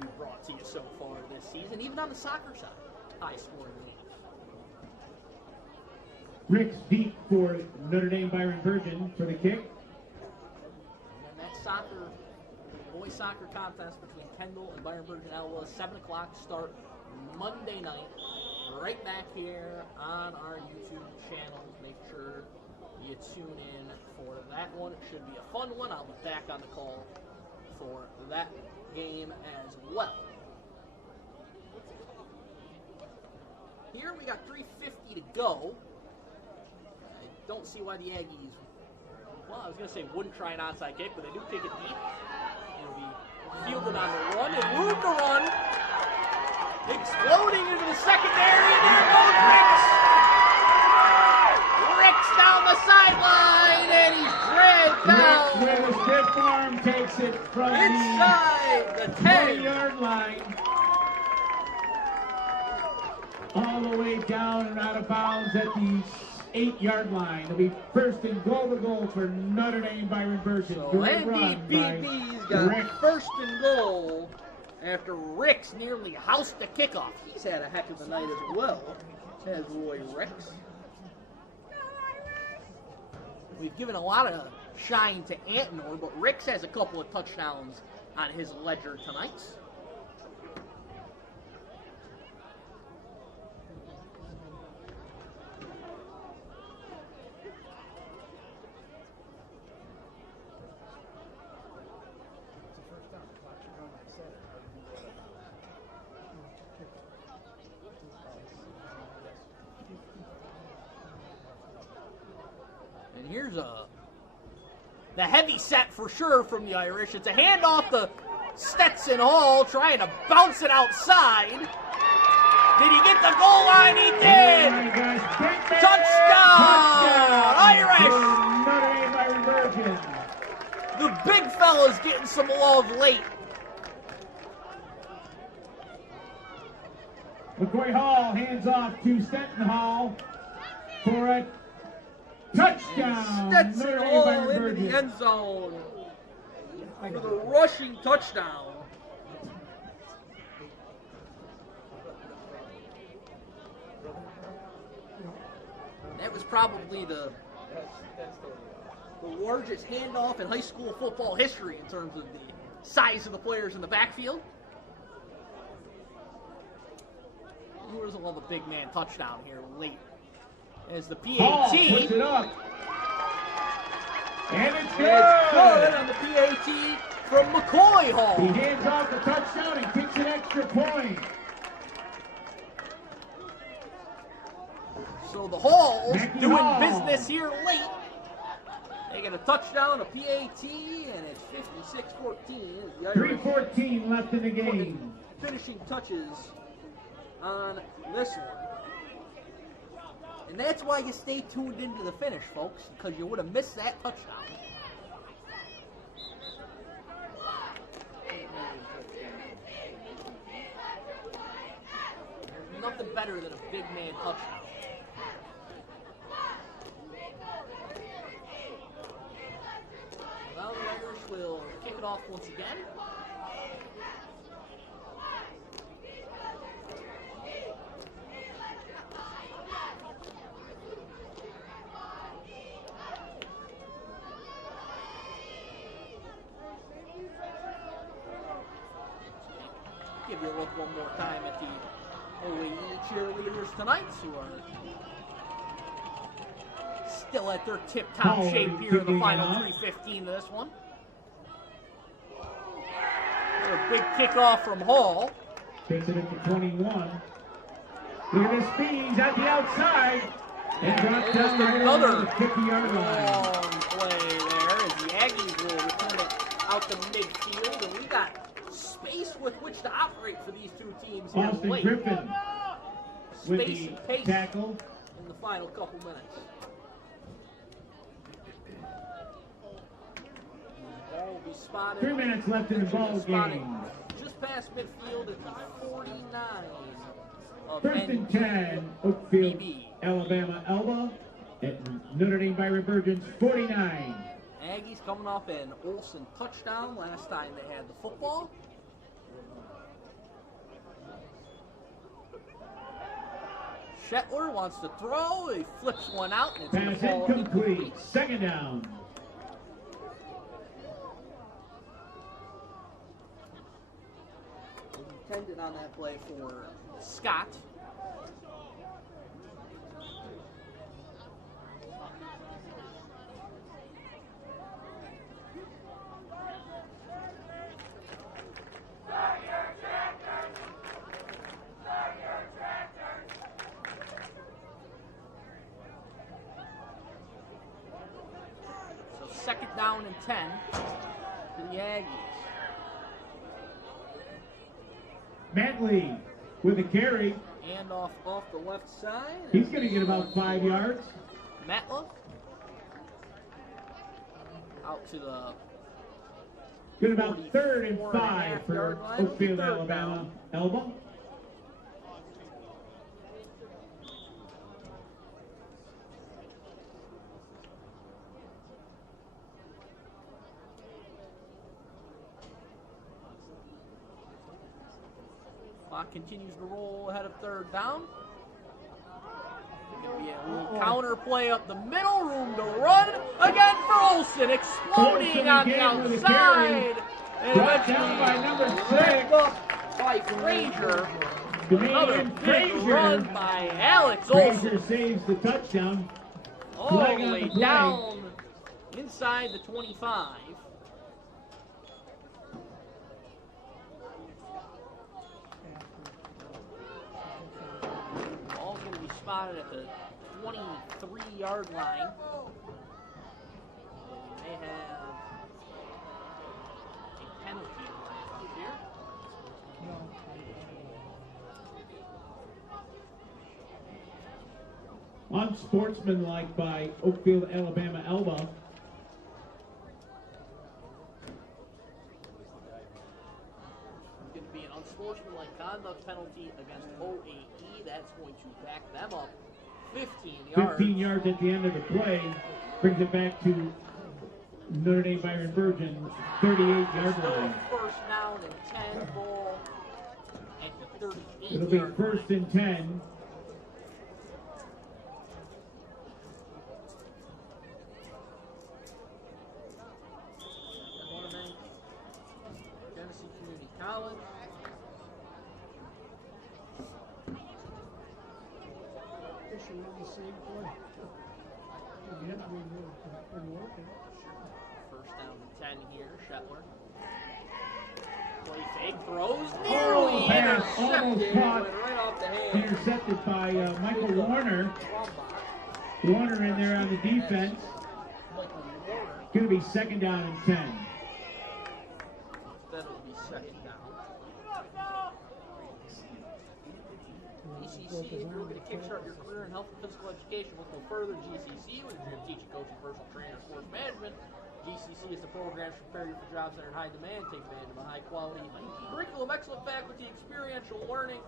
we've brought to you so far this season, even on the soccer side, high-scoring games. Ricks deep for Notre Dame Byron-Bergen for the kick. And that boys soccer contest between Kendall and Byron-Bergen Elba, 7 o'clock start Monday night, right back here on our YouTube channel. Make sure you tune in for that one. It should be a fun one. I'll be back on the call for that game as well. Here we got 3:50 to go. I don't see why the Aggies, well, I was going to say wouldn't try an onside kick, but they do kick it deep. It'll be fielded on the run and room to run. Exploding into the secondary, and there goes Ricks! Ricks down the sideline, and he's dragged down. Ricks with a stiff arm takes it from inside the 10-yard line. All the way down and out of bounds at the 8-yard line. It'll be first and goal for Notre Dame Byron-Bergen. So NDB's got first and goal after Ricks nearly housed the kickoff. He's had a heck of a night as well, as Roy Ricks. We've given a lot of shine to Anthem, but Ricks has a couple of touchdowns on his ledger tonight. Here's the heavy set for sure from the Irish. It's a handoff to Stetson Hall, trying to bounce it outside. Did he get the goal line? He did! Touchdown! Irish! The big fella's getting some love late. McCoy Hall hands off to Stetson Hall for a touchdown! And Stetson Hall into the end zone for the rushing touchdown. That was probably the largest handoff in high school football history in terms of the size of the players in the backfield. Who doesn't love a big man touchdown here late? As the PAT puts it up. And it's good. It's good on the PAT from McCoy Hall. He hands off the touchdown and kicks an extra point. So the Halls doing business here late. They get a touchdown, a PAT, and it's 56-14. 3:14 left in the game. Finishing touches on this one. And that's why you stay tuned into the finish, folks, because you would have missed that touchdown. There's nothing better than a big man touchdown. Well, the Tigers will kick it off once again. Give you a look one more time at the OAE cheerleaders tonight, who are still at their tip-top shape here in the final 3:15 of this one. Another big kickoff from Hall. Takes it at the 21. Look at the speeds at the outside. And drops down another the 50-yard line. long play there as the Aggies will return it out to midfield, and we got space with which to operate for these two teams here Austin late. Griffin with Space the and pace tackle. in the final couple minutes. The ball will be spotted. 3 minutes left in the ball game. Just past midfield at the 49 of First and NDB. 10, Oakfield-Alabama Elba at Notre Dame Byron-Bergen's 49. Aggies coming off an Olsen touchdown last time they had the football. Shetler wants to throw. He flips one out, and it's going to Pass fall incomplete. Second down. Intended on that play for Scott. So second down and 10 for the Aggies. Mantley with a carry. And off the left side. He's going to get about 5 yards. Matla. Out to the Good about 3rd and 5 for yard line. Oakfield-Alabama Elba. Clock continues to roll ahead of third down. There's going to be a little counter play up the middle. Room to run again for Olsen. Exploding Olsen on the again with a outside. And Brought down by number ripped 6. up by Frazier. Another Dominion big Frazier. run by Alex Olsen. Frazier saves the touchdown. All Flag the on way the play. down inside the 25. Ball's going to be spotted at the 23-yard line. They have a penalty here. Unsportsmanlike by Oakfield-Alabama Elba. Going to be an unsportsmanlike conduct penalty against OAE. That's going to back them up 15 yards. 15 yards at the end of the play. Brings it back to Notre Dame Byron-Bergen, 38-yard line. First down and 10, ball at the 38 It'll be yard first line. and 10. Genesee Community College. They should run the same play. Yeah, I mean, we're working. First down and 10 here, Shetler. Play fake, throws, nearly pass, intercepted, almost caught. went right off the hand. Intercepted by Michael Warner. Warner in there on the defense. Michael Warner. Going to be second down and 10. Then it'll be second down. BC GCC, if you're looking to kickstart your career in health and physical education, look no further than GCC. With your gym teaching, coaching, personal trainer, sports management, GCC is the program to prepare you for jobs that are in high demand. Take advantage of a high-quality curriculum, excellent faculty, experiential learning,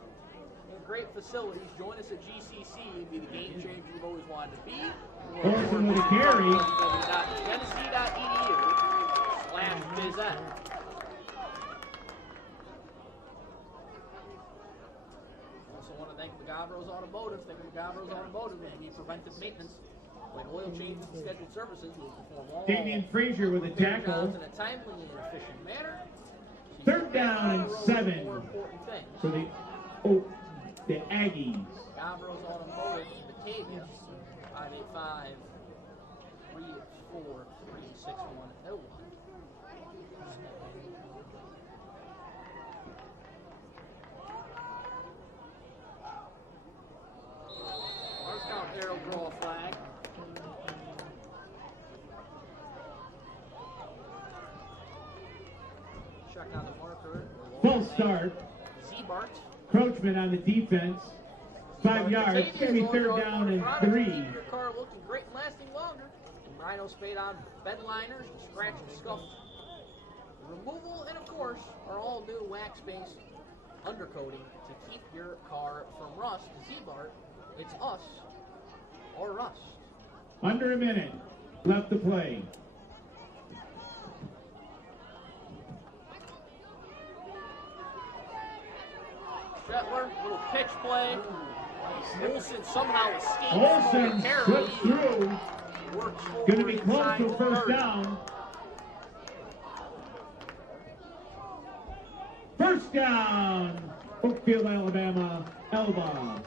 and great facilities. Join us at GCC and be the game changer you've always wanted to be. Olsen with a carry. Genesee.edu/BizEd. Also want to thank Magavro's Automotive. Thank Magavro's Automotive. If you need preventive maintenance, like oil changes and scheduled services, we will perform all Damian Frazier with a tackle. in a timely and efficient manner. Third down and 7 for the Aggies. Magavro's Automotive in Batavia, 585-343-6101. Marshall Arrow draw a flag. Check on the marker. Full start. Z-Bart. Croachman on the defense. 5 yards. It's going to be third down and 3. Keep your car looking great and lasting longer. Rhino spade on bed liners, scratch and scuff removal, and of course, our all new wax-based undercoating to keep your car from rust. Z-Bart, it's us or rust. Under a minute left to play. Shetler, little pitch play. Olsen somehow escapes. Olsen slips through. Works Going to be forward close to inside first 30. down. First down. Oakfield-Alabama, Elba.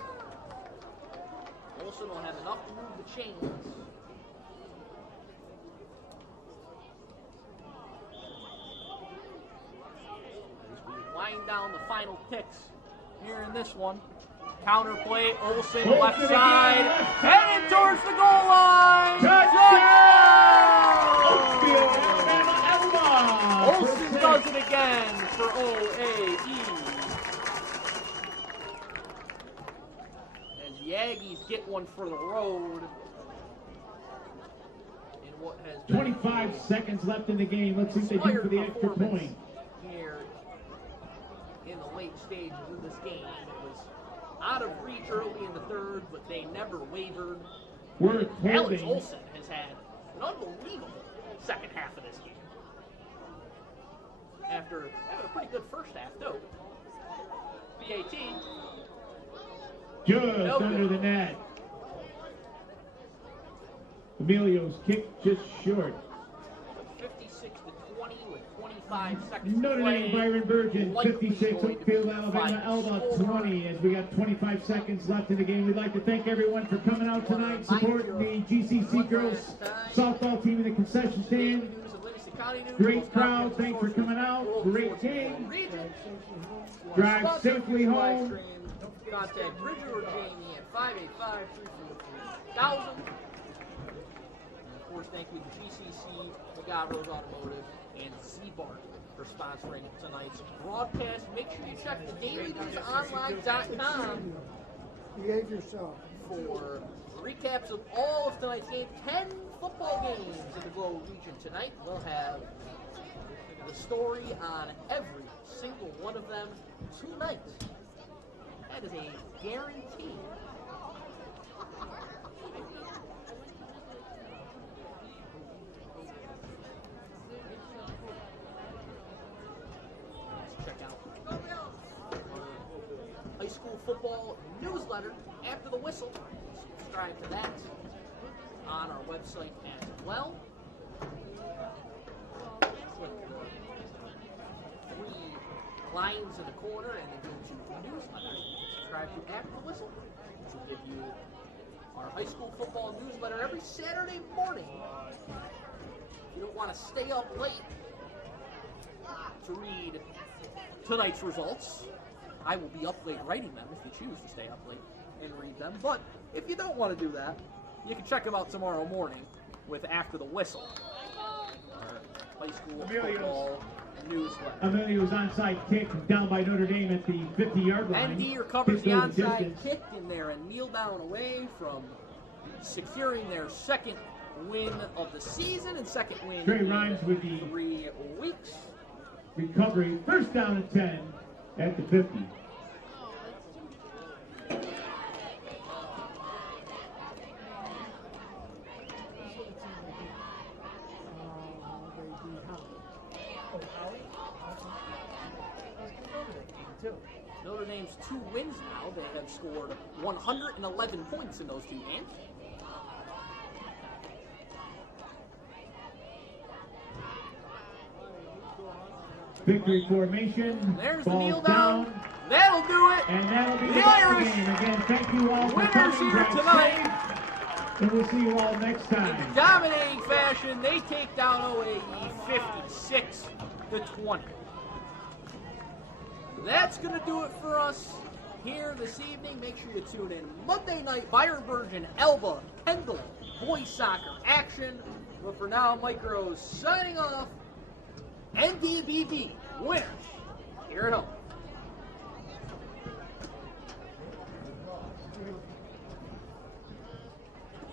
Olsen will have enough to move the chains. As we wind down the final ticks here in this one. Counter play, Olsen left side, headed towards the goal line. Touchdown! Oakfield-Alabama, Elba. Olsen does it again for OAE. As the Aggies get one for the road. In what has been 25 seconds left in the game. Let's see if they do for the extra point. Here in the late stages of this game. It was out of reach early in the third, but they never wavered. Worth Alex holding. Olsen has had an unbelievable second half of this game. After having a pretty good first half, too. BAT. Just under the net. Emilio's kick just short. 56-20 with 25 seconds Notre to play. Dame, Byron-Bergen, Likely 56, going to be Oakfield-Alabama, Elba, score. 20. As we got 25 seconds left in the game, we'd like to thank everyone for coming out tonight, supporting the GCC girls softball team in the concession stand. Great crowd, thanks for coming out. Great game. Drive safely home. Contact Bridger or Jamie at 585-343-1000. Of course, thank you to GCC, Magavro's Automotive, and Z-Bart for sponsoring tonight's broadcast. Make sure you check thedailynewsonline.com Behave yourself. for recaps of all of tonight's game. 10 football games in the Globe region tonight. We'll have the story on every single one of them tonight. That is a guarantee. Let's check out our high school football newsletter after the whistle. Subscribe to that on our website as well. Click 3 lines in the corner and then go to newsletter. Subscribe to After the Whistle, which will give you our high school football newsletter every Saturday morning. If you don't want to stay up late to read tonight's results, I will be up late writing them if you choose to stay up late and read them. But if you don't want to do that, you can check them out tomorrow morning with After the Whistle, our high school football newsletter. Emilio's onside kick down by Notre Dame at the 50-yard line. ND recovers the Kick goes onside distance. kick in there and kneel down away from securing their second win of the season and second win Trey in Rhymes with the 3 weeks. recovery. First down and 10 at the 50. Notre Dame's 2 wins now. They have scored 111 points in those 2 games. Victory formation. There's the Ball kneel down. That'll do it. And that'll be The the ball Irish game. Again, thank you all for winners coming. here Drive tonight. safe. And we'll see you all next In time. dominating fashion, they take down OAE 56-20. That's going to do it for us here this evening. Make sure you tune in Monday night, Byron-Bergen, Elba, Kendall, boys soccer action. But for now, Mike Rose signing off. NDBB winners here at home.